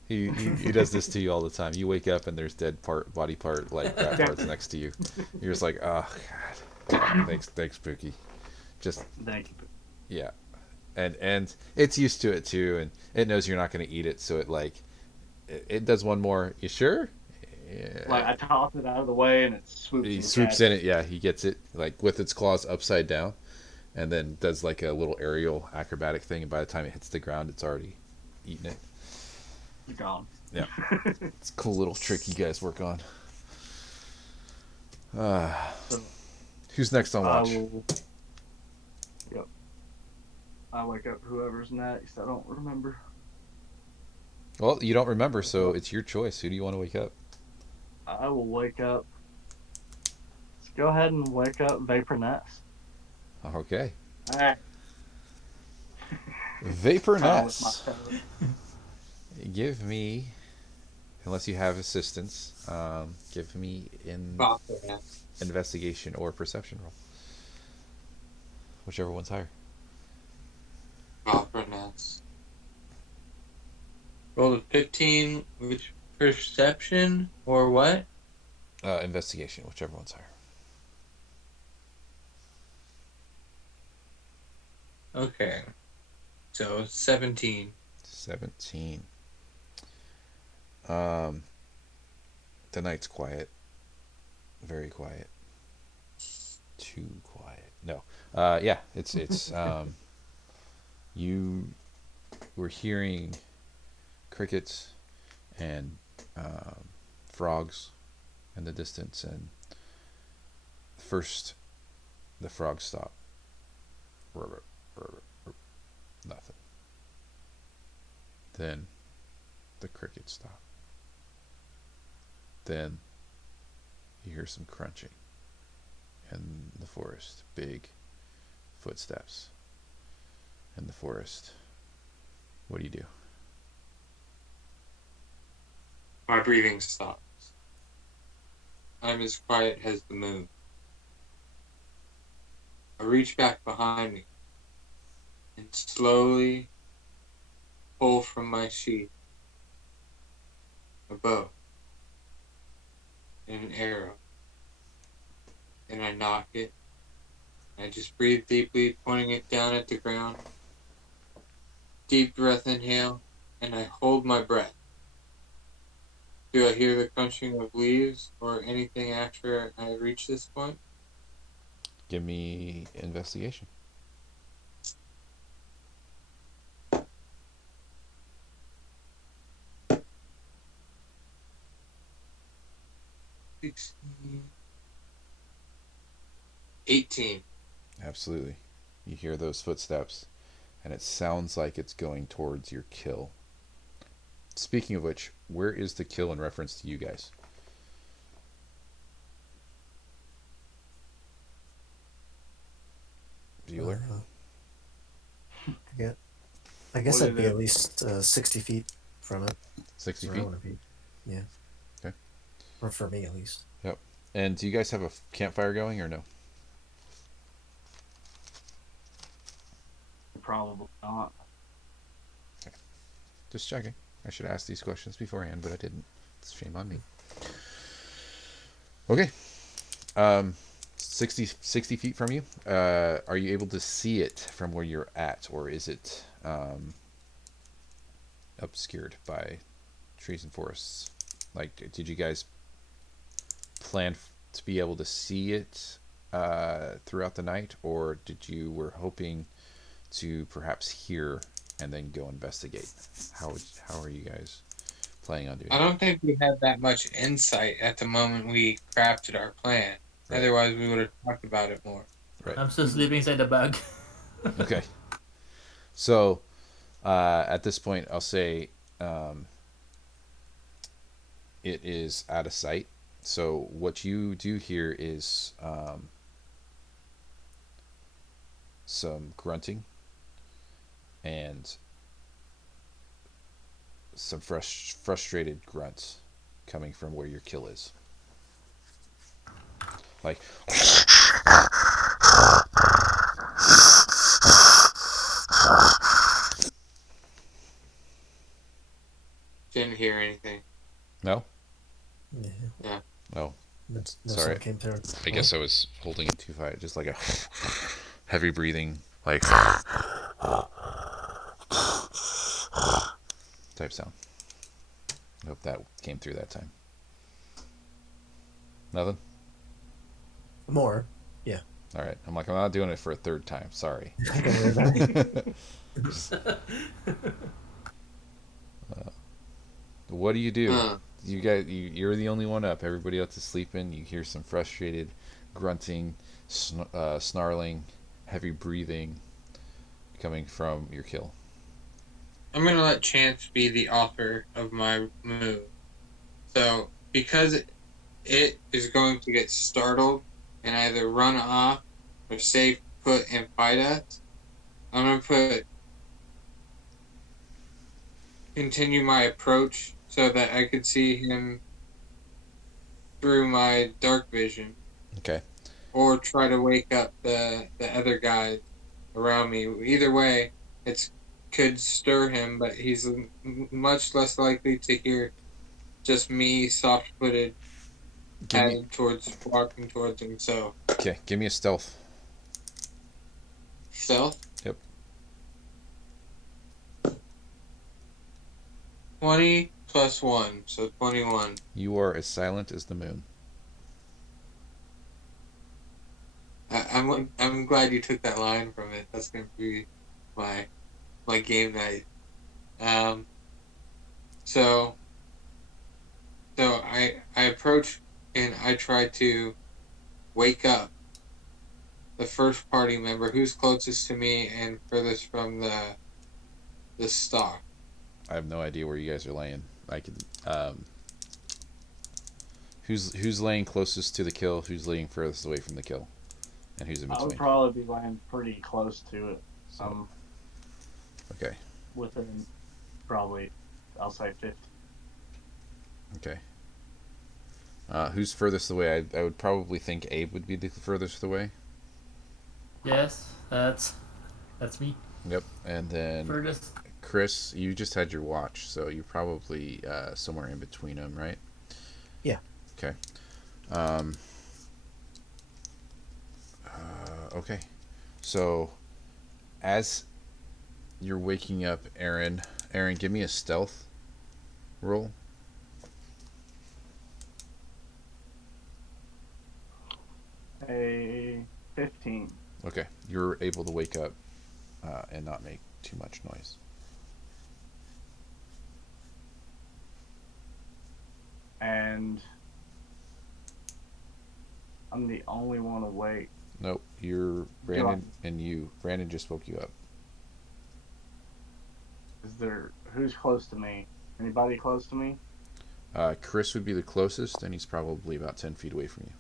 He does this to you all the time. You wake up and there's dead body part, like rat parts next to you. You're just like, oh god. Thanks, Pookie. Just thank you. Yeah, and it's used to it too, and it knows you're not going to eat it, so it does one more. You sure? Yeah. Like I toss it out of the way and it swoops. He swoops in it. Yeah, he gets it like with its claws upside down, and then does like a little aerial acrobatic thing. And by the time it hits the ground, it's already eaten it. You're gone. Yeah, it's a cool little trick you guys work on. Who's next on watch? Yep. I wake up whoever's next. I don't remember. Well, you don't remember, so it's your choice. Who do you want to wake up? I will wake up. Let's go ahead and wake up Vapor Ness. Okay. All right. Vapor Ness. Give me, unless you have assistance, give me investigation or perception roll. Whichever one's higher. Vapor Ness. Roll a 15, which perception or what? Investigation, whichever one's higher. Okay. So 17. 17. The night's quiet. Very quiet. Too quiet. No. Yeah, it's you were hearing crickets and frogs in the distance, and First, the frogs stop. Nothing. Then the crickets stop. Then you hear some crunching in the forest. Big footsteps in the forest. What do you do? My breathing stops. I'm as quiet as the moon. I reach back behind me and slowly pull from my sheath a bow and an arrow. And I knock it. I just breathe deeply, pointing it down at the ground. Deep breath inhale, and I hold my breath. Do I hear the crunching of leaves or anything after I reach this point? Give me investigation. 16, 18. Absolutely. You hear those footsteps, and it sounds like it's going towards your kill. Speaking of which, where is the kill in reference to you guys? Bueller? Yeah. I guess What I'd is be it? at least 60 feet from it. 60 Where I feet? want to be. Yeah. Okay. Or for me, at least. Yep. And do you guys have a campfire going or no? Probably not. Just checking. I should ask these questions beforehand, but I didn't. It's a shame on me. Okay. 60 feet from you. Are you able to see it from where you're at, or is it obscured by trees and forests? Like, did you guys plan to be able to see it throughout the night, or did you were hoping to perhaps hear and then go investigate? How are you guys planning on doing I that? don't think we had that much insight at the moment we crafted our plan. Right. Otherwise, we would have talked about it more. Right. I'm still sleeping inside the bag. Okay. So at this point, I'll say it is out of sight. So what you do here is some grunting and some frustrated grunts coming from where your kill is. Like Didn't hear anything. no? Yeah. Yeah. Oh, No sorry. sound came through. I guess I was holding it too far. Just like a heavy breathing, like type sound. I hope that came through that time. Nothing? More. Yeah. All right. I'm not doing it for a third time. Sorry. Don't worry about it. What do you do? Huh. You guys, you're the only one up. Everybody else is sleeping. You hear some frustrated grunting, snarling, heavy breathing coming from your kill. I'm going to let chance be the author of my move. So, because it is going to get startled and either run off or stay put and fight us, I'm going to continue my approach so that I could see him through my dark vision. Okay. Or try to wake up the other guys around me. Either way, it could stir him, but he's much less likely to hear just me soft-footed walking towards him. So Okay, give me a stealth. stealth. Yep. 20 plus 1, so 21. You are as silent as the moon. I'm glad you took that line from it. That's gonna be my game night. So I approach and I try to wake up the first party member who's closest to me and furthest from the star. I have no idea where you guys are laying. I can. Who's laying closest to the kill? Who's laying furthest away from the kill? And who's in I would between? probably be laying pretty close to it. So, okay. Within probably, I'll say 50. Okay. Who's furthest away? I would probably think Abe would be the furthest away. Yes, that's me. Yep. And then Furthest. Chris, you just had your watch, so you're probably somewhere in between them, right? Yeah. Okay. Okay. So, as you're waking up, Aaron, give me a stealth roll. A 15. Okay. You're able to wake up and not make too much noise. And I'm the only one awake. Nope. You're Brandon and you. Brandon just woke you up. Who's close to me? Anybody close to me? Chris would be the closest, and he's probably about 10 feet away from you.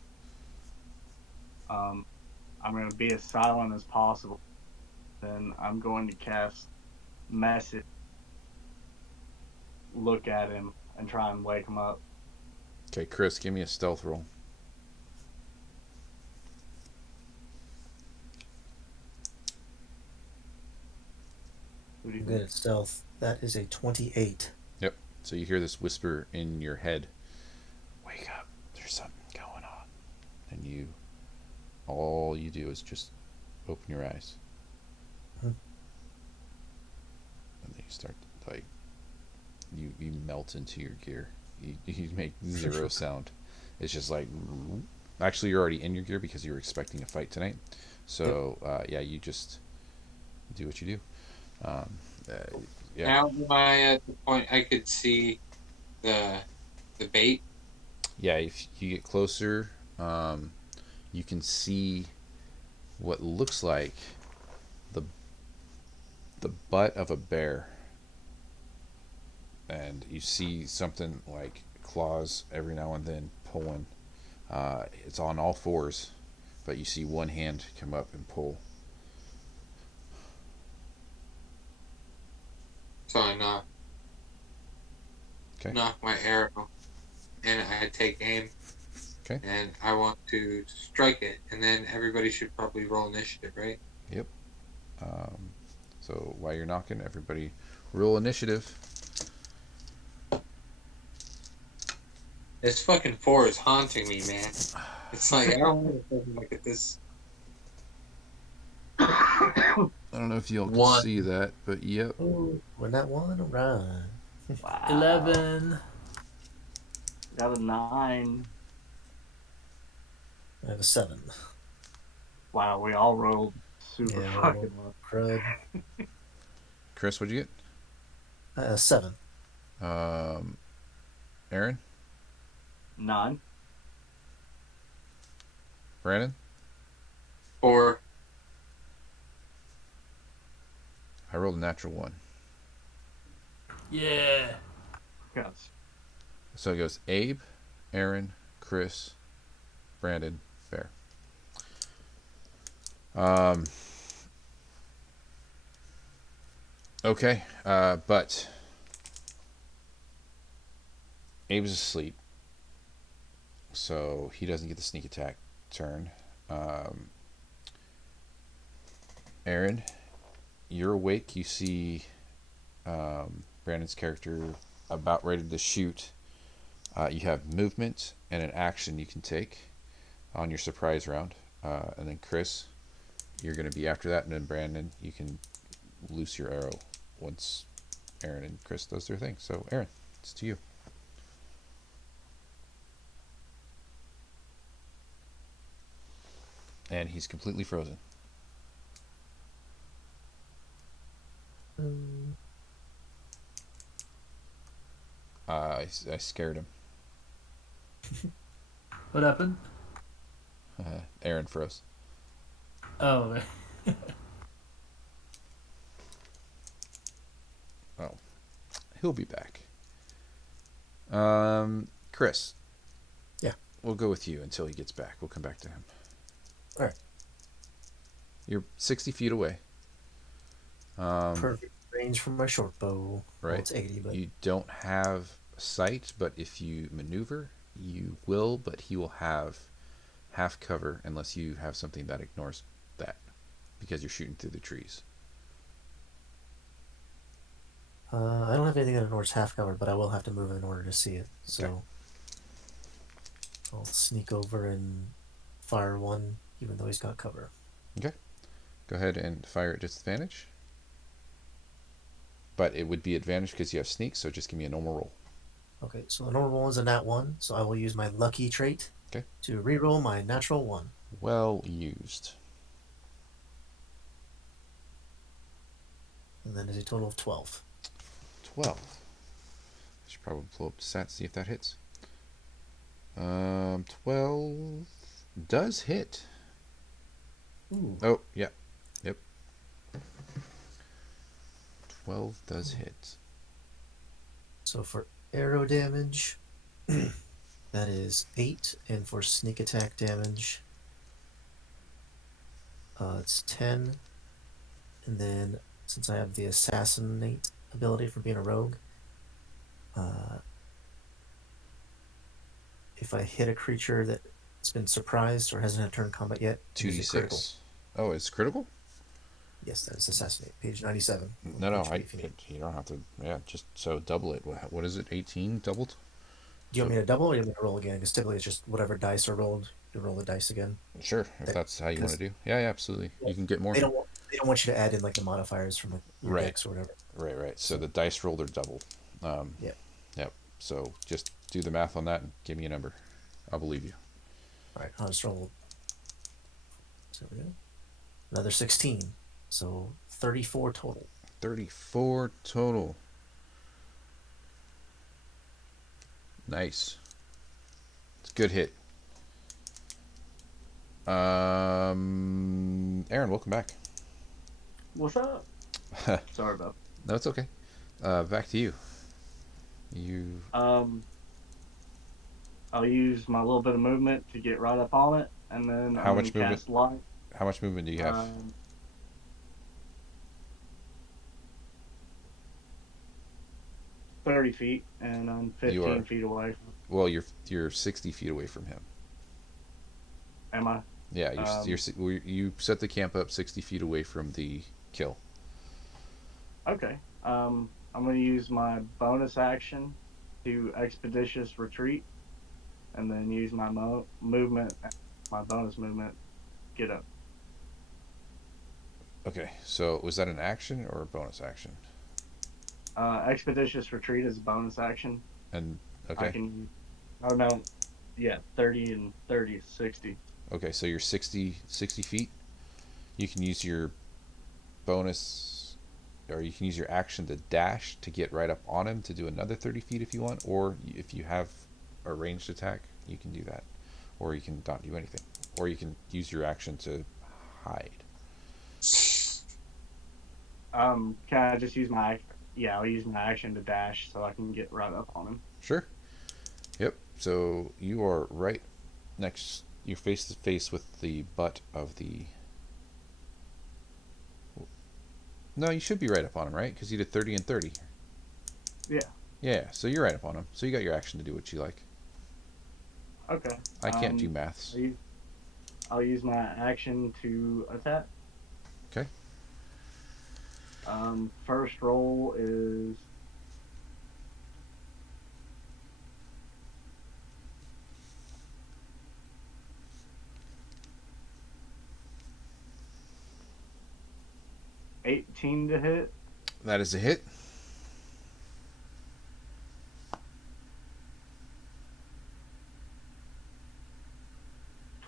I'm going to be as silent as possible. Then I'm going to cast message, look at him, and try and wake him up. Okay, Chris, give me a stealth roll. I'm good at stealth. That is a 28. Yep. So you hear this whisper in your head. Wake up. There's something going on. And all you do is just open your eyes. And then you start to, you melt into your gear. You make zero sound. It's just like, actually you're already in your gear because you were expecting a fight tonight. So, yeah, you just do what you do. Yeah. Now am I at the point I could see the bait? Yeah, if you get closer, you can see what looks like the butt of a bear, and you see something like claws every now and then pulling. It's on all fours, but you see one hand come up and pull. So I knock my arrow, and I take aim. Okay. And I want to strike it, and then everybody should probably roll initiative, right? Yep. So while you're knocking, everybody roll initiative. This fucking 4 is haunting me, man. It's like, I don't want to look at this. I don't know if y'all can see that, but yep. Ooh, when that one around. Wow. 11. Got a 9. I have a 7. Wow, we all rolled super fucking low. Crud. Chris, what'd you get? 7. Aaron? 9. Brandon? 4. I rolled a natural 1. Yeah. Yes. So it goes Abe, Aaron, Chris, Brandon, Bear. Okay, but Abe's asleep, so he doesn't get the sneak attack turn. Aaron, you're awake. You see Brandon's character about ready to shoot. You have movement and an action you can take on your surprise round. And then Chris, you're going to be after that. And then Brandon, you can loose your arrow once Aaron and Chris does their thing. So Aaron, it's to you. And he's completely frozen. I scared him. What happened? Aaron froze. Oh, Oh, he'll be back. Chris. Yeah. We'll go with you until he gets back. We'll come back to him. All right. You're 60 feet away. Perfect range for my short bow. Right. Well, it's 80, but You don't have sight, but if you maneuver, you will, but he will have half cover unless you have something that ignores that because you're shooting through the trees. I don't have anything that ignores half cover, but I will have to move in order to see it. So Okay. I'll sneak over and fire one, even though he's got cover. Okay. Go ahead and fire at disadvantage. But it would be advantage because you have sneak, so just give me a normal roll. Okay, so the normal roll is a nat 1, so I will use my lucky trait to reroll my natural 1. Well used. And then is a total of 12. 12. I should probably pull up the stats, see if that hits. 12 does hit. Ooh. Oh, yeah. Yep. 12 does hit. So for arrow damage, that is 8, and for sneak attack damage, it's 10. And then since I have the assassinate ability for being a rogue, if I hit a creature that's been surprised or hasn't had turn combat yet, it is a critical. 2d6. Oh, it's critical? Yes, that is assassinate. Page 97. No, HP. you don't have to. Yeah, just so double it. What is it? 18 doubled? Do you want me to double or do you want me to roll again? Because typically it's just whatever dice are rolled, you roll the dice again. Sure, if that's how you want to do. Yeah, absolutely. You can get more. They don't want you to add in like the modifiers from your Right. decks or whatever. Right. So the dice rolled are doubled. Yeah. Yep. So just do the math on that and give me a number. I'll believe you. All right, I'll just roll. So we go. Another 16. So 34 total. 34 total. Nice. It's a good hit. Aaron, welcome back. What's up? Sorry about No, it's okay. Back to you. You. that. I'll use my little bit of movement to get right up on it, and then How I'm much gonna movement? cast light. How much movement do you have? 30 feet, and I'm 15 feet away. Well, you're 60 feet away from him. Am I? Yeah, you set the camp up 60 feet away from the kill. Okay. I'm going to use my bonus action to expeditious retreat, and then use my movement, my bonus movement, get up. Okay, so was that an action or a bonus action? Expeditious retreat is a bonus action. And okay. I can. Oh no. Yeah, 30 and 30 is 60. Okay, so you're 60 feet. You can use your bonus, or you can use your action to dash to get right up on him to do another 30 feet if you want, or if you have a ranged attack, you can do that, or you can not do anything, or you can use your action to hide. Can I just use my? Yeah, I'll use my action to dash so I can get right up on him. Sure. Yep. So you are right next. You're face to face with the butt of the. No, you should be right up on him, right? Because you did 30 and 30. Yeah. Yeah, so you're right up on him. So you got your action to do what you like. Okay. I can't do maths. I'll use my action to attack. Okay. First roll is 18 to hit. That is a hit.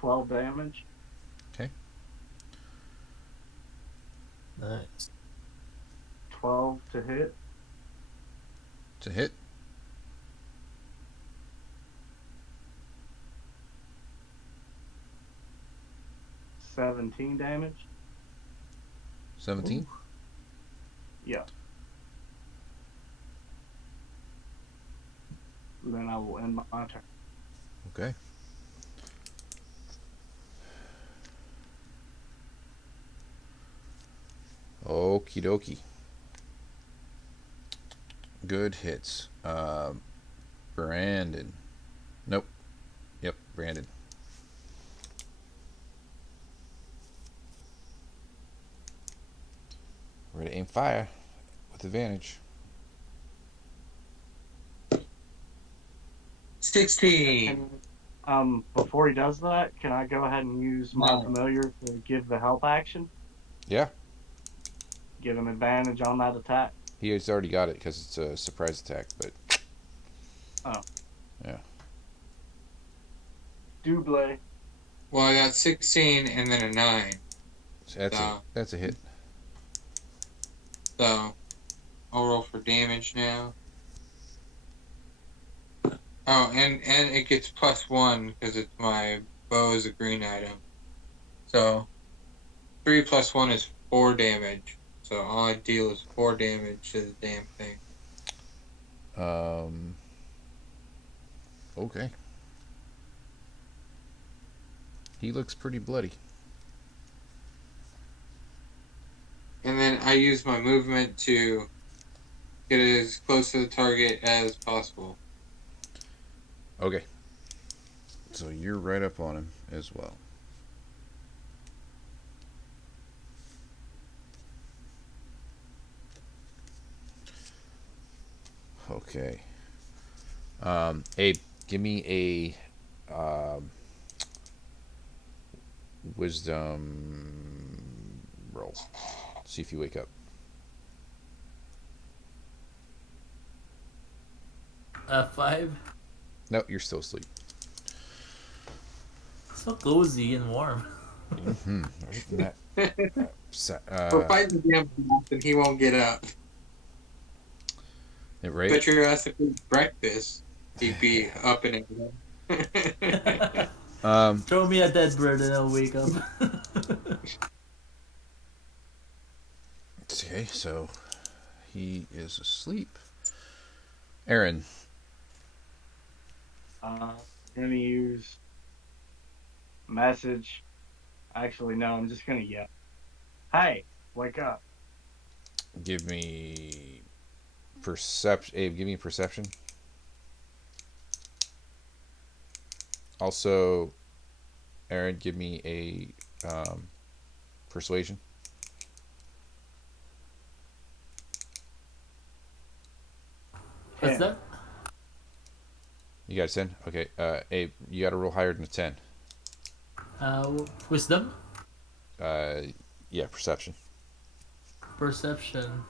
$12 damage. Okay. Nice. 12 to hit. To hit. 17 damage. 17. Yeah. Then I will end my turn. Okay. Okie dokie. Good hits. Brandon. Nope. Yep, Brandon. Ready to aim fire with advantage. 16. Before he does that, can I go ahead and use my No. familiar to give the help action? Yeah, Give him advantage on that attack. he has already got it because it's a surprise attack. But Oh. yeah, Double. Well, I got 16 and then a 9. that's a hit. So I'll roll for damage now. Oh, and it gets +1 because it's my bow is a green item. So 3 + 1 is 4 damage. So all I deal is 4 damage to the damn thing. Okay. He looks pretty bloody. And then I use my movement to get it as close to the target as possible. Okay. So you're right up on him as well. Okay. Abe, give me a wisdom roll. See if you wake up. 5. No, you're still asleep. So cozy and warm. Mm-hmm. We're fighting the damn boss and he won't get up. Right? Bet your ass if we eat breakfast, he'd be up and everything. Throw me a dead bird and I'll wake up. Okay, so he is asleep. Aaron. I'm gonna use message. Actually, no, I'm just gonna yell. Hey, wake up. Give me perception. Abe, give me perception. Also, Aaron, give me a persuasion. What's 10. that? You got a 10? Okay. Abe, you got to roll higher than a 10. Wisdom? Yeah, perception. Perception.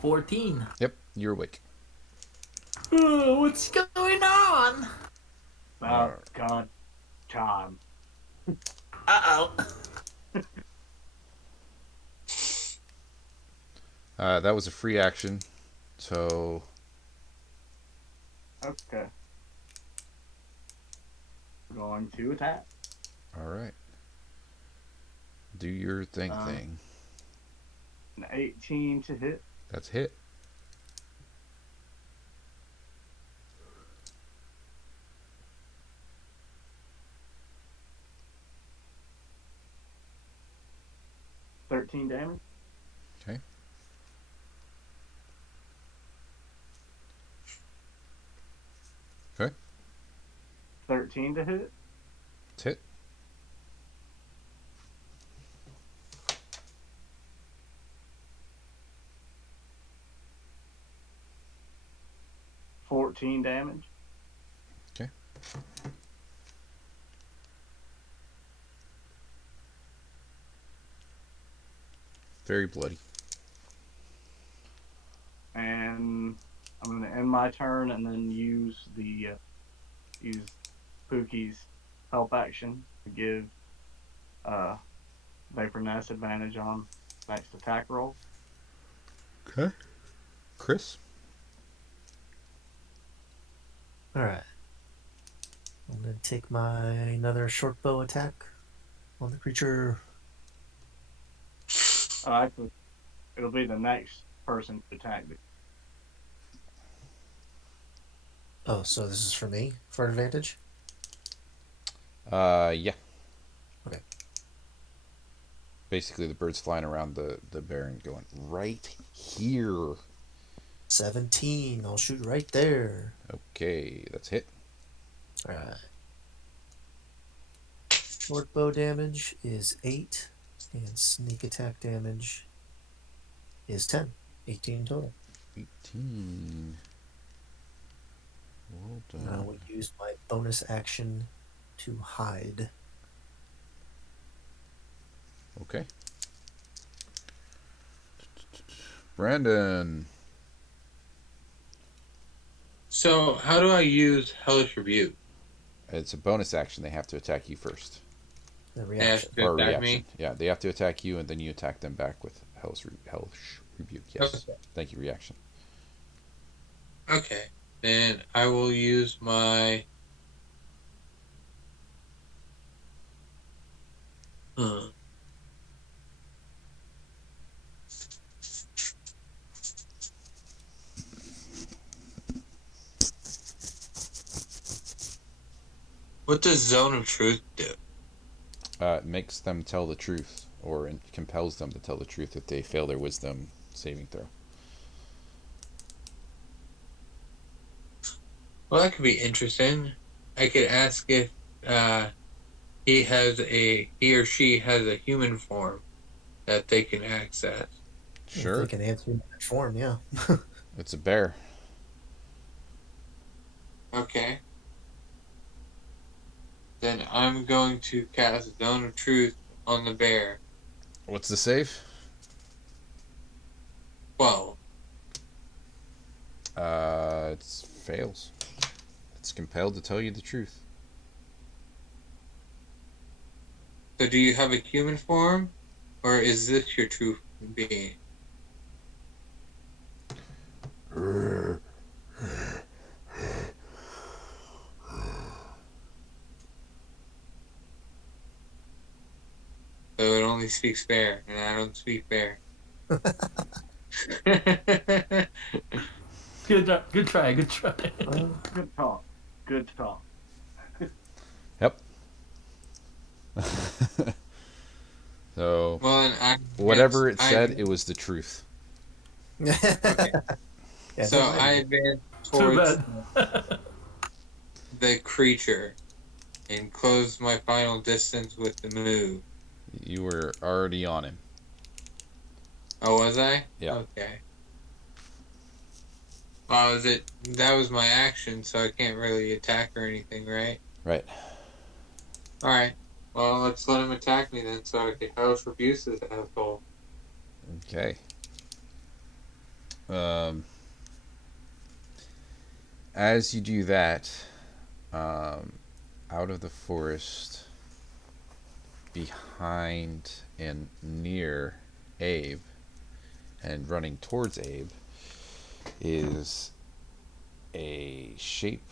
14. Yep, you're awake. What's going on? About God time. Uh-oh. That was a free action, so Okay. Going to attack. all right. Do your thing. An 18 to hit. That's a hit. $13 damage. Okay. Okay. 13 to hit. It's hit. $14 damage. Okay. Very bloody. And I'm going to end my turn and then use Pookie's help action to give Vapor Nest advantage on next attack roll. Okay. Chris? All right. I'm and take my another short bow attack on the creature. Actually, it'll be the next person to attack me. Oh, so this is for me for advantage? Yeah. Okay. Basically, the bird's flying around the bear and going right here. 17. I'll shoot right there. Okay, that's hit. Alright. Short bow damage is 8, and sneak attack damage is 10. 18 total. 18. Well And I done. will use my bonus action to hide. Okay. Brandon. So, how do I use Hellish Rebuke? It's a bonus action. They have to attack you first. The They have reaction. to Or a attack reaction. me? Yeah, they have to attack you, and then you attack them back with Hellish Rebuke. Yes. Okay. Thank you, reaction. Okay. Then I will use my. What does Zone of Truth do? It makes them tell the truth, or compels them to tell the truth if they fail their wisdom saving throw. Well, that could be interesting. I could ask if he or she has a human form that they can access. If Sure. they can answer in that form, yeah. It's a bear. Okay. Then I'm going to cast Zone of Truth on the bear. What's the save? 12. It fails. It's compelled to tell you the truth. So do you have a human form? Or is this your true being? So it only speaks bear, and I don't speak bear. Good try. Good talk. Good talk. Yep. So, Well, whatever it said, it was the truth. Yeah, So that might I be. advance Too towards bad. the creature and close my final distance with the move. You were already on him. Oh, was I? Yeah. Okay. Well, that was my action, so I can't really attack or anything, right? Right. Alright. Well, let's let him attack me then, so I can Hellish Rebuke his asshole. Okay. As you do that, out of the forest, behind and near Abe, and running towards Abe, is a shape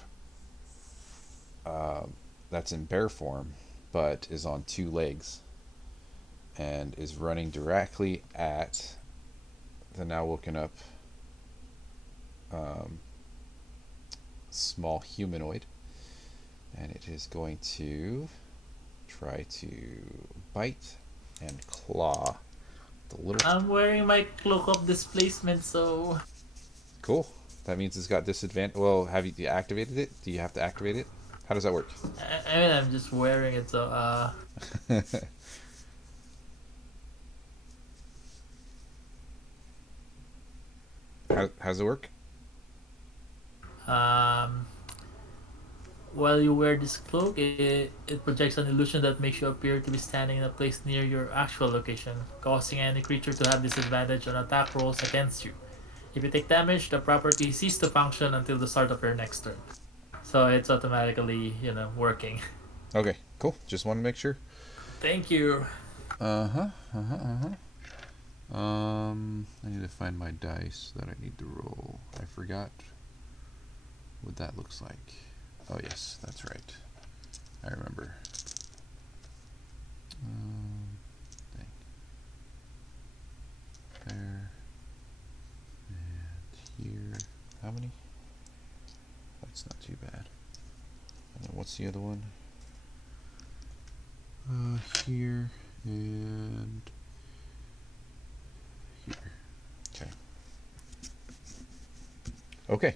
that's in bear form, but is on two legs, and is running directly at the now woken up small humanoid, and it is going to try to bite and claw the little. I'm wearing my cloak of displacement, so Cool. That means it's got disadvantage. Well, have you activated it? Do you have to activate it? How does that work? I mean I'm just wearing it. So How does it work? um, while you wear this cloak, it projects an illusion that makes you appear to be standing in a place near your actual location, causing any creature to have disadvantage on attack rolls against you. If you take damage, the property ceases to function until the start of your next turn. So it's automatically, working. Okay, cool. Just want to make sure. Thank you. I need to find my dice that I need to roll. I forgot what that looks like. Oh yes, that's right. I remember. Dang. There. And here. How many? That's not too bad. And then what's the other one? Here and here. Okay. Okay.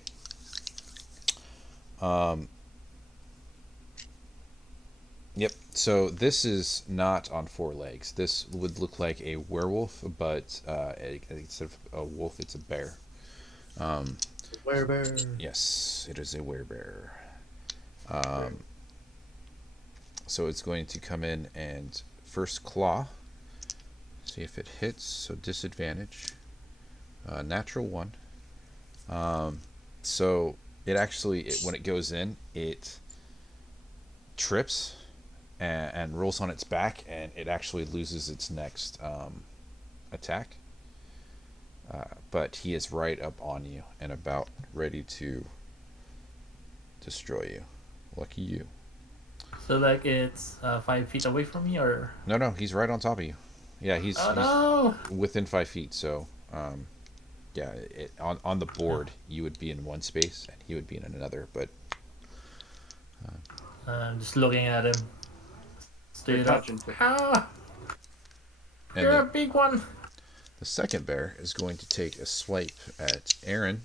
Yep. So this is not on 4 legs. This would look like a werewolf, but instead of a wolf, it's a bear. Werebear. Yes, it is a werebear. So it's going to come in and first claw. See if it hits. So disadvantage. Natural 1. So it actually, when it goes in, it trips and rolls on its back, and it actually loses its next attack. But he is right up on you and about ready to destroy you. Lucky you. So like it's 5 feet away from me, or? No, he's right on top of you. Yeah, he's No! within 5 feet. So, yeah, on the board you would be in one space and he would be in another. But I'm just looking at him. You're Straight up. touching to Ah! and You're a big one! the second bear is going to take a swipe at Aaron,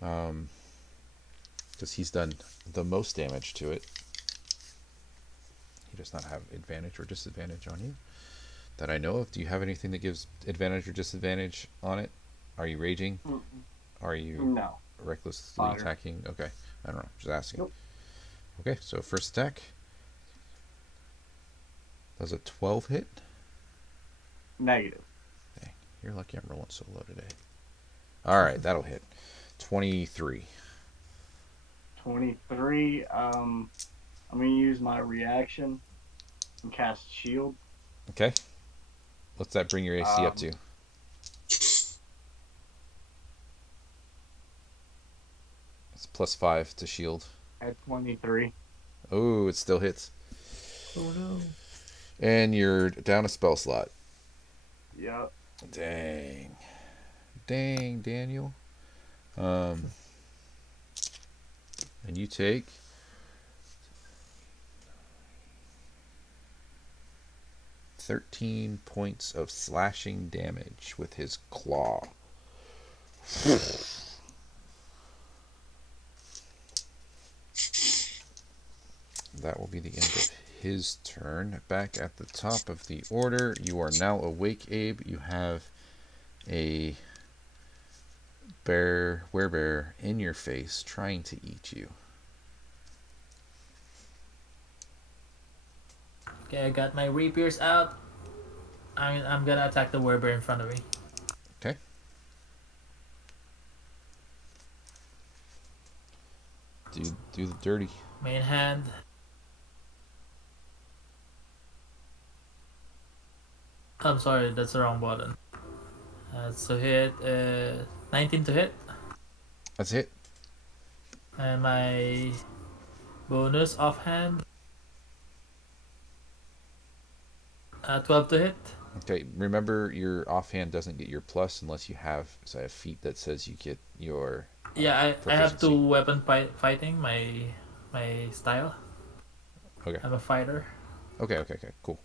because he's done the most damage to it. He does not have advantage or disadvantage on you that I know of. Do you have anything that gives advantage or disadvantage on it? Are you raging? Are you no. recklessly Fire. attacking? Okay, I don't know. Just asking. Nope. Okay, so first attack. Does a 12 hit? Negative. Dang, you're lucky I'm rolling so low today. All right, that'll hit. 23. 23. I'm gonna use my reaction and cast shield. Okay. What's that bring your AC up to? It's +5 to shield. At 23. Oh, it still hits. Oh no. And you're down a spell slot. Yep. Dang, Daniel. And you take 13 points of slashing damage with his claw. That will be the end of his turn. Back at the top of the order, you are now awake, Abe. You have a werebear in your face trying to eat you. Okay, I got my rapiers out. I'm gonna attack the werebear in front of me. Okay. Do the dirty. Main hand. I'm sorry, that's the wrong button. So hit 19 to hit. That's it. And my bonus offhand 12 to hit. Okay, remember your offhand doesn't get your plus unless you have a feat that says you get your Yeah, I have proficiency. 2 weapon fighting, my style. Okay. I'm a fighter. Okay, cool.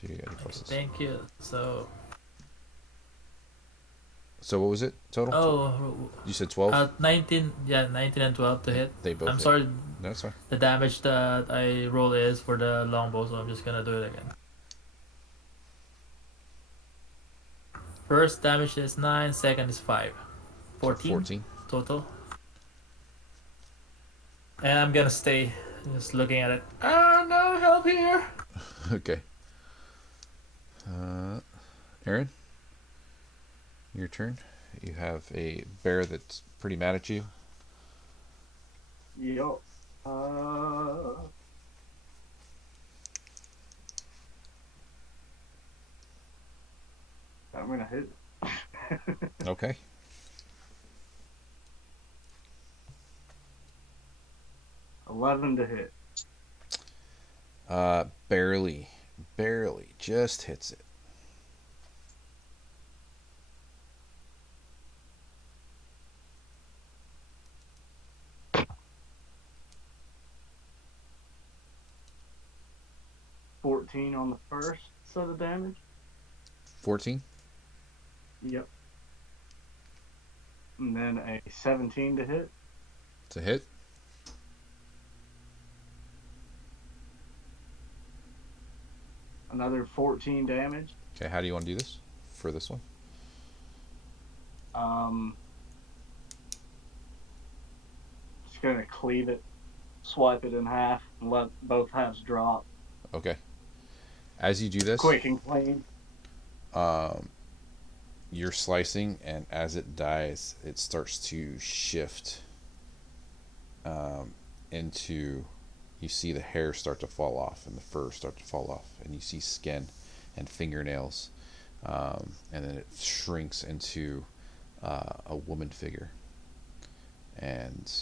So you got your Okay, pluses. thank you. So So what was it total? You said 12? 19, yeah, 19 and 12 to hit. They both I'm hit. sorry, No, that's fine. the damage that I roll is for the longbow, so I'm just gonna do it again. First damage is 9, second is 5. 14 total. And I'm gonna stay just looking at it. Ah, no, help here! Okay. Aaron, your turn. You have a bear that's pretty mad at you. Yep. I'm gonna hit. Okay. $11 to hit. Barely, barely, just hits it. 14 on the first set of damage. 14. Yep. And then a 17 to hit. It's a hit. Another 14 damage. Okay, how do you want to do this for this one? Just gonna cleave it, swipe it in half, and let both halves drop. Okay. As you do this, Quick and clean. you're slicing, and as it dies, it starts to shift into. You see the hair start to fall off, and the fur start to fall off, and you see skin and fingernails, and then it shrinks into a woman figure, and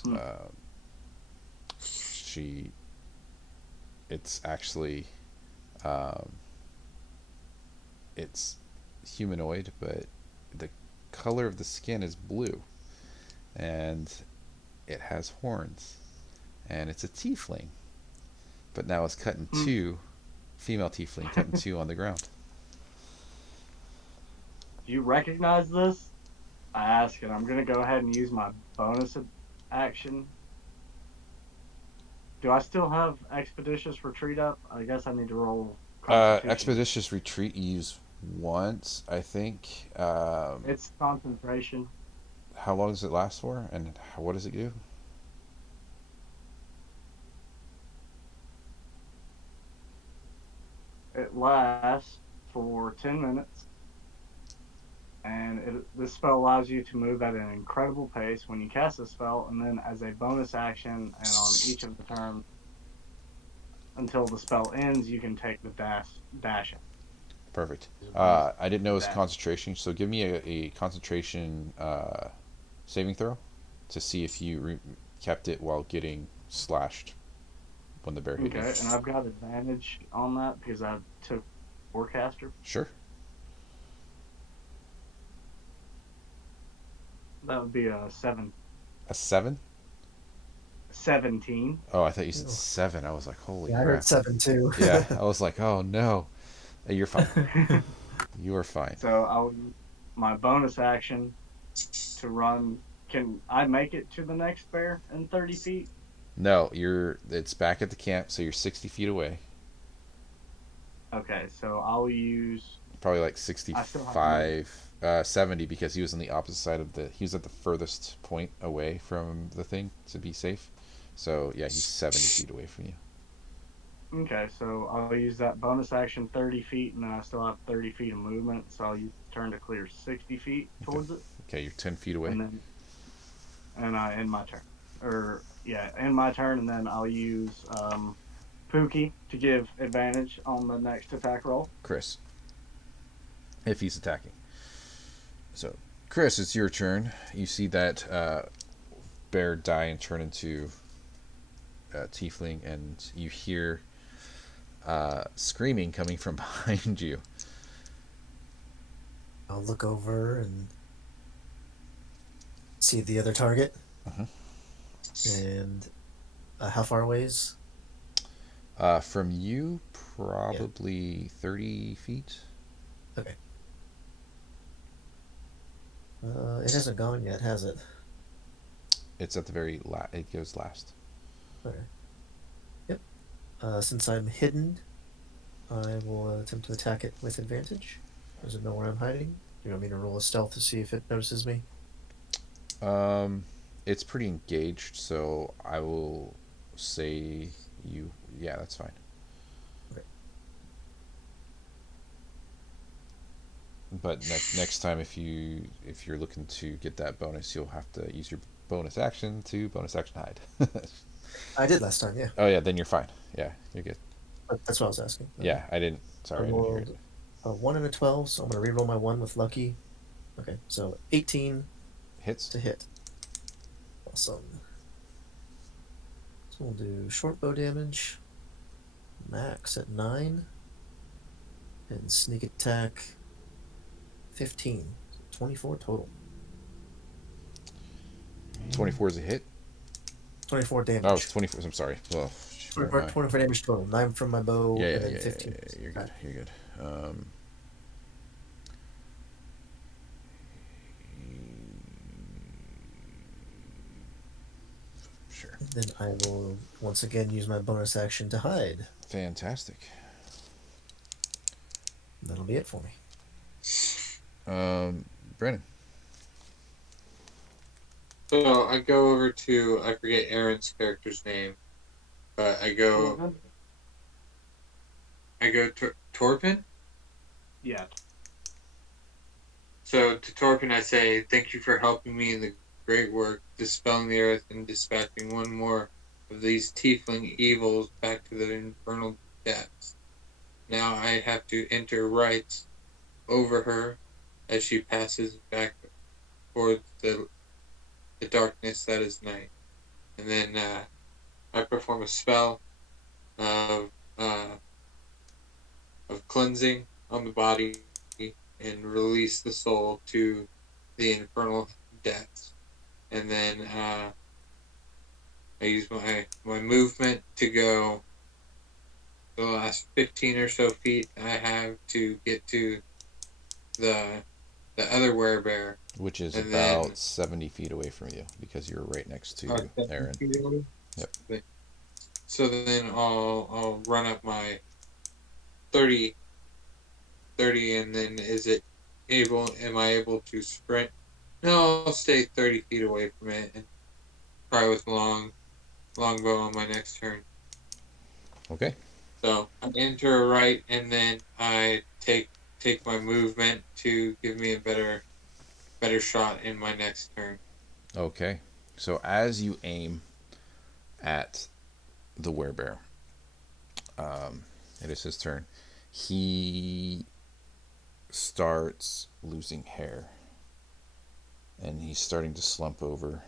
she. It's actually. It's humanoid, but the color of the skin is blue, and it has horns, and it's a tiefling, but now it's cut in two, female tiefling cut in two on the ground. Do you recognize this? I ask it. I'm gonna go ahead and use my bonus action. Do I still have expeditious retreat up? I guess I need to roll Constitution. Expeditious retreat you use once, I think. It's concentration. How long does it last for, and what does it do? It lasts for 10 minutes, and this spell allows you to move at an incredible pace when you cast a spell, and then as a bonus action and on each of the turns until the spell ends, you can take the dash. Perfect. I didn't know it was concentration, so give me a concentration saving throw to see if you kept it while getting slashed when the bear hit you. Okay, and I've got advantage on that because I took Forecaster. Sure. That would be a 7. A 7? 17. Oh, I thought you said 7. I was like, holy Yeah, I crap. heard 7 too. Yeah, I was like, oh no. You're fine. You are fine. So I'll use my bonus action to run. Can I make it to the next bear in 30 feet? No, it's back at the camp, so you're 60 feet away. Okay, so I'll use. Probably like 65, 70, because he was on the opposite side of he was at the furthest point away from the thing to be safe. So yeah, he's 70 feet away from you. Okay, so I'll use that bonus action 30 feet, and then I still have 30 feet of movement, so I'll use the turn to clear 60 feet towards it. Okay, you're 10 feet away. And I end my turn. End my turn, and then I'll use Pookie to give advantage on the next attack roll. Chris. If he's attacking. So, Chris, it's your turn. You see that bear die and turn into a tiefling, and you hear screaming coming from behind you. I'll look over and see the other target. Uh-huh. And how far away is? From you, probably 30 feet. Okay. It hasn't gone yet, has it? It's at the very last. It goes last. Okay. Yep. Since I'm hidden, I will attempt to attack it with advantage. Does it know where I'm hiding? Do you want me to roll a stealth to see if it notices me? It's pretty engaged, so I will say you. Yeah, that's fine. Okay. But next time, if you're looking to get that bonus, you'll have to use your bonus action to bonus action hide. I did last time, yeah. Oh yeah, then you're fine. Yeah, you're good. That's what I was asking. Yeah, I didn't. Sorry, I didn't hear it. A 1 and a 12, so I'm going to reroll my 1 with lucky. Okay, so 18 hits to hit. Awesome. So we'll do short bow damage. max at 9. And sneak attack 15. 24 total. 24 is a hit. 24 Oh, it's damage. 24. I'm sorry. Well, where am 24, I? 24 damage total. 9 from my bow, Yeah, and yeah, then yeah, yeah, 15. yeah. You're good. You're good. Sure. And then I will once again use my bonus action to hide. Fantastic. That'll be it for me. Brandon. So I go over to, I forget Aaron's character's name, but Torvin? Torpin? Yeah. So to Torpin I say, thank you for helping me in the great work, dispelling the earth and dispatching one more of these tiefling evils back to the infernal depths. Now I have to enter rites over her as she passes back towards the darkness that is night. And then I perform a spell of cleansing on the body and release the soul to the infernal depths. And then I use my movement to go the last 15 or so feet I have to get to the other werebear. Which is And about then 70 feet away from you because you're right next to Aaron. Yep. So then I'll run up my 30, and then am I able to sprint? No, I'll stay 30 feet away from it and try with longbow on my next turn. Okay. So I enter a right, and then I take my movement to give me a better shot in my next turn. Okay. So as you aim at the werebear, it is his turn. He starts losing hair, and he's starting to slump over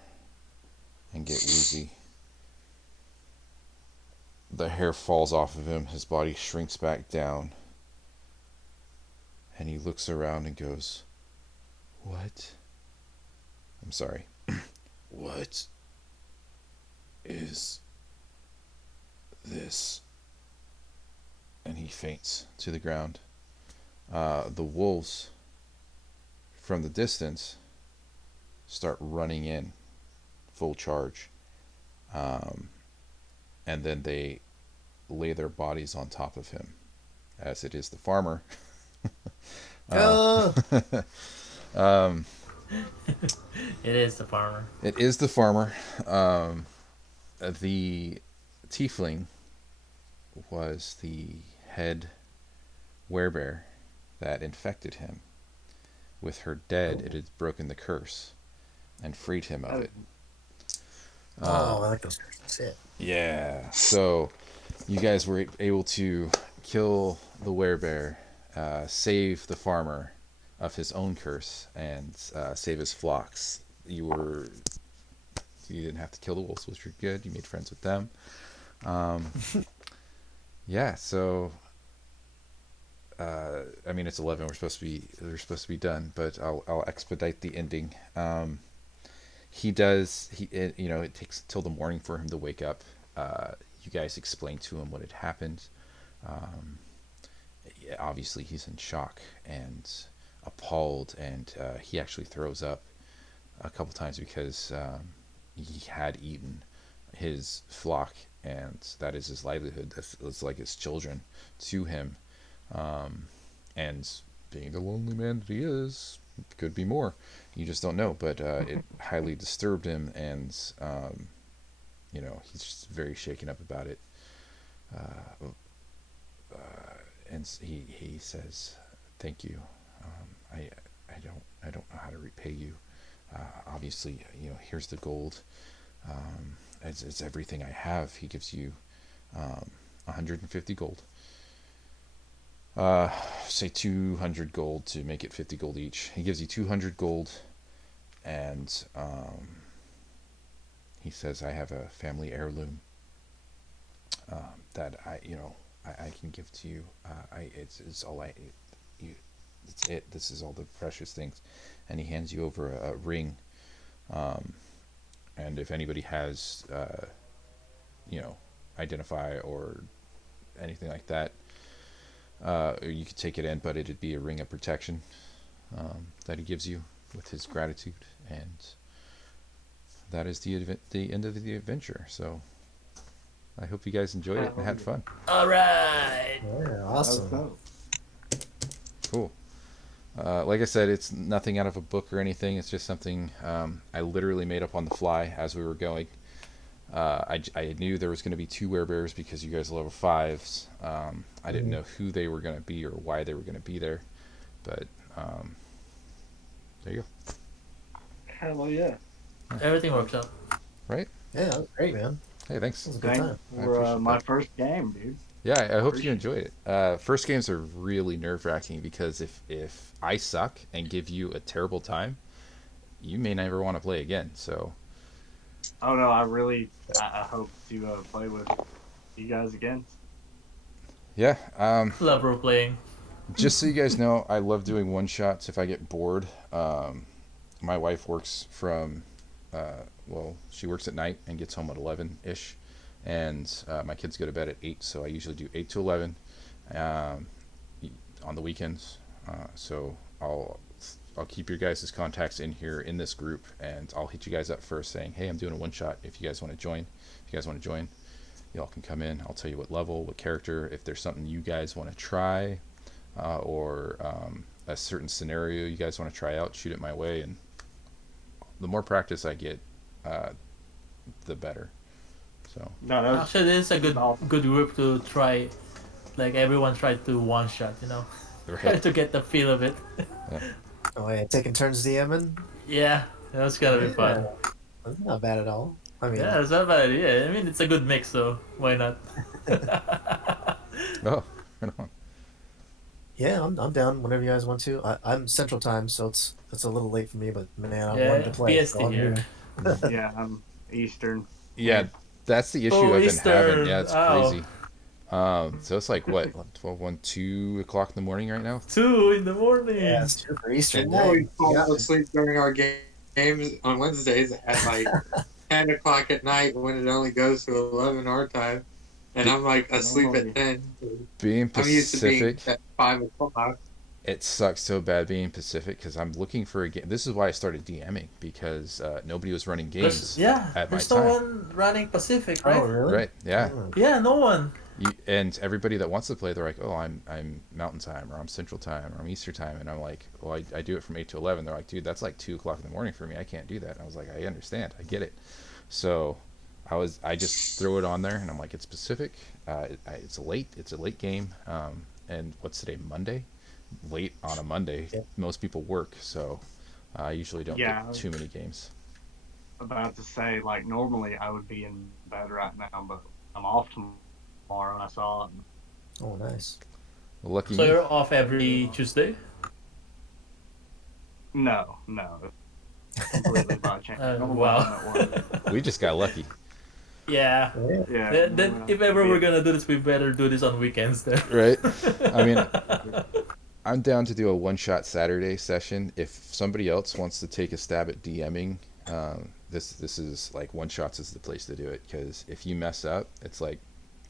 and get woozy. The hair falls off of him, his body shrinks back down, and he looks around and goes, "What? I'm sorry. What is this?" And he faints to the ground. The wolves from the distance start running in full charge. And then they lay their bodies on top of him, as it is the farmer. Oh! It is the farmer. It is the farmer. The tiefling was the head werebear that infected him. With her dead, it had broken the curse and freed him of it. I like those cards. That's it. Yeah. So you guys were able to kill the werebear, save the farmer of his own curse, and save his flocks. You didn't have to kill the wolves, which were good. You made friends with them. Yeah. So I mean, it's 11. We're supposed to be done, but I'll expedite the ending. It takes till the morning for him to wake up. You guys explain to him what had happened. Obviously he's in shock and appalled, and he actually throws up a couple times because he had eaten his flock, and that is his livelihood. That's like his children to him. And being the lonely man that he is, could be more. You just don't know. But it highly disturbed him, and he's just very shaken up about it. And he says, "Thank you. I don't know how to repay you. Obviously, here's the gold. It's everything I have." He gives you 150 gold. Say 200 gold to make it 50 gold each. He gives you 200 gold, and he says, "I have a family heirloom that I can give to you. It's all you. It's it. This is all the precious things, and he hands you over a ring. Um, and if anybody has, you know, identify or anything like that, you could take it in, but it'd be a ring of protection that he gives you with his gratitude, and that is the end of the adventure. So I hope you guys enjoyed it and had fun. All right. Yeah, That awesome. was dope. Cool. Like I said, it's nothing out of a book or anything. It's just something I literally made up on the fly as we were going. I knew there was going to be two werebears because you guys are level 5s. I didn't know who they were going to be or why they were going to be there. But there you go. Hell yeah. Everything works out. Right? Yeah, that was great, man. Hey, thanks. That was a good Thanks time. I for appreciate my that. first game, dude. Yeah, I hope you Appreciate enjoyed it. First games are really nerve-wracking because if I suck and give you a terrible time, you may never want to play again. So Oh no, I hope to play with you guys again. yeah, Love role playing. just so you guys know, I love doing one-shots if I get bored. My wife works from, well, she works at night and gets home at 11-ish, and my kids go to bed at 8, so I usually do 8 to 11 um, on the weekends. So I'll keep your guys' contacts in here in this group, and I'll hit you guys up first saying, hey, I'm doing a one-shot if you guys want to join. If you guys want to join, y'all can come in. I'll tell you what level, what character, if there's something you guys want to try, or a certain scenario you guys want to try out, shoot it my way, and the more practice I get, the better. So No, that was Actually, this is a awesome. good group to try. Like everyone tried to one shot, try right, to get the feel of it. Oh, yeah, taking turns DMing. Yeah, that's gonna be fun. That's not bad at all. I mean, Yeah, it's not a bad idea. I mean, it's a good mix, so why not? oh, right on. yeah, I'm down whenever you guys want to. I'm Central Time, so it's a little late for me, but man, I wanted to Yeah, play. PST So I'm here. here. Yeah, I'm Eastern. Yeah, that's the issue Oh, I've been having. Eastern. Yeah, it's Oh, crazy. So it's like what 12, 1, 2 o'clock in the morning right now. 2 in the morning. Yeah, it's super Eastern. And now we Dang, you got fall me. asleep during our games on Wednesdays at like 10 o'clock at night when it only goes to 11 our time. And I'm like asleep Normally, at 10. Being I'm used to being Pacific, at 5 o'clock. it sucks so bad being Pacific because I'm looking for a game. This is why I started DMing because nobody was running games at my There's no time. one running Pacific, Oh, right? really? Right? Yeah. Yeah, no one. And everybody that wants to play, they're like, "Oh, I'm Mountain Time, or I'm Central Time, or I'm Eastern Time," and I'm like, "Well, I do it from 8 to 11." They're like, "Dude, that's like 2 o'clock in the morning for me. I can't do that." And I was like, "I understand. I get it." So I just throw it on there, and I'm like, "It's Pacific. It's late. It's a late game. And what's today? Monday. Late on a Monday. Yeah. Most people work, so I usually don't yeah, I get was too many games." about to say like normally I would be in bed right now, but I'm off tomorrow. And I saw it. Oh, nice. Well, lucky So me. you're off every Tuesday? No, completely by chance. Normally Wow. I'm at work. We just got lucky. Yeah. Yeah. Yeah. Then if ever we're gonna do this, we better do this on weekends then. Right? I mean, I'm down to do a one-shot Saturday session. If somebody else wants to take a stab at DMing, this is like one shots is the place to do it because if you mess up, it's like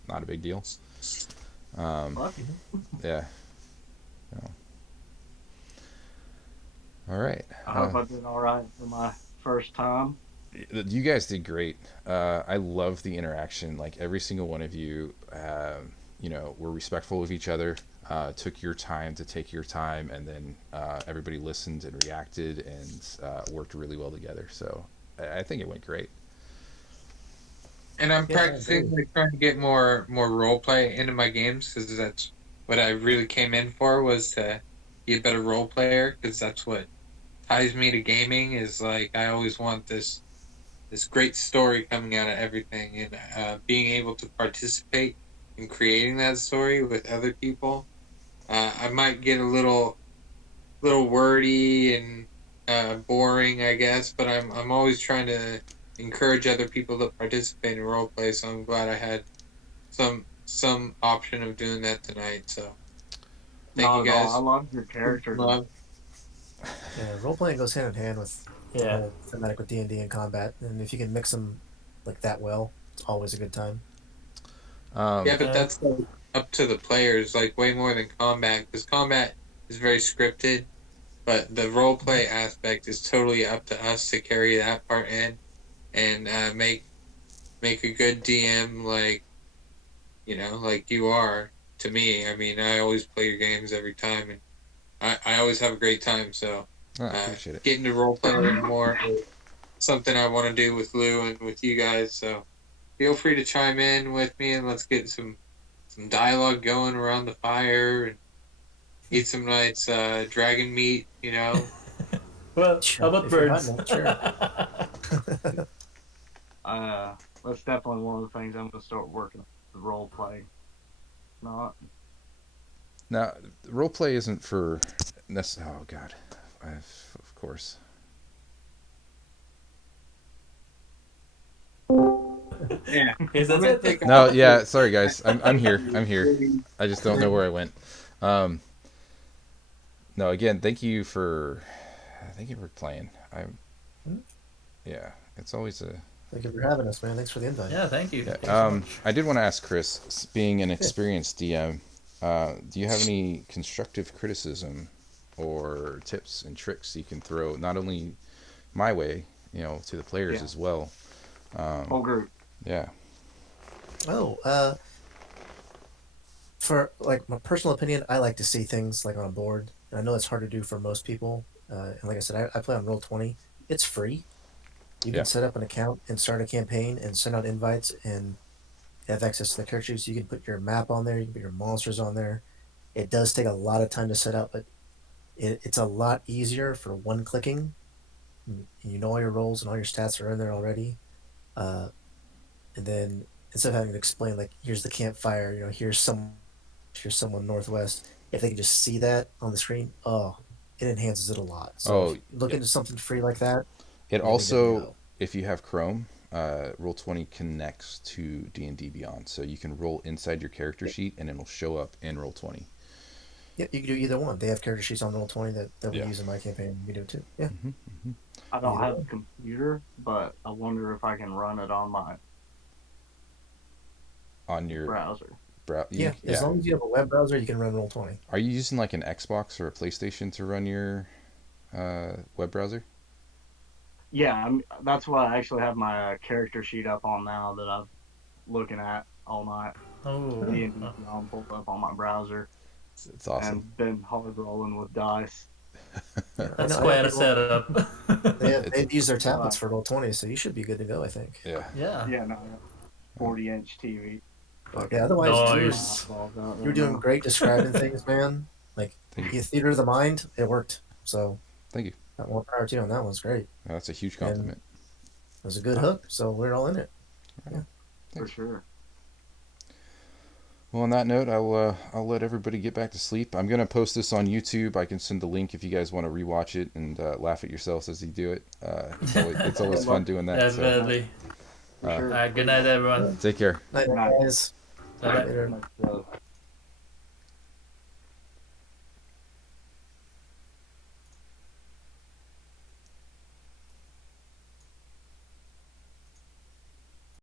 not a big deal. Lucky. Yeah. All right. I hope I did all right for my first time. You guys did great. I love the interaction. Like every single one of you, were respectful of each other. Took your time to take your time, and then everybody listened and reacted and worked really well together. So I think it went great. And I'm Yeah, practicing great. like trying to get more role play into my games because that's what I really came in for, was to be a better role player, because that's what ties me to gaming. Is like I always want this great story coming out of everything, and being able to participate in creating that story with other people. I might get a little wordy and boring, I guess, but I'm always trying to encourage other people to participate in role play. So I'm glad I had some some option of doing that tonight. So thank Not you at all. guys. I love your characters. Love. Yeah, role playing goes hand in hand with the Yeah. whole thematic with D&D and combat, and if you can mix them like that well, it's always a good time. Yeah, but Yeah. that's like, up to the players, like way more than combat, because combat is very scripted, but the role play aspect is totally up to us to carry that part in and make a good DM, like like you are to me. I mean, I always play your games every time, and I always have a great time. So I appreciate it. getting to role play more is something I want to do with Lou and with you guys. So feel free to chime in with me, and let's get some dialogue going around the fire and eat some nice dragon meat. Well, how Sure, about if you're birds? hunting it, sure. That's definitely one of the things I'm gonna start working on, the role play. Not Now, role play isn't for. Oh God, of course. Yeah. Yes, I'm that's gonna it. take No, off. yeah. Sorry, guys. I'm here. I'm here. I just don't know where I went. Um, no, again, thank you for playing. Yeah, it's always a. Thank you for having us, man. Thanks for the invite. Yeah, thank you. Yeah. Thank you so much. I did want to ask Chris, being an experienced DM, do you have any constructive criticism or tips and tricks you can throw not only my way, to the players Yeah. as well? whole group. Yeah. Oh, for like my personal opinion, I like to see things like on a board, and I know it's hard to do for most people. And like I said, I play on Roll20. It's free. You Yeah. can set up an account and start a campaign and send out invites and have access to the characters. You can put your map on there. You can put your monsters on there. It does take a lot of time to set up, but it's a lot easier for one clicking. You know all your roles and all your stats are in there already. Uh, and then instead of having to explain like here's the campfire, here's someone northwest. If they can just see that on the screen, oh, it enhances it a lot. So if Oh, you look yeah. into something free like that, It you'll be good to also, go. if you have Chrome, Roll20 connects to D&D Beyond, so you can roll inside your character Yeah, sheet, and it'll show up in Roll20. yeah, you can do either one. They have character sheets on Roll20 that we Yeah. use in my campaign. You can do it too. Yeah, I don't either have a way. computer, but I wonder if I can run it on my On your browser. Yeah, as yeah. long as you have a web browser, you can run Roll20. Are you using like an Xbox or a PlayStation to run your web browser? Yeah, that's what I actually have my character sheet up on now that I'm looking at all night. Oh, D&D Beyond pulled up on my browser It's awesome. and been hard rolling with dice. Yeah, that's I know quite a people. setup. It's They've used their tablets Uh, for Roll20, so you should be good to go. I think. yeah. Yeah. yeah, no, 40-inch TV. Yeah. Fucking Otherwise, bust my Nice. eyeballs out you were right doing now. great describing things, man. Like Thank you. your theater of the mind, it worked. So Thank you. more power to you on that one's great, That's a huge and compliment. it was a good hook. So we're all in it. Yeah. For Thanks. sure. Well, on that note, I'll let everybody get back to sleep. I'm gonna post this on YouTube. I can send the link if you guys want to rewatch it and laugh at yourselves as you do it. It's always fun doing that. So Definitely. For uh, sure. Good night, everyone. Yeah. take care. Night, Night. guys. Bye bye. Later. Much love.